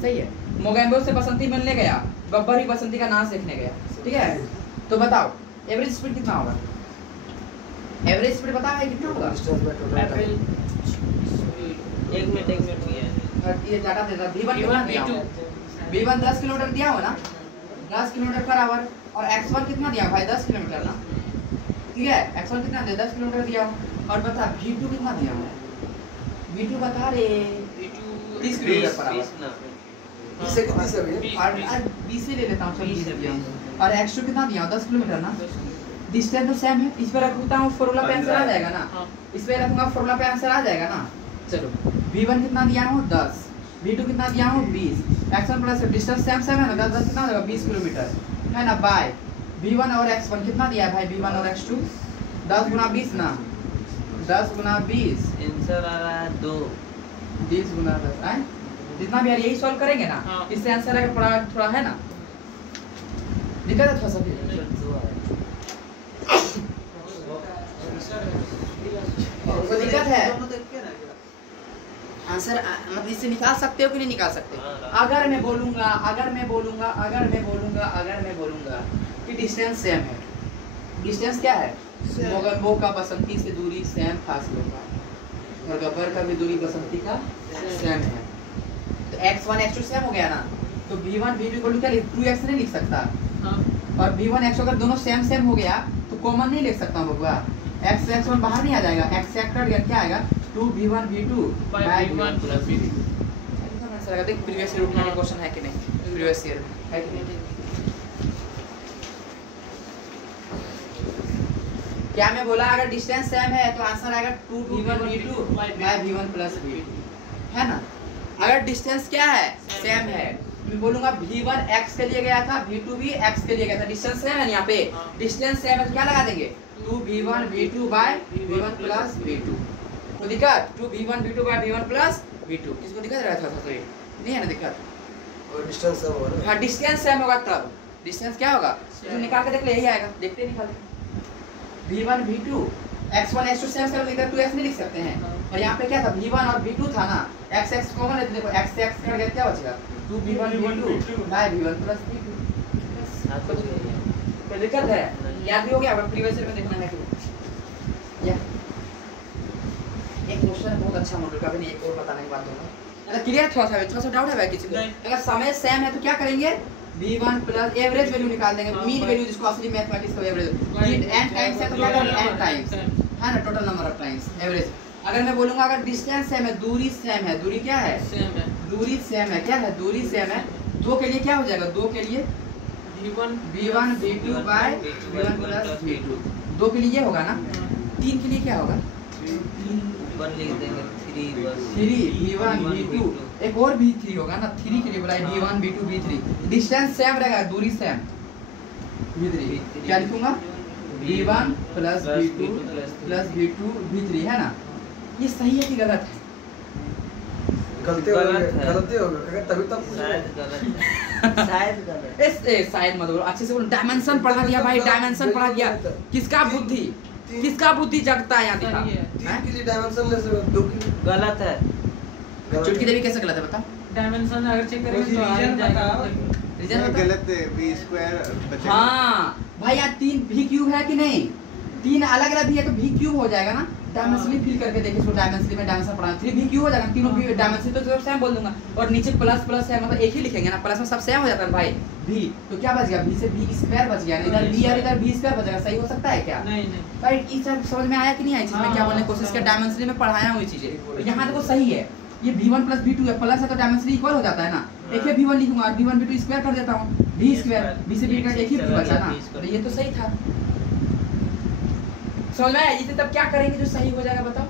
सही है। मोगेम्बो से बसंती मिलने गया, गब्बर ही बसंती का नाच देखने गया, ठीक है। तो बताओ एवरेज स्पीड कितना होगा? एवरेज स्पीड बताओ है कितना होगा? Distance by total time. Average 1 minute भैया। ये डाटा देता v1 कितना दिया हूं? v1 10 किलोमीटर दिया हो ना, 10 किलोमीटर पर आवर। और x1 कितना दिया भाई? 10 किलोमीटर ना, ठीक है। x1 कितना दिया? 10 किलोमीटर दिया हो। और बता v2 कितना दिया हो? v2 बता रे। 30 किलोमीटर पर आवर। इससे कितनी से भैया? और 20 से ले लेता हूं, चल 20 दिया हूं। और x2 कितना दिया हो? 10 किलोमीटर ना। डिस्टेंस तो सेम है। इस पे रखता हूं, फॉर्मूला पे आंसर आ जाएगा ना। इस पे रखूंगा, फॉर्मूला पे आंसर आ जाएगा ना। चलो v1 कितना दिया हूं? 10। v2 कितना दिया हूं? 20। x1 plus distance same same है ना, 10 कितना होगा? 20 किलोमीटर है ना। बाय v1 और x1 कितना दिया है भाई? v1 और x2 10 गुना 20 ना, 10 गुना 20 आंसर आ रहा है 2। 20 गुना 10 है जितना भी यार, यही सॉल्व करेंगे ना। हाँ। इससे आंसर आएगा थोड़ा है ना, दिक्कत है थोड़ा सा भी। कोई दिक्कत है? आंसर मतलब इससे निकाल सकते हो कि नहीं निकाल सकते? अगर मैं बोलूंगा कि डिस्टेंस सेम है। डिस्टेंस क्या है? मोगेम्बो का बसंती से दूरी सेम फासले का, और गब्बर का भी दूरी बसंती का सेम है। तो x1 x2 सेम हो गया ना। तो v1 v2 को क्या 2x नहीं लिख सकता। और v1 x अगर दोनों सेम सेम हो गया तो कॉमन नहीं लिख सकता हूं बबुआ। x x1 बाहर नहीं आ जाएगा, x से कट गया, क्या आएगा? 2v1 v2 bye v1 plus v2। Answer आएगा। देख प्रीवियस ईयर उठाने क्वेश्चन है कि नहीं? प्रीवियस ईयर है कि नहीं? क्या मैं बोला अगर डिस्टेंस सेम है तो आंसर आएगा 2v1 v2 bye v1 plus v2, है ना। अगर डिस्टेंस क्या है? सेम है। मैं बोलूंगा v1 x के लिए गया था, v2 भी x के लिए गया था। डिस्टेंस सेम है यहाँ पे, डिस्टेंस सेम है तो क्या लगा देंगे? 2v1 v2 bye v1 plus v2। तो दिक्कत 2v1 v2 bye v1 plus v2। किसको दिक्कत रहा था? तो नहीं है ना दिक्कत। और डिस्टेंस सेम होगा ना। हाँ डिस्टेंस सेम होगा तब। डिस्टेंस क्या होगा? तो निकाल के देख ले, यही आएगा। देखते निकाल v1 v2 x1 x2 same same लिखकर 2x नहीं लिख सकते हैं। और यहाँ पे क्या था? v1 और v2 था ना, x x कॉमन है तो देखो x से x कट गया, क्या बचेगा? 2v1 v2 bye v1 plus v2। कोई दिक्कत है? याद भी हो गया? प्रीवियस ईयर में देखना है कि या एक क्वेश्चन बहुत अच्छा मॉडल का भी नहीं, एक और बताने की बात होगा। अगर क्लियर थोड़ा सा डाउट है भाई किसी को? अगर समय सेम है तो क्या करेंगे? v1 प्लस एवरेज वैल्यू निकाल देंगे, मीन वैल्यू जिसको असली मैथमेटिक्स का एवरेज। मीन n टाइम्स है तो क्या करेंगे? n टाइम्स है ना, total number of times average. अगर मैं बोलूंगा अगर डिस्टेंस सेम है, दूरी सेम है, दूरी क्या है? सेम है। दूरी सेम है, क्या है? दूरी सेम है। 2 के लिए क्या हो जाएगा? 2 के लिए V1 V1 V2 bye V1 plus V2। 2 के लिए ये होगा ना, 3 के लिए क्या होगा? 1 लिख देंगे 3 बस 3 V1 V2, एक और V3 होगा ना, 3 के लिए बोला है V1 V2 V3। Distance same रहेगा, दूरी सेम। V3 क्या लिखूंगा? V1 plus V2 plus V2 V3 है ना। ये सही है कि गलत है? गलती होगा अगर तभी तब शायद गलत है शायद गलत ए शायद मत बोलो, अच्छे से बोलो। डायमेंशन पढ़ा दिया भाई, डायमेंशन पढ़ा दिया। किसका बुद्धि जगता है यहाँ दिखा? 3 के लिए डायमेंशन ले सकते 2 के लिए गलत है। चुटकी देवी कैसे गलत है बता? डायमेंशन अगर चेक करेंगे तो आ रीजन जाएगा। रीजन बता। गलत है v स्क्वायर बचेगा। हाँ भाई, यहाँ 3 v क्यूब है कि नहीं? 3 अलग अलग भी है तो v क्यूब हो जाएगा ना। डायमेंशनली फिल करके देखे, इसको डायमेंशनली में डायमेंशन पढ़ा 3 v क्यूब हो जाएगा। तीनों भी डायमेंशन तो सब सेम बोल दूंगा, और नीचे प्लस प्लस है मतलब एक ही लिखेंगे ना, प्लस में सब सेम हो जाता है भाई। v तो क्या बच गया? v से v स्क्वायर बच गया, इधर v और इधर v स्क्वायर बचेगा। सही हो सकता है क्या? नहीं भाई ये सब समझ में आया कि नहीं आया? चीज में क्या बोलने की कोशिश किया? डायमेंशनली में पढ़ाया हुई चीजें तो यहाँ देखो सही है। ये v1 प्लस v2 है, प्लस है तो डायमेंशनली इक्वल हो जाता है ना। एक ही v1 लिखूंगा और v1 v2 स्क्वायर कर देता हूँ, v स्क्वायर v से v का एक ही v बचा ना, तो ये तो सही था। समझ में आया? इसे तब क्या करेंगे जो सही हो जाएगा बताओ?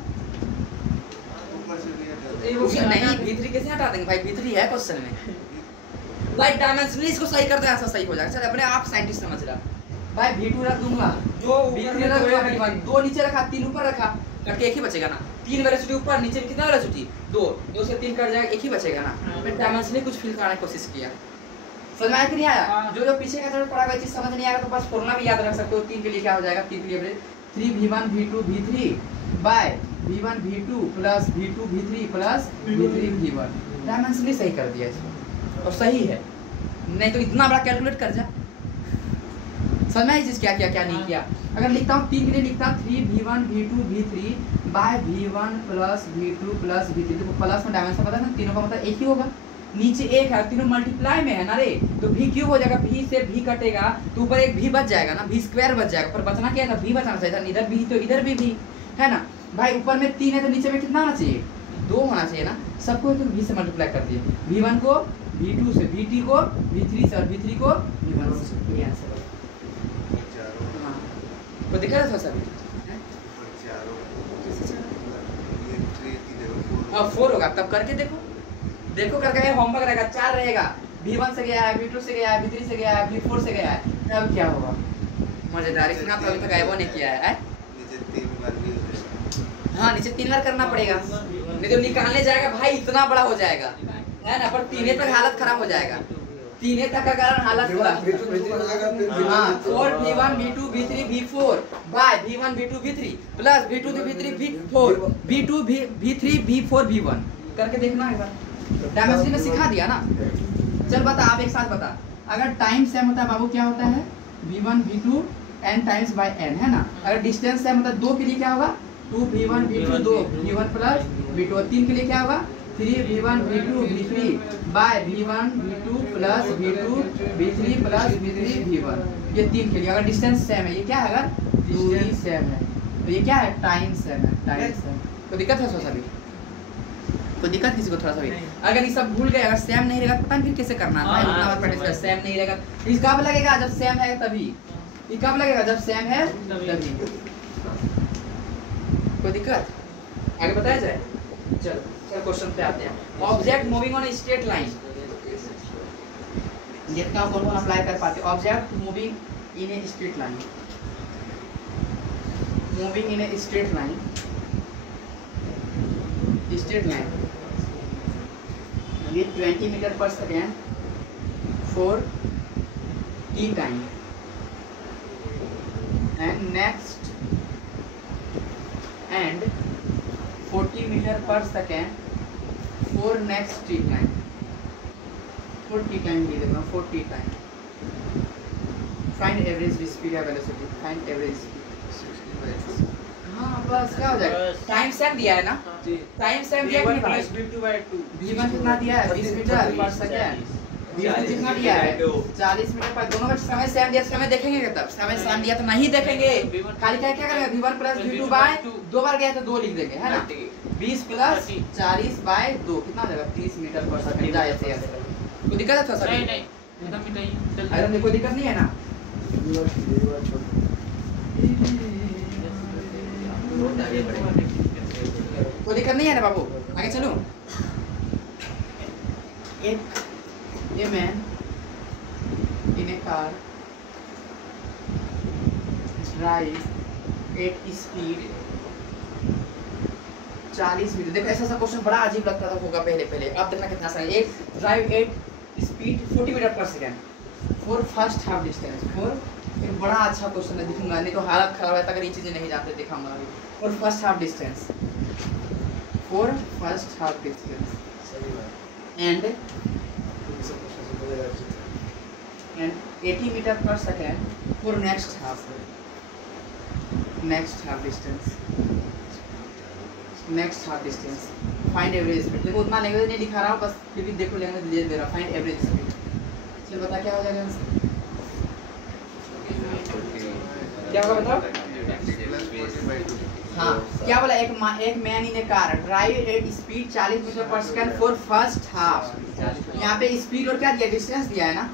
ऊपर से लिया नहीं v3 कैसे हटा देंगे भाई? v3 है क्वेश्चन में भाई। डायमेंशनली इसको सही कर दे, ऐसा सही हो जाएगा। चल अपने आप साइंटिस्ट समझ रहा भाई। v2 रख दूंगा, जो v3 रख दूंगा, 2 नीचे रखा 3 ऊपर रखा, करके एक ही बचेगा ना। 3 वेलोसिटी ऊपर, नीचे कितना वेलोसिटी? 2 से 3 कट जाएगा, एक ही बचेगा ना। मैं डायमेंशनली कुछ फिल कराने की कोशिश किया। समझ में आया कि नहीं आया? जो पीछे का थोड़ा पढ़ा हुआ चीज समझ नहीं आएगा तो बस फॉर्मूला भी याद रख सकते हो। 3 के लिए क्या हो जाएगा? 3 के लिए 3v1 v2 v3 bye v1 v2 plus v2 v3 plus v3 v1। Dimensionally सही कर दिया इसको, और सही है। नहीं तो इतना बड़ा कैलकुलेट कर जा। समझ में आई चीज? क्या किया क्या नहीं किया? अगर लिखता हूँ 3 के लिए लिखता 3v1 v2 v3 bye v1 plus v2 plus v3। देखो प्लस में डायमेंशन पता है ना, तीनों का मतलब एक ही होगा। नीचे एक है, तीनों मल्टीप्लाई में है ना रे, तो v क्यूब हो जाएगा। v से v कटेगा तो ऊपर एक v बच जाएगा ना, v स्क्वायर बच जाएगा। पर बचना क्या था? v बचना चाहिए था। इधर v तो इधर भी v है ना भाई। ऊपर में 3 है तो नीचे में कितना होना चाहिए? 2 होना चाहिए ना। सबको तो v से मल्टीप्लाई कर दिए। v1 को v2 से, v2 को v3 से, और v3 को v1 से। ये आंसर है। हाँ तो दिखा रहा था सर? हाँ 4 होगा, तब करके देखो। देखो करके होमवर्क रहेगा, 4 रहेगा। v1 से गया है, v2 से गया है, v3 से गया है, v4 से गया है, तब क्या होगा? मजेदार। इतना तो अभी तक गायब नहीं किया है। हाँ नीचे 3 बार करना पड़ेगा, नहीं तो निकालने जाएगा भाई इतना बड़ा हो जाएगा है ना। पर 3 तक हालत खराब हो जाएगा। 3 तक का कारण हालत खराब। हाँ 4v1 v2 v3 v4 bye v1 v2 v3 plus v2 v3 v4 v2 v3 v4 v1 करके देखना एक बार। डायमेंशनली में सिखा दिया ना। चल बता, आप एक साथ बता। अगर टाइम सेम होता है बाबू क्या होता है? v1 v2 n times bye n है ना। अगर डिस्टेंस सेम होता है 2 के लिए क्या होगा? 2v1 v2 2 v1 plus v2। 3 के लिए क्या होगा? 3v1 v2 v3 bye v1 v2 plus v2 v3 plus v3 v1। ये 3 के लिए अगर डिस्टेंस सेम है। ये क्या है? अगर दूरी सेम है तो ये क्या है? टाइम सेम है। टाइम सेम तो दिक्कत है सभी? कोई दिक्कत किसी को थोड़ा सा भी? अगर ये सब भूल गए, अगर सेम नहीं रहेगा पता नहीं फिर कैसे करना है। उतना बार प्रैक्टिस सेम नहीं रहेगा। इस कब लगेगा? जब सेम है तभी। ये कब लगेगा? जब सेम है तभी। कोई दिक्कत? आगे बताया जाए? चलो क्वेश्चन पे आते हैं। Object moving on straight line, जितना कौन अप्लाई कर पाते? Object moving in a straight line, moving in a straight line, straight line with 20 meter per second for t time and next and 40 meter per second for next t time। 40 time दे देगा, 40 time। find average speed या velocity, find average speed। हाँ बस क्या हो जाएगा? Time same दिया है ना, टाइम सेम दिया है प्लस v2 बाय 2। v1 कितना दिया है? 20 मीटर पर सेकंड। v2 कितना दिया है? 40 मीटर पर। दोनों का समय सेम दिया, समय देखेंगे क्या? तब समय सेम दिया तो नहीं देखेंगे, खाली क्या करेंगे? v1 प्लस v2 बाय 2 बार गया तो 2 लिख देंगे है ना। 20 प्लस 40 बाय 2 कितना हो जाएगा? 30 मीटर पर सेकंड। जाए ऐसे ऐसे कोई दिक्कत है? थोड़ा सा नहीं नहीं एकदम मिटाइए जल्दी। आयरन में कोई दिक्कत नहीं है ना? ये बार छोड़ कोई दिक्कत नहीं है ना बाबू? आगे चलो। एक ये man in a car drive at speed 40 metre. देखो ऐसा क्वेश्चन बड़ा अजीब लगता था होगा पहले पहले, अब देखना कितना आसान है। एक drive at speed 40 metre per second for first half distance. For एक बड़ा अच्छा क्वेश्चन है, दिखूंगा नहीं तो हालत खराब रहता अगर ये चीज़ें नहीं जानते। दिखाऊंगा अभी। For first half distance, for first half distance सही बात एंड ये सब कुछ ऐसे बोलेगा जीत and 80 meter per second for next half distance find average speed। देखो उतना लैंग्वेज नहीं दिखा रहा हूँ, बस फिर भी देखो लैंग्वेज दे दे रहा। Find average speed. चल बता क्या हो जाएगा आंसर? क्या होगा बताओ? हाँ क्या बोला? एक man in a car drive at speed 40 metre per second for first half. यहाँ पे स्पीड और क्या दिया? डिस्टेंस दिया है ना।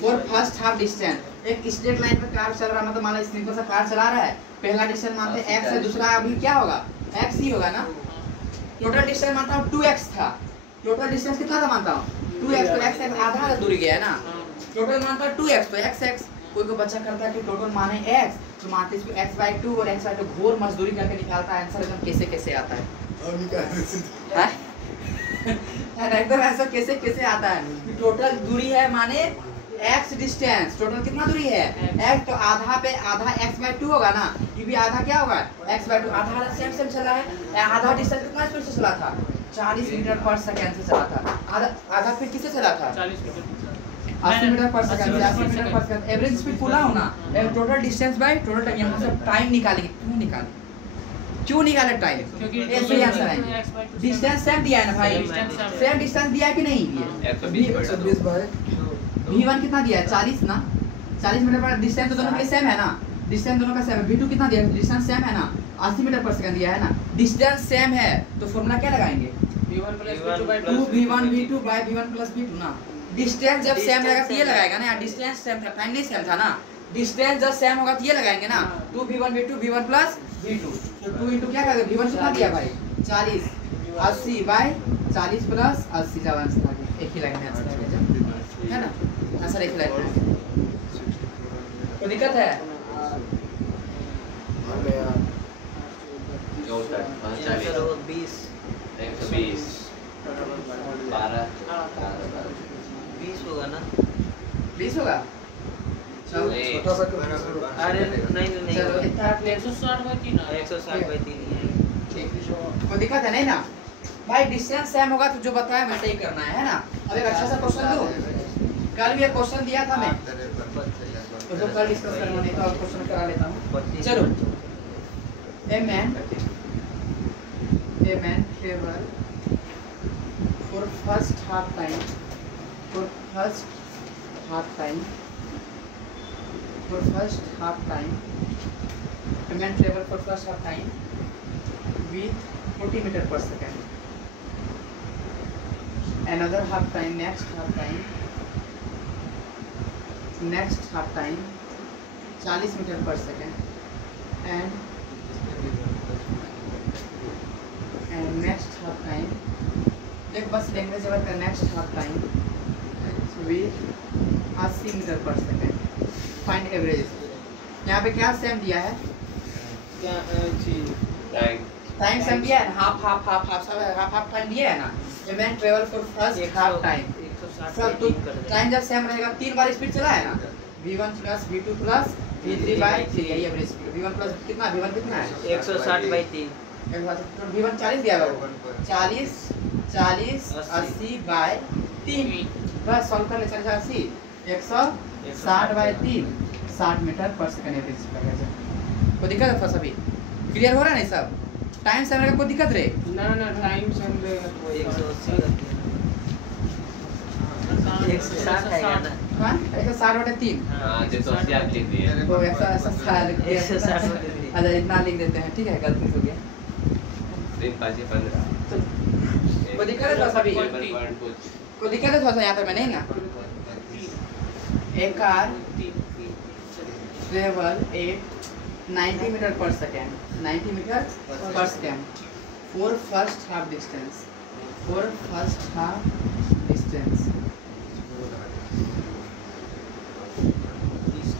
फॉर फर्स्ट हाफ डिस्टेंस एक स्ट्रेट लाइन पे कार चल रहा, मतलब मान लो सिंपल सा कार चला रहा है। पहला डिस्टेंस मानते हैं x है, दूसरा अभी क्या होगा? x ही होगा ना। टोटल डिस्टेंस मानता हूँ 2x था। टोटल डिस्टेंस कितना था मानता हूँ? 2x। तो x आधा दूरी गया है ना। टोटल मानता हूँ 2x तो x। कोई को बच्चा करता है कि टोटल माने x, तो मानते इसको x/2 और x/2 घोर मजदूरी करके निकालता है आंसर एकदम कैसे कैसे आता है। और निकाल एकदम ऐसा कैसे कैसे आता है। टोटल दूरी है माने x डिस्टेंस। टोटल कितना दूरी है? x। तो आधा पे आधा x/2 होगा ना। ये भी आधा क्या होगा? x/2। आधा सेम चला है। आधा डिस्टेंस कितना स्पीड से चला था? 40 मीटर पर सेकंड से चला था। आधा फिर किससे चला था? 40 metre 80 metre per second. 80 metre per second average speed पूरा होना। Total distance by total time. यहाँ से टाइम निकालेंगे। क्यों निकाले टाइम? क्योंकि ऐसे ही आंसर है। डिस्टेंस सेम दिया है ना भाई? सेम डिस्टेंस दिया है कि नहीं? 120 बाय V1 कितना दिया है? 40 ना। 40 मीटर पर डिस्टेंस तो दोनों के सेम है ना। डिस्टेंस दोनों का सेम है। V2 कितना दिया है? डिस्टेंस सेम है ना। 80 मीटर पर सेकंड दिया है ना। डिस्टेंस सेम है तो फॉर्मूला क्या लगाएंगे? V1 + V2 by 2 V1 V2 by V1 + V2 ना। डिस्टेंस जब सेम रहेगा तो ये लगाएगा ना यार। डिस्टेंस सेम था, टाइम नहीं सेम था ना। डिस्टेंस जब सेम होगा तो ये लगाएंगे ना। 2 V1 V2 V1 + V2। तो 2 * क्या करेंगे? V1 कितना दिया भाई? 40 80 बाय 40 + 80 जब आंसर आ गया। एक ही लाइन में आंसर आ गया है ना। आंसर एक लाइन में। कोई दिक्कत है? हमें यार 20 होगा ना। 20 होगा। चलो छोटा सा अरे नहीं चलो इतना प्लेट 160/3 160/3 ही है। ठीक। कोई दिक्कत है नहीं ना भाई? डिस्टेंस सेम होगा तो जो बताया वैसे ही करना है ना। अब एक अच्छा सा क्वेश्चन दो। कल भी एक क्वेश्चन दिया था मैं, तो जो कल डिस्कस करना नहीं था और क्वेश्चन करा लेता हूँ। चलो a man travel for first half time with 40 meter per second. Another half time, next half time 40 meter per second, and next half time, देख बस लैंग्वेज वर्क का next half time with 80 metre per second. Find average. यहाँ पे क्या same दिया है? क्या चीज टाइम सेम दिया है ना। हाफ टाइम दिया है ना। ये man travel for first half time. सब तो टाइम जब सेम रहेगा 3 बार स्पीड चला है ना। V1 + V2 + V3/3 यही एवरेज स्पीड। V1 + कितना? V1 कितना है? 160/3 V1 40 दिया है। 40 80/3 बस सॉल्व कर ले। 80 160/3 60 metre per second average speed. कोई दिक्कत है? सभी क्लियर हो रहा है ना? सब टाइम से मेरे को कोई दिक्कत रे? ना टाइम सम रहेगा तो 180 160 है ना। हां 160/3 हां जो तो से आप लिख दिए तो ऐसा 160 अच्छा इतना लिख देते हैं। ठीक है, गलती हो गया। 3/5 कोई दिक्कत है? सभी कोई दिक्कत है? थोड़ा सा यहाँ पे मैं नहीं ना A car travel at 90 meter per second. 90 meter per second. For first half distance. For first half distance.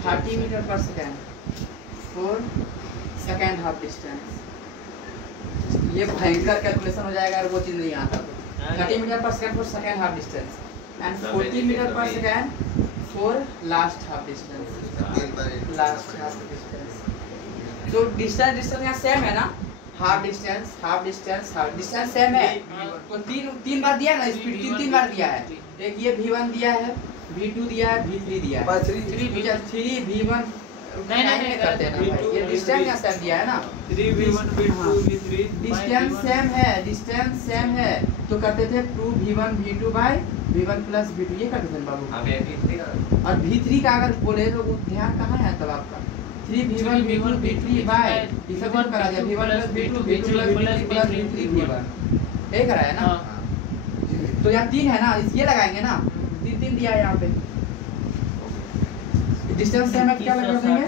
30 meter per second. For second half distance. ये भयंकर कैलकुलेशन हो जाएगा अगर वो चीज नहीं आता तो 30 metre per second for second half distance and 40 metre per second for last half distance last half distance तो डिस्टेंस यहाँ सेम है ना हाफ डिस्टेंस सेम है तो तीन बार दिया ना स्पीड तीन बार दिया है एक ये v1 दिया है v2 दिया है v3 दिया है 3 v1 नहीं करते हैं ना भाई ये डिस्टेंस यहाँ सेम दिया है ना 3v1 v2 v3 distance same है तो करते थे 2v1 v2 by v1 plus v2 ये करते थे बाबू और v3 का अगर बोले तो वो ध्यान कहाँ है तब आपका 3v1 v2 v3 by ये सब करा दिया v1 plus v2 v2 plus v3 v1 ये करा है ना तो यहाँ तीन है ना ये लगाएंगे ना तीन दिया है यहाँ पे डिस्टेंस सेम है क्या लगा देंगे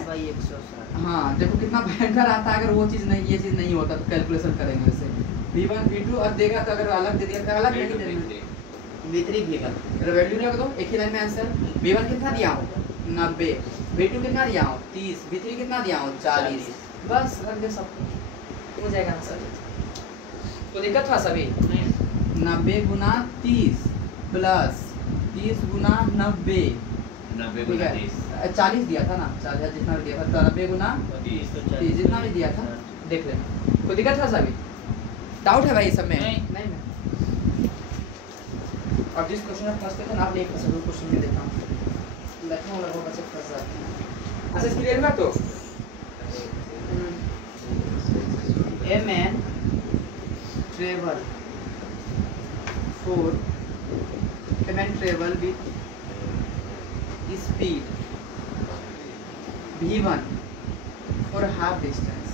हाँ देखो कितना भयंकर आता है अगर वो चीज नहीं ये चीज नहीं होता तो कैलकुलेशन करेंगे वैसे v1 v2 और देगा तो अगर अलग दे दिया तो अलग नहीं देंगे v3 v1 तो वैल्यू रख दो एक ही लाइन में आंसर v1 कितना दिया हूं 90 v2 कितना दिया हूं 30 v3 कितना दिया हूं 40 बस रख दे सब हो जाएगा आंसर तो दिक्कत था सभी 90 गुना 30 प्लस 30 गुना 90 40 दिया था ना 40 जितना भी दिया था 90 गुना 30 जितना भी दिया था देख लेना कोई दिक्कत था सभी डाउट है भाई सब में नहीं और जिस क्वेश्चन में फंसते थे ना आप एक क्वेश्चन में देखा लखनऊ लगभग बच्चे फंस जाते हैं अच्छा क्लियर हुआ तो a man travel with speed v1 for half distance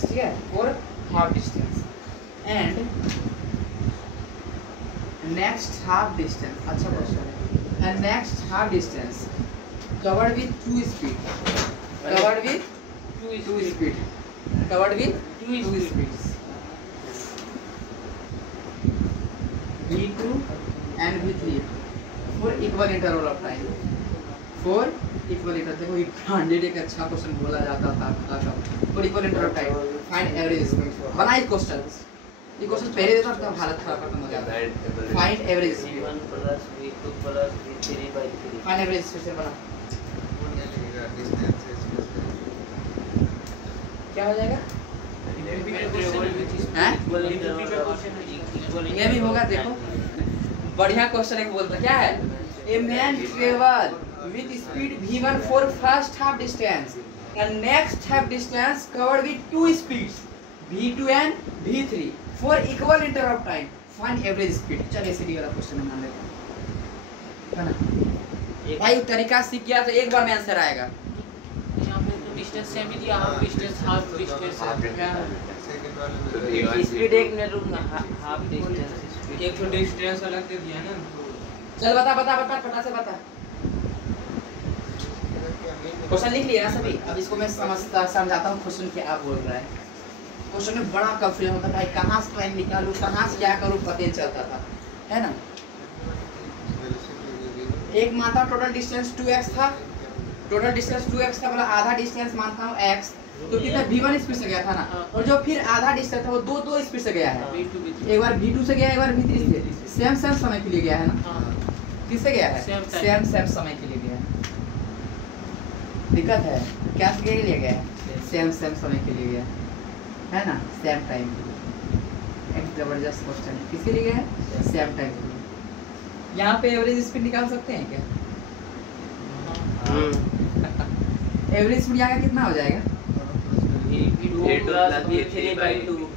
ठीक है for half distance and next half distance अच्छा क्वेश्चन है and next half distance covered with two speed covered with two speeds v2 and v3 for equal interval of time for equal interval देखो ये 100 एक अच्छा question बोला जाता था for equal interval of time find average speed बना ये question पहले देता तो हालत खराब खत्म हो जाता find average speed v1 plus v2 plus v3 by 3 find average speed से बना क्या हो जाएगा हैं ये भी होगा देखो बढ़िया क्वेश्चन एक बोलता क्या है a man travel with speed v1 for first half distance and next half distance covered with two speeds v2 and v3 for equal interval of time find average speed चलिए सीधी वाला क्वेश्चन मान लेते हैं है ना भाई तरीका सीख गया तो एक बार में आंसर आएगा यहाँ पे तो डिस्टेंस सेम ही दिया हाफ डिस्टेंस स्पीड एक मिनट रुकना हाफ डिस्टेंस एक तो डिस्टेंस अलग दे दिया ना चल बता पता से बता क्वेश्चन लिख लिया ना सभी अब इसको मैं समझाता हूँ क्वेश्चन क्या बोल रहा है क्वेश्चन में बड़ा कंफ्यूजन होता था भाई कहाँ से टाइम निकालूं कहाँ से क्या करूं पता नहीं चलता था है ना एक माता टोटल डिस्टेंस 2x था टोटल डिस्टेंस 2x था बोला आधा डिस्टेंस मानता हूँ x तो कितना v1 स्पीड से गया था ना और जो फिर आधा डिस्टेंस था वो दो स्पीड से गया है एक बार v2 से गया एक बार v3 से सेम समय के लिए गया है ना किससे गया है सेम समय के लिए गया है दिक्कत है क्या के लिए गया है सेम समय के लिए गया है ना सेम टाइम एक जबरदस्त क्वेश्चन है किसके लिए गया है सेम टाइम के लिए यहाँ पे एवरेज स्पीड निकाल सकते हैं क्या एवरेज स्पीड यहाँ का कितना हो जाएगा v3 by 2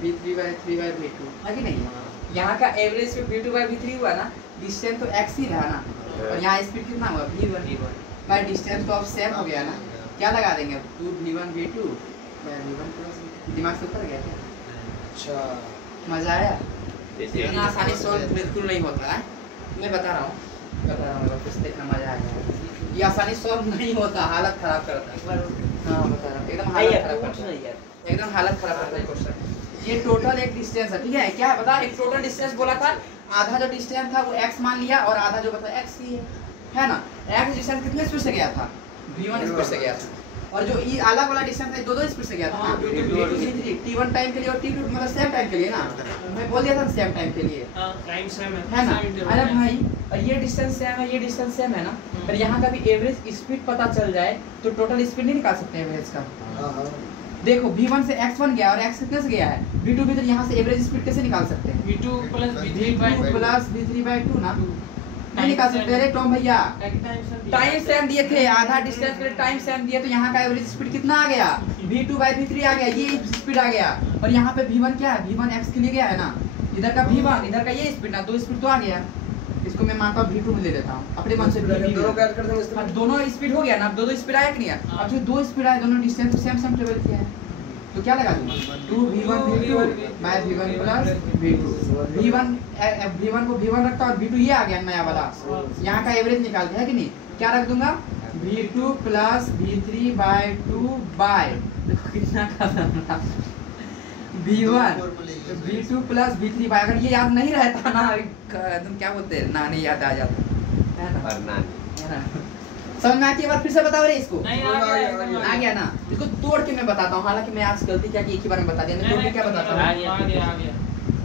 v3 by 3 by v2 है कि नहीं यहाँ का एवरेज पे v2 by v3 हुआ ना डिस्टेंस तो x ही रहा ना और यहाँ स्पीड कितना हुआ v1 बाय डिस्टेंस तो अब सेम हो गया ना क्या लगा देंगे अब 2v1 v2 bye v1 plus दिमाग से उतर गया क्या अच्छा मजा आया इतना आसानी सॉल्व बिल्कुल नहीं होता है मैं बता रहा हूँ कुछ देखना मजा आएगा। ये आसानी सॉल्व नहीं होता, हालत खराब करता है। हाँ बता रहा हूँ, एकदम हालत खराब करता है, एकदम हालत खराब करता है क्वेश्चन। ये टोटल एक डिस्टेंस है, ठीक है? क्या है बता, एक टोटल डिस्टेंस बोला था, आधा जो डिस्टेंस था वो x मान लिया और आधा जो बता x ही है ना। x डिस्टेंस कितने स्पीड से गया था? v1 स्पीड से गया था। और जो ये अलग वाला डिस्टेंस है दो स्पीड से गया था ना, t1 टाइम के लिए और t2 मतलब सेम टाइम के लिए ना। मैं बोल दिया था सेम टाइम के लिए, टाइम सेम है ना? अरे भाई, और ये डिस्टेंस सेम है, ये डिस्टेंस सेम है ना। पर यहाँ का भी एवरेज स्पीड पता चल जाए तो टोटल स्पीड नहीं निकाल सकते एवरेज का। हाँ देखो v1 से x1 गया और x कितने से गया है? v2 भी, तो यहाँ से एवरेज स्पीड कैसे निकाल सकते हैं? v2 plus v3 v2 plus v3/2 ना, नहीं निकाल सकते। अरे टॉम भैया, टाइम सेम दिए थे, आधा डिस्टेंस के लिए टाइम सेम दिए, तो यहाँ का एवरेज स्पीड कितना आ गया? v2/v3 आ गया, ये स्पीड आ गया। और यहाँ पे v1 क्या है? v1 x के लिए गया है ना, इधर का v1, इधर का ये स्पीड ना, दो स्पीड तो आ गया। इसको मैं मानता हूँ v2 में ले लेता हूँ अपने मन से। दोनों का ऐड कर देंगे इसमें। दोनों स्पीड हो गया ना, दो स्पीड आया कि नहीं आया? अब जो दो स्पीड आए, दोनों डिस्टेंस सेम ट्रेवल किया है, तो क्या लगा दूंगा? 2v1 v2 bye v1 plus v2। v1 को v1 रखता और v2 ये आ गया नया वाला, यहाँ का एवरेज निकाल दिया है कि नहीं? क्या रख दूंगा? v2 प्लस v3/2 बाय, देखो कितना खतरनाक, v2 प्लस v3 बाय। अगर ये याद नहीं रहता ना, तुम क्या बोलते हैं ना, नहीं याद आ जाता है ना। समझ में आती है? बार फिर से बताओ रे इसको। नहीं आ गया ना। इसको तोड़ के मैं बताता हूँ, हालांकि मैं आज गलती क्या की, एक ही बार में बता दिया। मैं तोड़ के क्या बताता हूँ? आ गया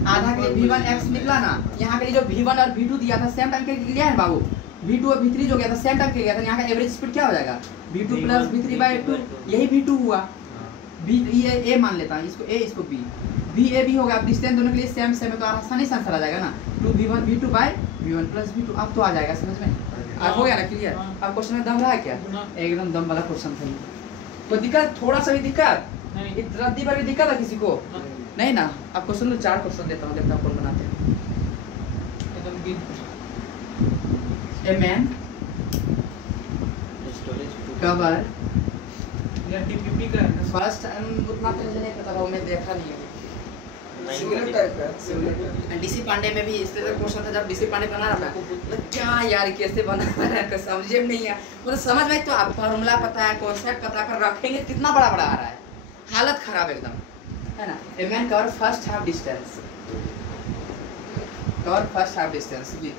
आधा के लिए v1 x निकला ना, यहाँ के लिए जो v1 और v2 दिया था सेम टाइम के लिए है बाबू। v2 और v3 जो गया था सेम टाइम के लिए गया था, यहाँ का एवरेज स्पीड क्या हो जाएगा? v2 प्लस v3/2, यही v2 हुआ। b ये a मान लेता हूँ, इसको a इसको b, b a b हो गया। अब डिस्टेंस दोनों के लिए सेम है, तो आसानी से आंसर आ जाएगा ना, 2v1 v2 bye v1 plus v2। अब तो आ जाएगा समझ में, अब हो गया ना क्लियर? अब क्वेश्चन में दम रहा है क्या? एकदम दम वाला क्वेश्चन था। कोई दिक्कत? थोड़ा सा भी दिक्कत? रद्दी पर भी दिक्कत है किसी को? नहीं ना। अब क्वेश्चन लो, 4 क्वेश्चन देता हूँ, देखता हूँ कौन बनाते हैं। ए मैन कवर डीपीपी का है ना। फर्स्ट उतना तो मुझे नहीं पता था, मैं देखा नहीं है। सिमिलर टाइप का है, सिमिलर टाइप। डीसी पांडे में भी इस तरह का क्वेश्चन था, जब डीसी पांडे बना रहा था, मतलब क्या यार कैसे बना रहा है, तो समझे में नहीं है। मतलब समझ में तो आप फार्मूला पता है, कॉन्सेप्ट पता कर रखेंगे, कितना बड़ा बड़ा आ रहा है, हालत खराब एकदम, है ना। A man cover first half distance, cover first half distance with,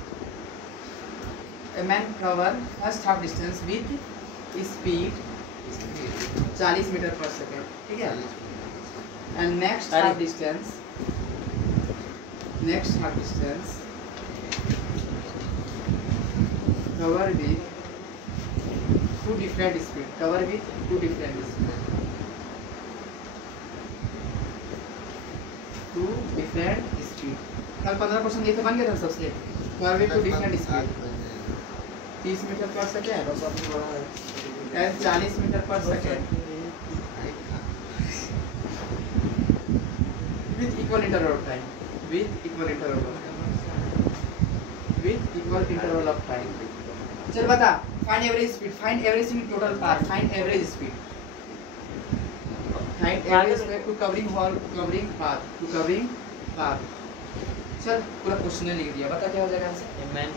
a man cover first half distance with speed 40 metre per second, ठीक है। And next half distance, next half distance cover with two different speed, cover with two different speed, two different speed। कल 15% ये तो बन गया था सबसे, cover with two different speed, 30 metre per second and 40 metre per second with equal interval of time, with equal interval of time। चल बता, find average speed, find average speed total path, find average speed, find average speed to covering wall, covering path। चल पूरा question लिख दिया, बता क्या हो जाएगा answer? A man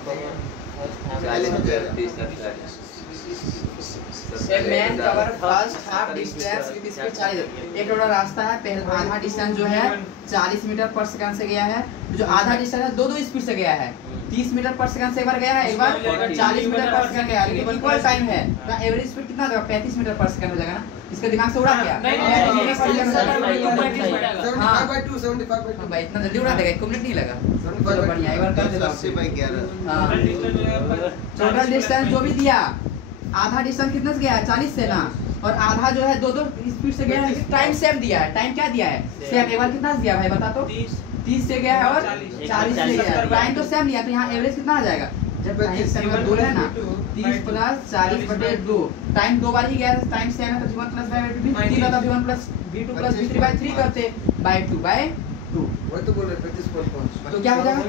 cover first half distance with speed 40। एक टोटल रास्ता है, पहला आधा डिस्टेंस जो है 40 मीटर पर सेकंड से गया है, जो आधा डिस्टेंस है दो स्पीड से गया है, 30 मीटर पर सेकंड से एक बार गया है, एक बार 40 मीटर पर सेकंड गया है, लेकिन इक्वल टाइम है, तो एवरेज स्पीड कितना देगा? 35 मीटर पर सेकंड हो जाएगा ना। इसका दिमाग से उड़ा क्या? भाई इतना जल्दी उड़ा देगा, 1 मिनट नहीं लगा। चलो बढ़िया, एक बार कर देता हूं। टोटल डिस्टेंस जो भी दिया, आधा डिस्टेंस कितना से गया है? 40 से ना, और आधा जो है दो स्पीड से गया है। टाइम सेम दिया है, टाइम क्या दिया है? सेम। एक बार कितना से दिया भाई बता तो? 30 से गया है और 40 से गया है, टाइम तो सेम लिया, तो यहाँ एवरेज कितना आ जाएगा? जब टाइम सेम है 2 है ना, 30 प्लस 40/2, टाइम 2 बार ही गया है, टाइम सेम है, तो v1 प्लस v2 3 रहता, v1 plus v2 plus v3/3 करते बाय 2 वही तो बोल रहे 35.5। तो क्या हो जाएगा?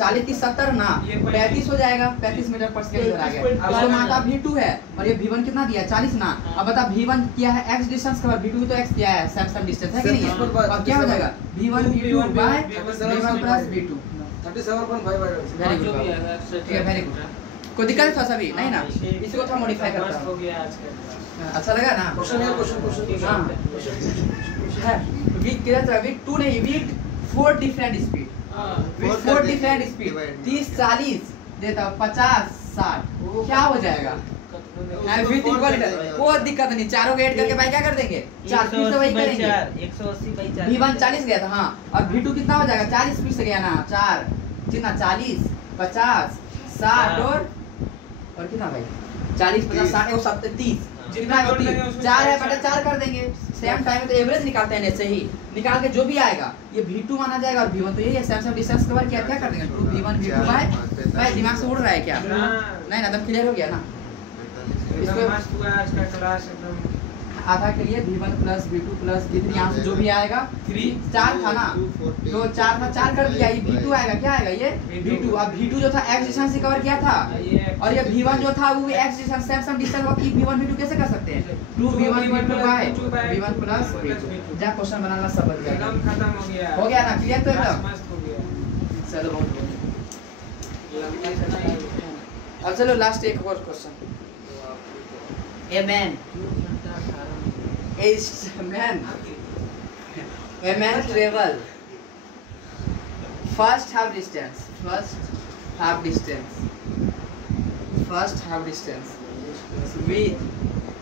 40 30 70 ना, 35 हो जाएगा, 35 मीटर पर सेकंड आ गया। उसको मानता v2 है और ये v1 कितना दिया? 40 ना। अब बता v1 किया है x डिस्टेंस कवर, v2 तो x दिया है, सेम डिस्टेंस है कि नहीं है? अब क्या हो जाएगा? v1 v2 bye v1 plus v2, 37.5 आएगा। वेरी जो गुड भी आएगा ठीक है वेरी गुड कोई दिक्कत था सभी नहीं ना इसको थोड़ा मॉडिफाई करता मस्त हो हूँ गया आज का अच्छा लगा ना क्वेश्चन है क्वेश्चन हाँ है वीक किधर था वीक 2 नहीं week 4 different speed with 4 different speed 30 40 देता 50 60 क्या हो जाएगा विथ इक्वल कोई दिक्कत नहीं चारों को ऐड करके भाई क्या कर देंगे 4 फिर से वही करेंगे 180/4 V1 40 गया था हाँ अब V2 कितना हो जाएगा 40 स्पीड से गया ना 4 कितना 40 50 60 और कितना भाई 40 50 60 और 70 30 जितना होती है 4 है बटा 4 कर देंगे सेम टाइम तो एवरेज निकालते हैं ऐसे ही निकाल के जो भी आएगा ये V2 माना जाएगा और V1 तो यही है सेम डिस्टेंस कवर किया क्या कर देंगे 2 V1 V2 बाय भाई दिमाग से उड़ रहा है क्या नहीं ना एकदम क्लियर हो गया ना एकदम मस्त हुआ आज का क्लास एकदम आधा के लिए V1 plus V2 plus V3 यहाँ से जो भी आएगा 3 4 था ना तो 4 में 4 कर दिया ये V2 आएगा क्या आएगा ये V2 अब V2 जो था x डिस्टेंस से कवर किया था और ये V1 जो था वो भी x डिस्टेंस सेम डिस्टेंस वो की V1 V2 कैसे कर सकते हैं 2 V1 V2 bye V1 plus V2 जा क्वेश्चन बनाना सब बन गया एकदम खत्म हो गया ना क्लियर तो एकदम मस्त हो गया चलो बहुत अब चलो लास्ट एक और question A man travel first half distance with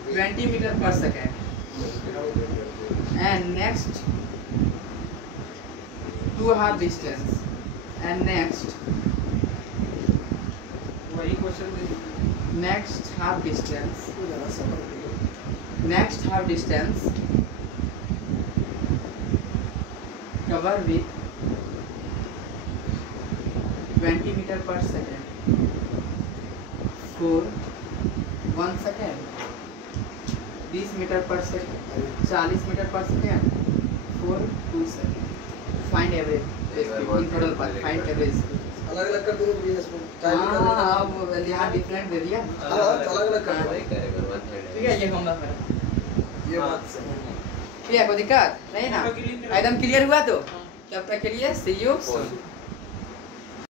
20 meter per second and next two half distance and next वही question next half distance cover with 20 meter per second for 1 second 20 meter per second 40 meter per second for 2 second find average in total path find average अलग-अलग कर दूंगा भैया इसमें time हाँ अब यहाँ different दे दिया अलग-अलग कर दूंगा ठीक है ये होमवर्क मेरा ये बात सही ठीक है कोई दिक्कत नहीं ना एकदम क्लियर हुआ तो तब तक के लिए सी यू